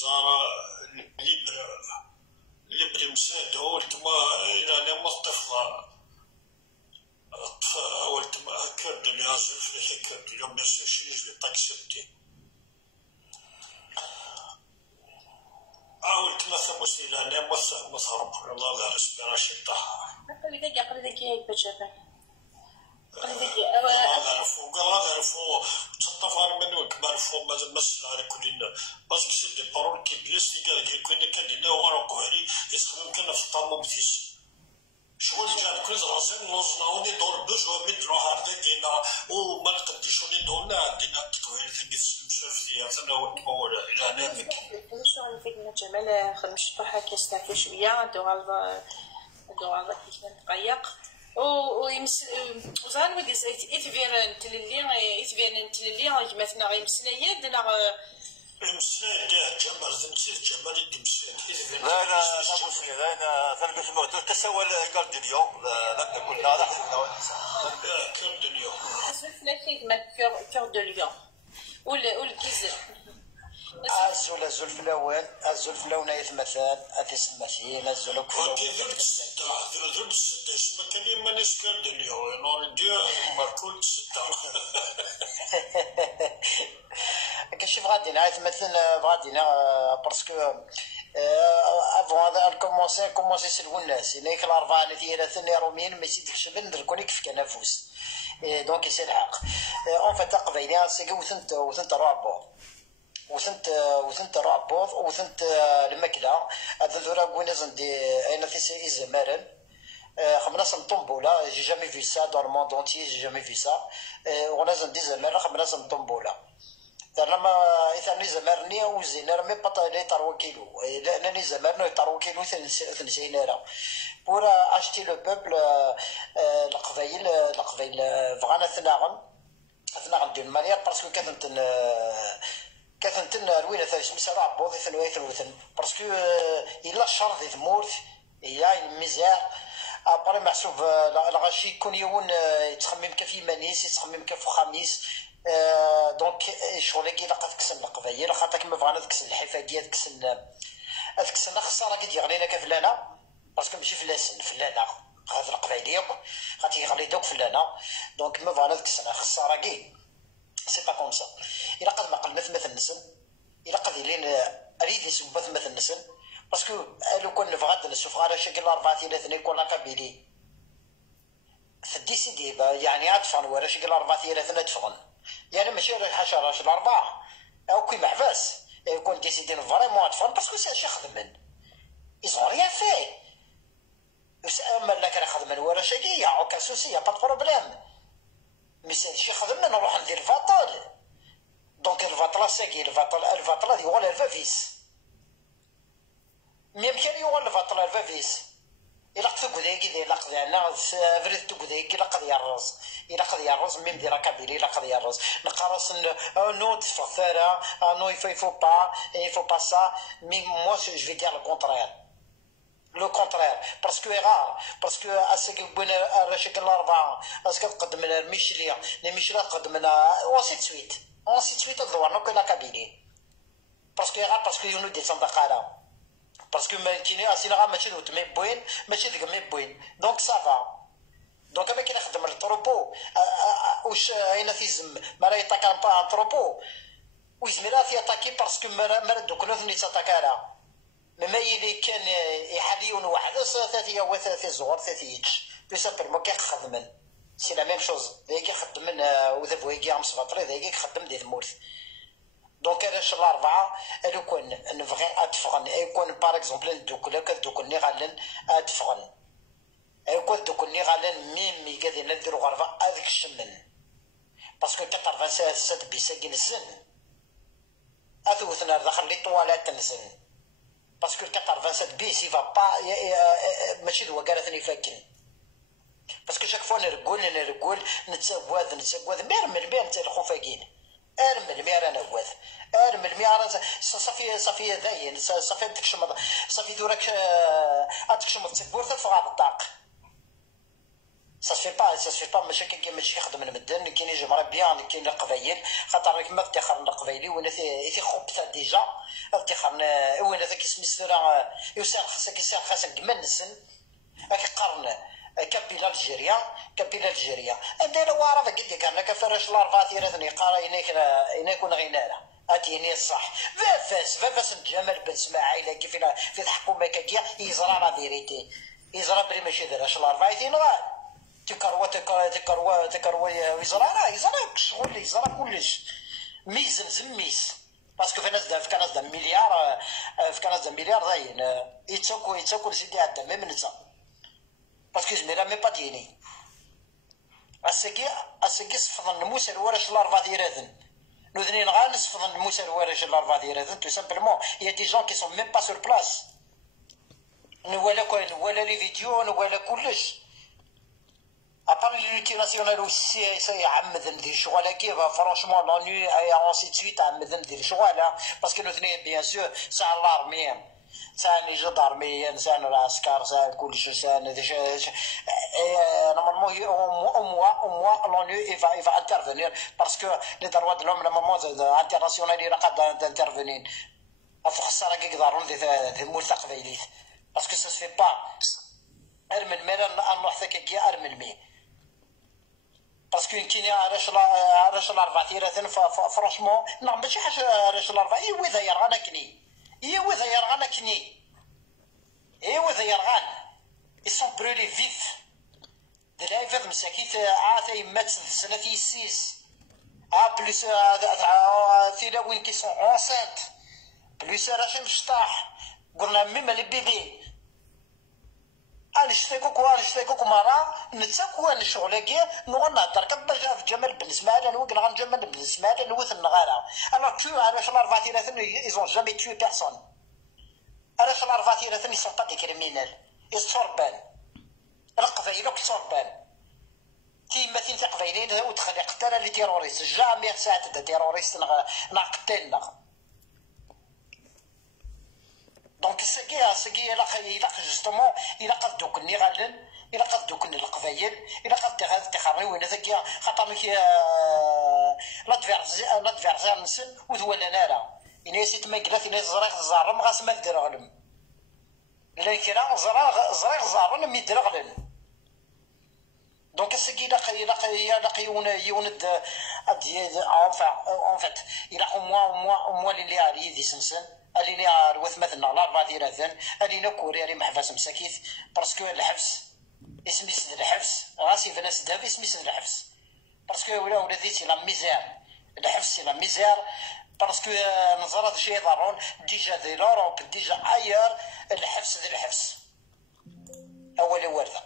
زارا ليبر مساد قلت ما الى انا مصطفى قلت ما كرد اللي عزل في كرد اليوم ما يصيرش يجي طاكسيتي قلت مثلا مسيلة أنا مصارب الله لا رسمي راشد طاحة قل ذكي بجبل قل ذكي الله يعرفوا تطفر منو كبار فو ماذا مسنا على كلنا بس كسر دي بارول كي بليستي قال كنا كان ورا قهري يسخدم كنا في طامو بتيس شغل جاب كل راسين نوزناوني دور بجوا مدرو هارد دينا وما نقدشوني دورنا عندنا تقوير تنقص مسافية أنا ولا إلى نافك شغل فينا جمال خدم شطوحة كيستعفي شوية دوغالفا كيف نتقيق وزان وديس إتفير نتللي مثلا غيمسلايا دنا المسلايا كاع جمال زمتيز جمال الدمسلايا لا أنا تلقى في الموضوع تسوى الكارد اليوم لا كلنا راح كارد اليوم أسف لا خدمة كور دو ليون والجزر أزول فلاون يتمثل أتسمثيل أزول فلاون ضرب الستة اسمه كلمة ما نسكر دليو نورديو مركول ستة كشوف غادينا يتمثل غادينا باسكو افون كومونسي يسلبوا الناس إنك الأربعة التي ثاني روميين ماشي تكشبن دركوني كيف كان نفوس دونك يسال الحق اون فات قبيله سيكي وثنت رعبو وثنت رعبوض وثنت الماكله هذا ذورا كوينا زندي اين في زمارن خمنا طنبوله جي جامي في سا دون الموند اونتي جي جامي في سا ونا زندي زمارن خمنا طنبوله لما إثني زمرني وزينر مي بطل يطرو كيلو لأنني زمرنا يطرو كيلو ثنسين راه بورا أشتي لو بوبل القبيل فغانا ثناغم ديال مانيير باسكو كثنتن روينة ثالث مسارة عبوض ثنوثن باسكو إلا الشر ذي ثمورت إلا المزاع أبري محسوب الغاشي يكون يون يتخمم كفي مانيس يتخمم كفو خميس دونك شغل كي لقات كسن القبايل خاطر كما بغانا تكسن الحفاقيه تكسن خساره كي يغلينا كفلانه باسكو ماشي فلانه هاد القبايليه خاطر يغلي دوك فلانه دونك ما بغانا تكسن خساره كي سي با كوم سا الا قد ما قلنا مثل النسن الا قد يلين اريد نسب مثل النسن باسكو لو كون نبغى نسوف غير شكل 4-3 يكون قبيلي فديسيدي يعني عطفن ولا شكل 4-3 تفغن يعني ماشي الحشرات الأربعة أو كي محبس يكون ديسيدين فريمون عطفن باسكو سي شي خدمن إزغور ريان في أما لك راه خدمن ولا شي يا أوكا سوسي يا با بروبليم مي شي خدمن نروح ندير الفاطل دونك الفاطلة ساكي الفاطلة يغول الفافيس ميمكن يغول الفاطلة الفافيس إلا قد تقوديكي إلا قد أنا فريد تقوديكي إلا قد يرز ميم ديرا كابيلي إلا قد يرز نقرص نو تفغ ثارا نو يفو با سا مي موا جو في دير لو كونترير باسكو غار باسكو اسك بوين رشك الأربعة اسك تقدم لنا الميشليا تقدم لنا وسيت سويت الدوار نو كلا كابيلي باسكو غار باسكو يونو دي صندقالا باسكو ما كاينين اسينا ماشي دوت مي بوين ماشي ديك مي بوين دونك سافا دونك ما كاين يخدم الطروبو واش هنا تيزم ما راه يطاكا با الطروبو ويزميرا في اتاكي باسكو ما دوك نوثني تاتاكالا ما يلي كان يحليون واحد ثلاثه هو ثلاثه زغور ثلاثه يتش بيسابر ما كيخدمن سي لا ميم شوز دايك يخدم وذا فويكي ام صفاطري دايك يخدم ديال المورث دونك علاش الأربعة لو كون نبغي أتفغن يكون باغ إكزومبل ندوكلا كدوكلني غالن أتفغن يكون دوكلني غالن ميمي قادين نديرو غرفة هذاك الشمن باسكو 87 بيساكي نسن أثوثنا داخل لي طوالات نسن باسكو 87 بيس يفا با ماشي دوا كارثني فاكن باسكو شاك فوا نرقول نتسواذ مير نتا الخوفاكين ارمل ميار انا واذ ارمل ميار صافي ذاين صافي تكشم صافي دوراك تكشم تبورت فغا الطاق سا با مشاكل كي ماشي يخدم المدن كاين جمره بيان كاين القبايل خاطر كما تخرن القبايلي وانا في خبثه ديجا تخرن وانا ذاك اسم السرا يسال خاصك كمان نسن راك قرن كابيلا الجيريا انا وعرف قد كان كفرش الاربعه ثلاثه قرا هناك غيناله اتيني الصح فاس الجمال بن اسماعيل كيف في الحكومه كاكيا يزرع لا فيريتي يزرع بلي ماشي دارش الاربعه ثلاثه تكروا يزرع شغل يزرع كلش ميز باسكو في ناس دا مليار ضاين يتسوكو سيدي عدا ميم نتا باسكو زميرا مي با ديني اسكي صفض النموس الورش الاربعه ديراذن نوذنين غا نصفض النموس الورش الاربعه ديراذن تو سامبلمون يا دي جون كي سون ميم با سور بلاص ولا لي فيديو ولا كلش ابار لونيتي ناسيونال والسي اس يعمد ندير شغاله كيف فرانشمون لا نوي اي اونسي تسويت عمد ندير شغاله باسكو نوثني بيان سور ساعه الارمي سان جدارميا سان العسكر سان كلشي سان normalement au moins l'ONU il va intervenir parce que les droits de l'homme normalement international il قاعد d'intervenir خصنا يقدروا ذي ملتقى قبيليت parce que ça se fait pas ارمن ميرا نروح ذاك كي ارمن مي parce que كاين علاش 4 فرانشمون نعم ماشي حاجه علاش 4 اي وذا يرغانا كني اي وذا يرغانا كني اي وذا يرغان ils sont brûlés vifs دلايفات مساكيت عاثي مات سنه يسيس بليس ثيلا وين كي سون انسانت بليس راش نشطاح قلنا ميم لي بيبي نشتاكوك مرة نتساكو الشغلاكي نغنى نهضر كبا في جمال بن اسماعيل نوقن غن جمال بن اسماعيل نوث النغارة انا تشو علاش الاربعة ثلاثين ايزون جامي تشوي بيرسون علاش الاربعة ثلاثين يسون با دي كريمينال يصربان القبايل كصربان كيما ثين قبايلين ودخل يقتل لي تيروريست جامي ساعة دا تيروريست نقتلنا دونك ساكي إلا جوستومون إلا قد دوكني غالن إلا قد دوكني القبايل إلا قد تخريوين هذاك خاطر لا تفيرزا نسن وذولا نارا إنا سيت ما قلات إنا زريغ زارم غاس ما درغلم إلا كرا زريغ زارم مي درغلن دونك ساكي إلا يوند en fait il a au moins اللي عليه ذي سنسن أليني عروث مثلنا على 4 ثلاثين ألينا كوريري محبس مساكيت باسكو الحبس اسمي سد الحبس راسي في ناس دافي اسمي سد الحبس باسكو ولا ذي سي لا ميزير الحبس سي لا ميزير باسكو نظرات شي ضرون ديجا دي لوروب ديجا اير الحبس ذي الحبس أول وردة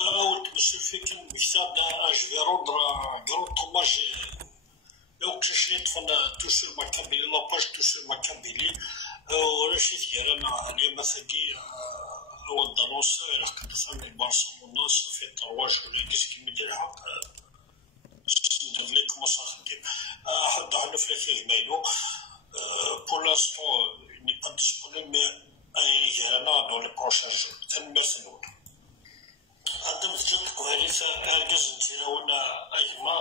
راود بسيفيك المكتاب اجفيرو قروط طماج لو كشيت فانا توسر مكابيلي لاباج توسر مكابيلي ورشيت يرانا علي مثقي اود دانوس راح كتفهم البارسلونا في ترواج ولا كيسكي مدير الحق ندير لكم مصاخدين حد حنا في الجمالو pour l'instant il n'est pas disponible mais يرانا dans les prochains jours تنمثلون عندما تجد كواليسة أرجز نتلاونا أيما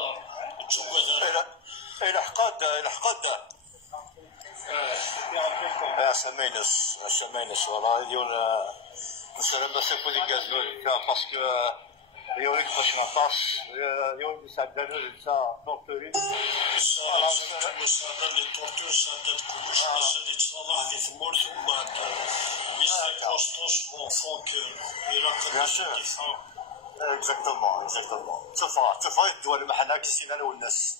تشوفها إلى حقاد سمينس والله يون مثلا بس يكون يجازلون باسكو يوريك باش نطاس يون يساعدنا لسا دكتوري مساعدة للدكتور ساعدت كلش مساعدة تصلح في ثمور ثم بعد circonstances font qu'il a Exactement. تفا الدول المحنة كيسينا لو الناس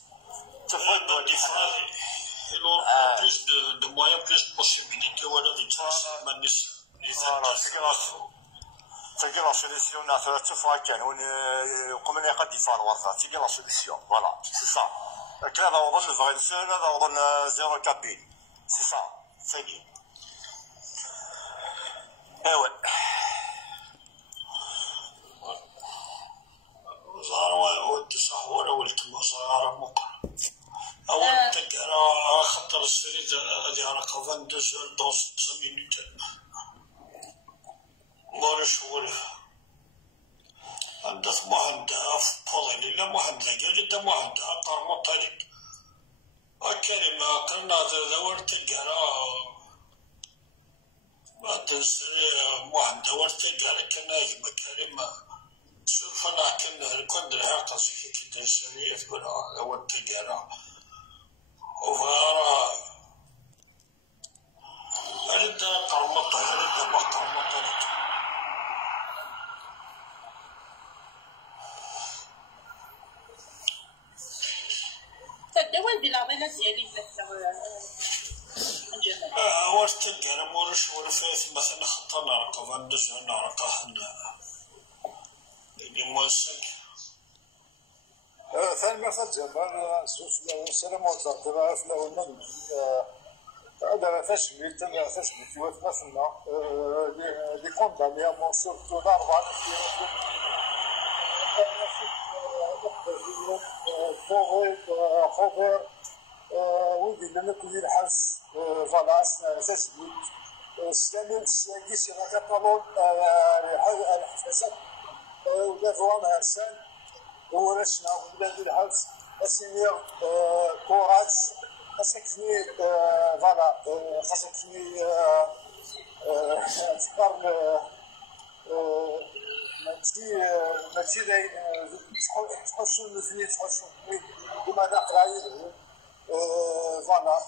تفا الدول المحنة ils ont plus de moyens, plus de possibilités voilà de transformer تلقى لا سوليسيون ناثر تفا كان وقمنا قد يفعل ورثة تلقى لا سوليسيون فوالا سي سا هذا أظن فرنسا هذا أظن زيرو كابيل سي سا سيدي ايوا زاروا والتصحور والتمصار مقر أول تقرا خطر السريد هذه على قفان دزر دوس سمينيت مورشول عندك مهندة فضل لا مهندة جد مهندة قرمة طريق الكلمة كنا ذور تقرا ما تنسى مهندة ورتقرا كنا يجب كلمة شوف أنا كنا القدر هاقص في كده سريع تقول أول تقرا وفارا أريد قرمطة أريد ما قرمطة تدوان دي العمالة ديالي واش تلقى مورش ولا فايت مثلا خطنا رقم ندز هنا رقم اللي موصل ثاني ما فات زمان السلام عليكم تبع فلان هذا ما فاش ميت ما فاش ميت وثنا فينا لي كوندامي مون سورتو ضربه فوق خوفر ويدي لنا كل الحبس فوالا تسبيت السلامين السياقي سي كاتالون الحفاسات ولا فوان هرسان ورشنا ولا الحبس اسمي كورات خاصني فوالا خاصني تقارن ماشي داين تحسوا المثلي تحسوا وما نقراي فوالا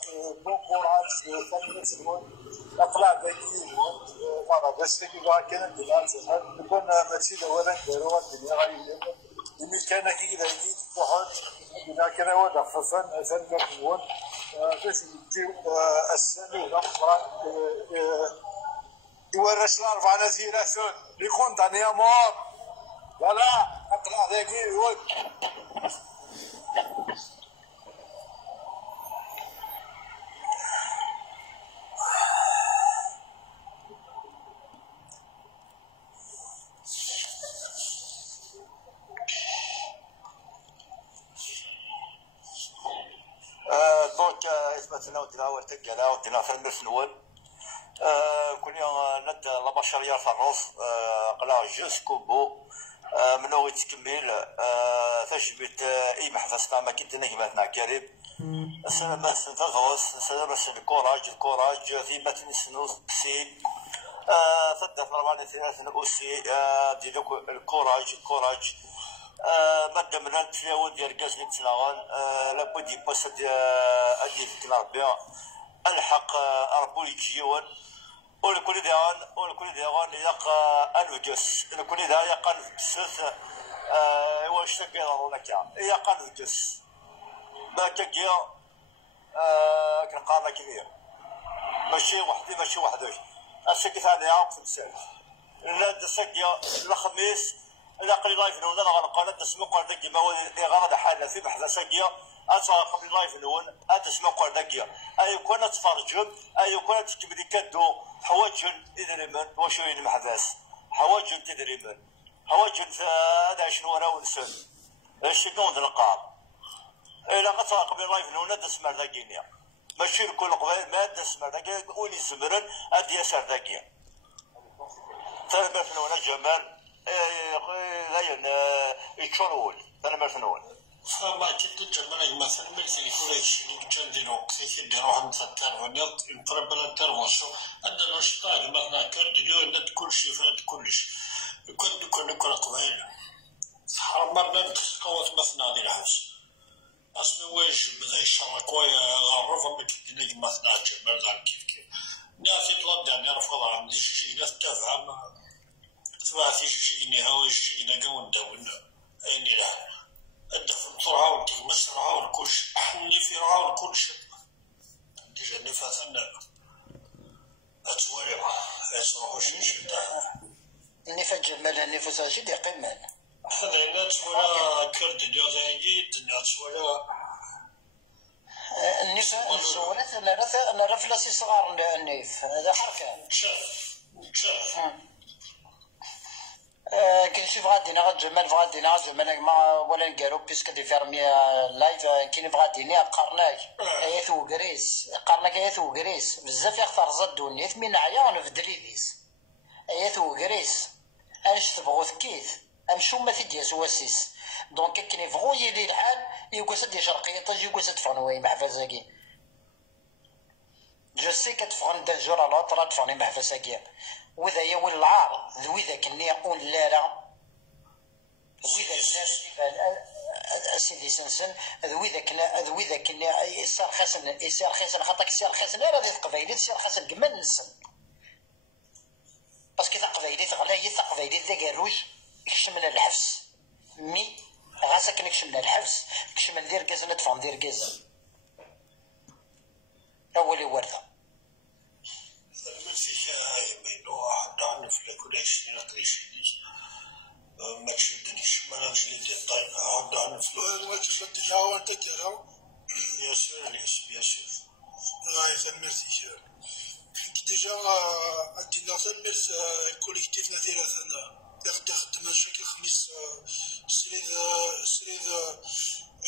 بون كوراج كان تسمون اقلع ذكي فوالا باش تلقى كان نكون ماشي ولا نديروا الدنيا غادي المكانه كي دايرين واحد اذا كان هو دخفان ثاني كنقول باش يجيو السامي ولا يورش الأربعة ثلاثون ليكون دانيا مور ولا أقلع ذاكي يود دونك إثباتنا ودينا ورتقنا ودينا في المفنون كل يوم ند لا بشريه في الروس قلا جوسكو بو منو يتكمل تجبت اي محفظتنا ما كنت نجمتنا كريم السلامة تغوص السلامة الكوراج في متن سنوسي ثلاثة مرات ثلاثة أوسي ديالك الكوراج مادة من التلاوة ديال كاس نتناغن لابد يبسط أدي في كناربيا الحق ربو يجيون ولكل ديوان يقى الوجس لكل دا يقى السث واش تقدروا لك يقى الوجس ما تجي كنقارنا كبير ماشي وحدي السكي ثاني عام في السنة لا تسجي الخميس لا قليل لايف نون انا غنقال تسمو قال دقي ما هو غرض حاله في بحث سجي أصلا قبل لايف نون أتسمع قردقيا أي كنا تفرجون أي كنا تكمل كدو حواجن إذا من وشو المحبس حواجن تدري من حواجن هذا شنو أنا ونسن شنو نلقى إلى قطع قبل لايف نون تسمع ذاكينيا ماشي كل قبل ما تسمع ذاكيا وني زمرن أدي يسار ذاكيا ثلاث مرفنون جمال غير يتشرول ثلاث مرفنون فما كنت جمالك مثلا مثل يكون يشيل جلدي الوقت يديروا عند التلفونات يضرب التلفون عندنا الاشطاق مثلا كرد اليوم ند كل شيء فرد كلش يكون قبيل صحر مرة نتقوت مثلا هذه الحبس أصلا واجب بذا يشارك ويغرف ما كنت مثلا جمال غير كيف ناس يطلب يعني رفض عندي شيء ناس تفهم تبعثي شيء نهاوي شيء نقول دولنا أين لا الدفن فرعون تغمس فرعون كلش حني فرعون كلش ديجا نفاثنا أتولع يصرحوا شي شدها نفا جمالها نفوسها شي دي قمان هذا نتولا كرد اليوزايد نتولا النفا الصورات أنا رفلاسي صغار النيف هذا حركة شاف كنشوف غادينا جمال ما ولا نقالو بيسك دي فيرمي لايف كاين غادينا قرناك ايات وكريس بزاف يختار زاد دونيت من عيا نفدل ليس ايات وكريس اش تبغوا ثكيت امشو ما تدياس واسيس دونك كاين يبغوا يلي الحال يقوس دي شرقيه تجي يقوس تفنوي مع فازاكي جو سي كتفغن دا جور على طرا تفغني مع فازاكي وذا يول العار ذوي ذاك النيقون لا ذوي ذاك سيدي سنسن ذوي ذاك يسار خاسن خاطرك يسار خاسن راه ذي قبايلي يسار خاسن كما نسن باسكو ذا قبايلي تغلاي ذا قبايلي ذا كاروج يكشمنا الحبس مي غاسك نكشمنا الحبس كشمنا دير كازا ندفع ندير كازا اولي ورده المسيح هاي بينو واحد عنف لكل شيء نقري شيء ما تشدنيش ما نجلي الطيب واحد عنف ما تشدنيش هاو انت كيرا ياسر هاي سميرتي ديجا عندنا سميرت كوليكتيفنا ثلاثة خدمنا شكل خميس سريد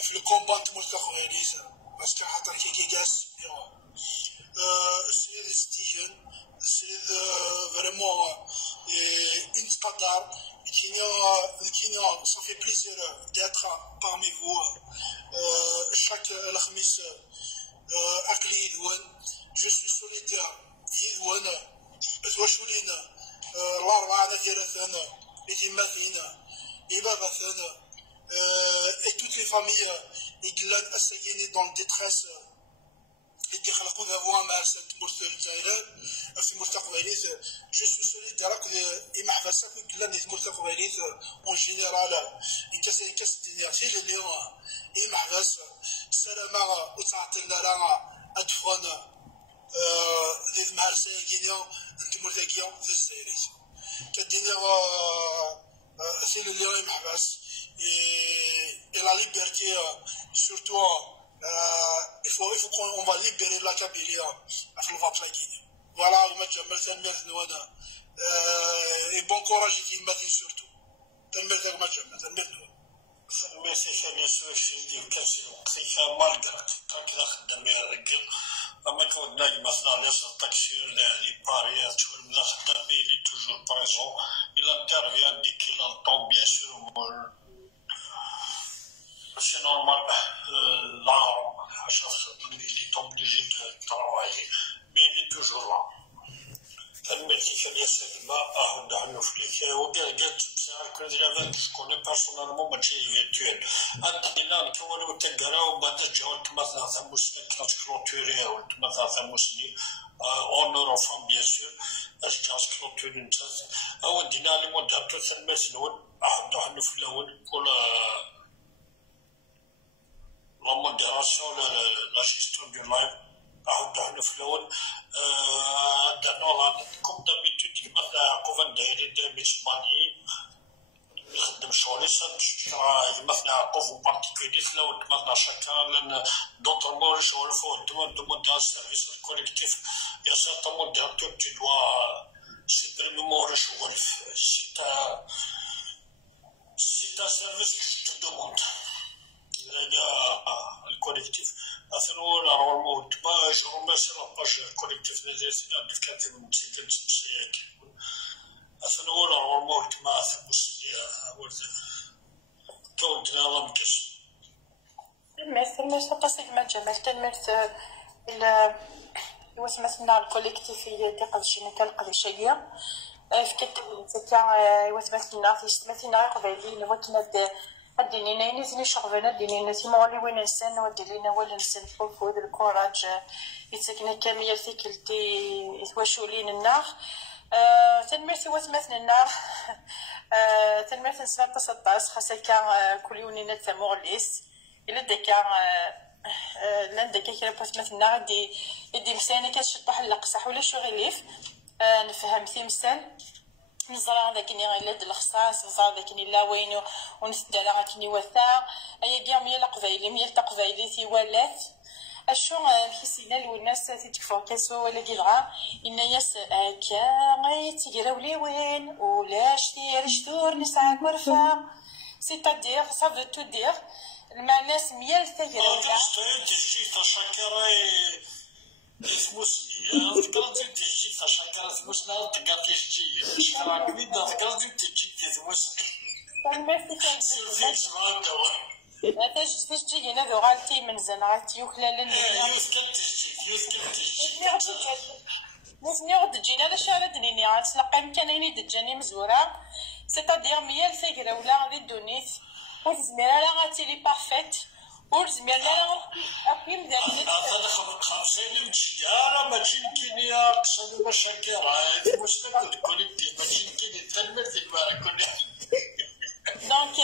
في كومبان تمرتاق غيريز باسكو حتى كي كاس السيد ستيجن السيد فريمون انتقدر كينيا صافي بليزير d'être parmi vous chaque الخميس أكلي يدوان جو سوي سوليدير يدوان تواشولين الأربعة ديالتنا يتماثلين إبابتنا et toutes les familles يقلان أسايني dans détresse اللي خلقوا ذابوها مع مرتل الجزائر في مرتقباليت جو سو سوليدار إما حفاسا في قلان مرتقباليت اون جينيرال كاس الدنيا سير اليوم إما حفاس سلامة وتعطينا لنا أدفون ذي المهرسة كينيا انتم مرتقيا في الجزائر كالدنيا سير اليوم إما حفاس et la liberté surtout il faut qu'on va libérer la Kabylie afin de voir la Guinée. Voilà, et bon courage qui m'a surtout. Merci Félix, je كاسي وقتك مالك كذا خدام يا رجل اما كنا مثلا ليس التكسير لي باري تشوف من خدام لي توجور بريزون il intervient dès qu'il entend bien sûr c'est normal, l'arme, il est obligé de travailler, mais il est toujours là. الملكي كان يسلم عنه فليك وبيع قالت بصراحه كل دابا كون بيرسونالمون ماشي فيرتوال عندنا نكونوا تنقرا وبعد جاو مثلا ثموسني كانت كلوتوري او مثلا ثموسني اونور فام بيان سور اش جاس كلوتوري نتاس او دينا المدة تسمى سنون عنه في الاول كل la modération, la gestion du live, comme d'habitude, il m'a dit que يخدم شغل مثلا عقوف وبارتيكولير لو مثلا شكل دوطر مور شغل فوق دومون دان سيرفيس كوليكتيف يا سيرتامون ديريكتور tu dois supprimer mon شغل c'est un service que je te demande le collectif. أثناء العمر ما يجرون بس الأباج collectif نزيسنا بكتير من سيدنا سياك. أثناء العمر ما ثبوسيا ورد كون دينا لمكس. المثل قصدي ما جمال المثل إلا يوسمثنا الكولكتيف يدقل شيء نتلقى شيء. في كتب تاع يوسمثنا في استمثلنا قبيلين وكنا الدينينا ينزل شغفنا الدينينا تيمولي وين نسان ودلينا ولا نسان فوق الكوراج يتسكن كامية ثقلتي يتوشولين النار تنمرتي وثمثنا النار تنمرتي نسمع تصداس خاصة كان كل يونينا تمغليس إلا دكا لندكا كلا وثمثنا يدي مساني كتشطح اللقصح ولا شو غليف نفهم ثمسان نزرع ذاكني غير الخصاص نزرع ذاكني لا وينو ونستدلع كني وثا ايا كاع ميال قبايلي ميال تقبايلي تي ولات اشو نحسينا الناس تيتكفوا كاسو ولا كيلعا ان ياس كا غيتيراو لي وين ولاش دير شدور نسعى ورفا سيتادير سا فو تو دير مع ناس ميال تيراو اسموسني تقدر تجي تشكر اسموسنا تقدر تجي شكرا كبيرة تقدر تجي تسموسني تجي هنا ذو غالتي من زنعات يوكلال نسني غد تجينا لا شارع دنيني عاد تلقى مكانيني دجاني مزورة سيتادير ميال ثقرا ولا غادي دونيت وتزميرا لا غاتي لي بارفيت ورزمير لا أقيم ذلك. هذا خمسين تجارة ماشي كينيا قصد مشاكل هاي مشكلة كوليكتيف ماشي كينيا تلمت الماركوني. دونك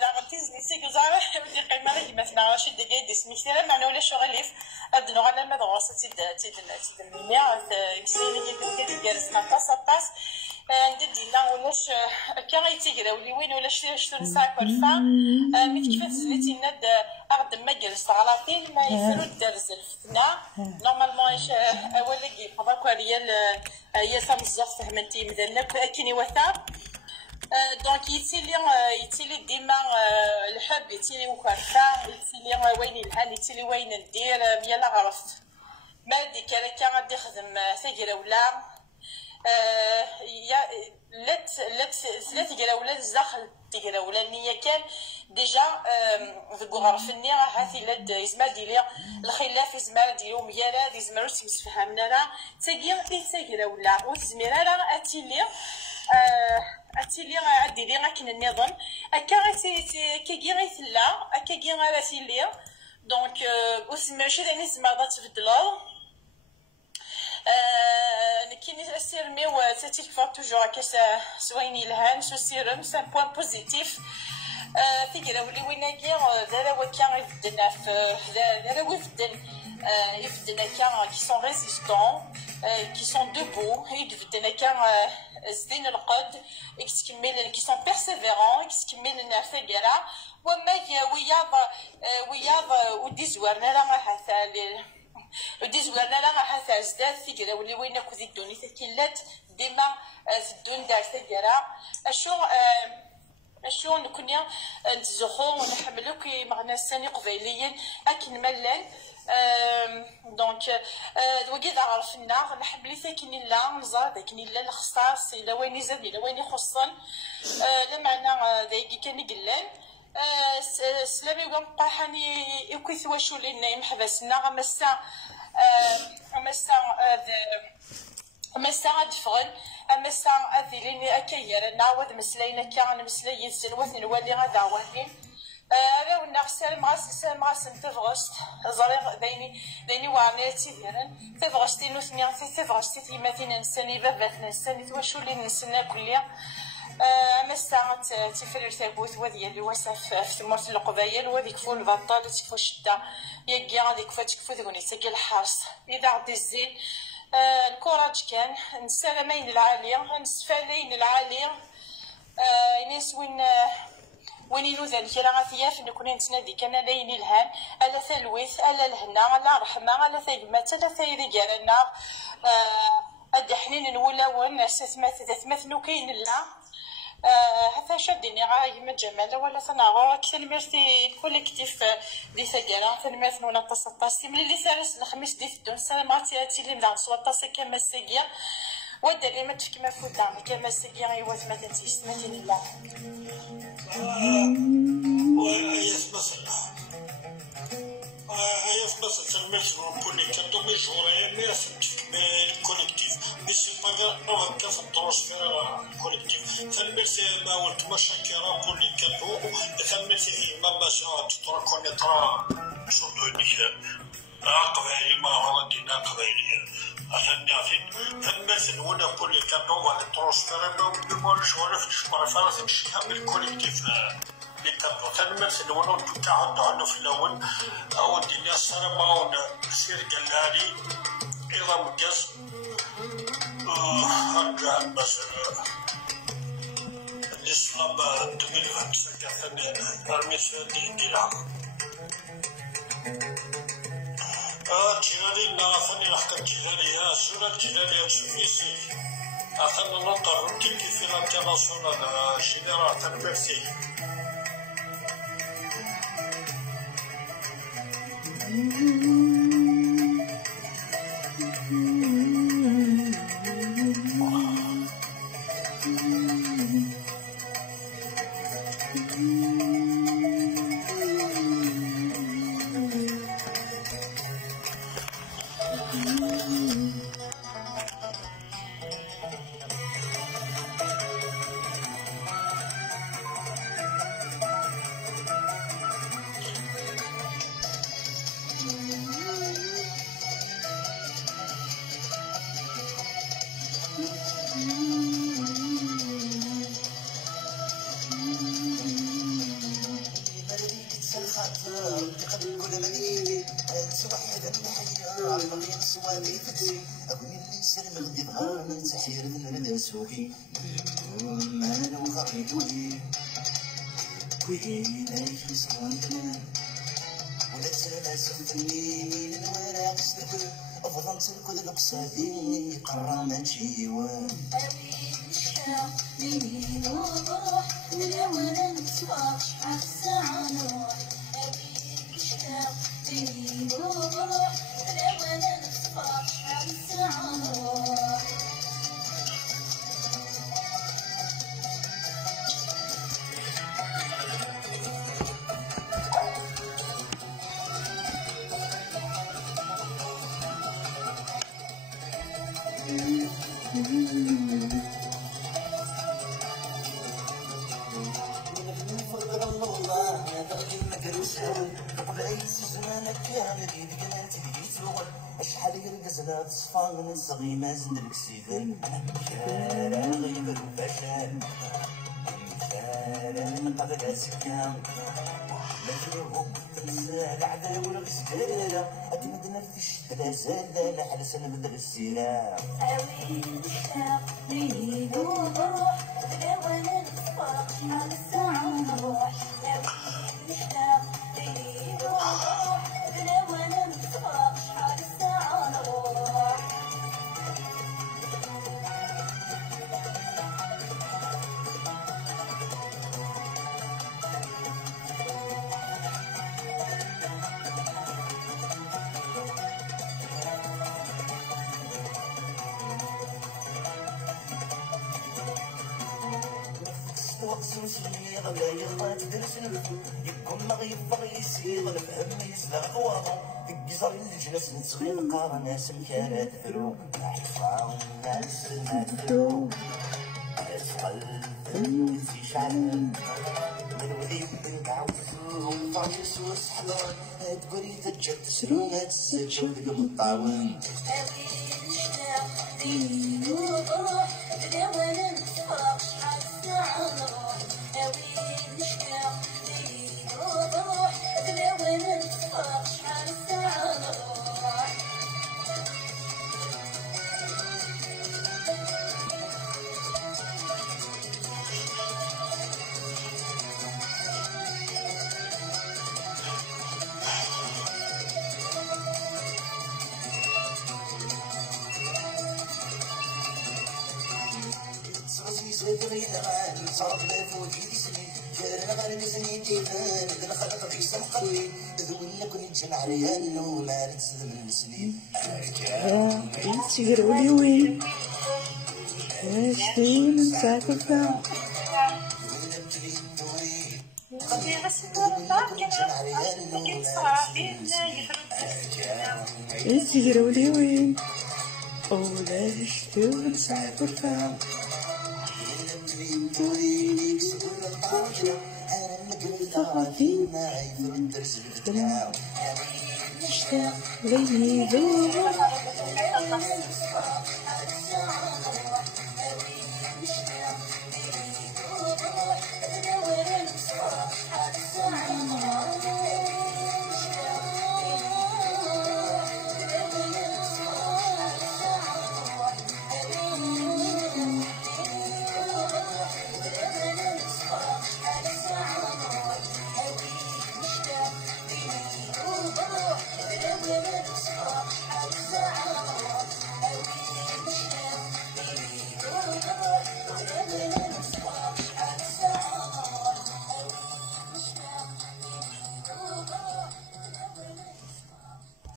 لعبتيز نسي جزارة بدي قيمة لي مثلا رشيد دقيق ديس مثلا معناه ولا شغليف أبدو على المدرسة تيد المياه يكسيني كيف جالس مع طاس ندي لا ولاش كاغيتي كراولي وين ولاش تنساك ورفا ميت كيفاش زليتي ند اغد ما جلس على طيل ما يفرد درز الفتنه نورمالمون ايش اولي فضاك ريال هي سام بزاف فهمتي مذنب كيني وثا دونك يتيلي ديما الحب يتيلي وكرفا يتيلي وين الهان يتيلي وين ندير يلا عرف ما ديك كان غادي يخدم ثقراولا لا تقراولا الزخل تقراولا النية كان ديجا ذكو غرفني هاثي لاد يزمال ديالي الخلاف يزمال ديالو ميارا يزمالو تمسفهمنا راه تقراولا وتزميرا راه اتيلي غادي لي غاكن النظام هكا كي غيثلا هكا كي غاتيلي دونك وسماشي داني زعما تبدلو كاين السيرميو تاتيك فوا توجور هكا سويني الهان سو سيرم سان بوين بوزيتيف تيقراولي ويناكي دارا وكا يفدنا دارا ويفدن يفدنا هكا كي سون ريزيستون كي سون دوبو يفدنا هكا زين القد كتكمل كي سون بيرسيفيرون كتكمل نافا كرا وما وياض ودي زوارنا راه حتى ودي زوارنا راه حتى زداد تيقراولي وين كوزي الدوني تكيلات ديما في الدون دار تكرا اشو نكونيا نتزخو ونحملو كي مغنا الساني قبيليا اكن ملان دونك وكي عرفنا نحبلي ثاكن لا نزار ذاكن لا الخصاص الا وين زاد الا وين يخصن لا معنى ذاك كان يقلان سلامي وقع حاني يكوث واشو لنا يمحبسنا مسا دفغن مسا اذيلين اكير نعاود مسلاينا كان مسلاي سنوات نولي غدا وهين انا ونغسل مغاس تفغشت زريغ ديني وعنيتي ديرن تفغشتي نوثني تفغشتي تيماتين نساني باباتنا نساني تواشو لي نسنا كليا مسا تفرير تابوت وذي وسف في مرت القبايل وذيك فو البطال تكفو الشده ياكي غادي تكفو ذوني تاكي الحرص اذا غدي الزين الكوراج كان نسلامين العالية نسفالين العالية ناس وين ينوذن كرا غاثياف نكون نتنادي كان لين الهان الا ثلويث الا الهنا الا رحمه الا ثيمات الا ثيريكارنا ادي حنين نولاون ثمث نوكين لا هذا شدني غاي ما جمال ولا تناغو اكثر مرتي كوليكتيف دي ثقرا تنمات نونا تصطاسي ملي سارس الخميس دي في الدون سلاماتي هاتي لي ندعم سواطاسي كما الساقيا ودا لي ما تفكي ما فوتام كما الساقيا غيوات ما تنسيش سمعتي لله في مصر تنمات نوبوني كدومي جوري ناس تكمل كوليكتيف ماشي باغا هكا في الترونسفير كوليكتيف تنمات ما ولت مشاكل كولي كادو تنمات ما ماشا تتركونيطرا شردوني قبائلي ما غادينا قبائليا عشان نعرفين تنمات نونا كولي كادو ولا الترونسفير ما نشوف بريفيرونس نمشي كامل كوليكتيف تنمت الولون تقعد عنه في الأول أو الدنيا صرمة ونسير قلالي إذا مجز هرجع مثلا الإسلام 2005 كثني برميسيون دي العام جيراني نعرفني لحق الجيرانية سورة الجيرانية تشوفيسي أخذنا نطر تلقي في الانترناسيونال جينيرال تنمرسي أفضل تركض القصادي قرامة جيوان ليلي وبروح ملونة نتفرج شحال ساعة نروح أبيك مشتاق ليلي وبروح ملونة نتفرج شحال ساعة نروح شحال يرقصنا تصفى من صغي ما زندلك سيدن شارع غيب البشر شارع نقضي سكان مجري هوب تنسى العذاب والغسالة أتمدنا في الشتلا زالة حلس نبدا بالسيرة أوي مشتاق ليل وبروح ملونة نتفرج شحال ساعة نروح أوي مشتاق ليل وبروح ملونة نتفرج شحال ساعة نروح وقسوسي غلا يغلا تدرس نبدو يكون مغيب بغي يسير الفهم يسلغ قواضو تقزر الجلس نتسغي القارة ناس مكانات فرو حفاظ الناس الماترو يسقل في شعل من وذي بنت عوزو فايس وسحلون تقولي تجد سرونة تسجل دقم الطاون ليل وبروح ملونة نتفرج شحال ساعة نروح أوي مشتاق ليل وبروح ملونة نتفرج شحال ساعة نروح صدري نغاني صارت لفوتي سنين كان غير سنين جيبان إذا خلق في سم قلبي ذوينا كنت جمع ريال وما نتسد من سنين يتقروا لي وين اشتي من ساك الفا يتقروا لي وين ولا اشتي من ساك الفا مشتاق ليلي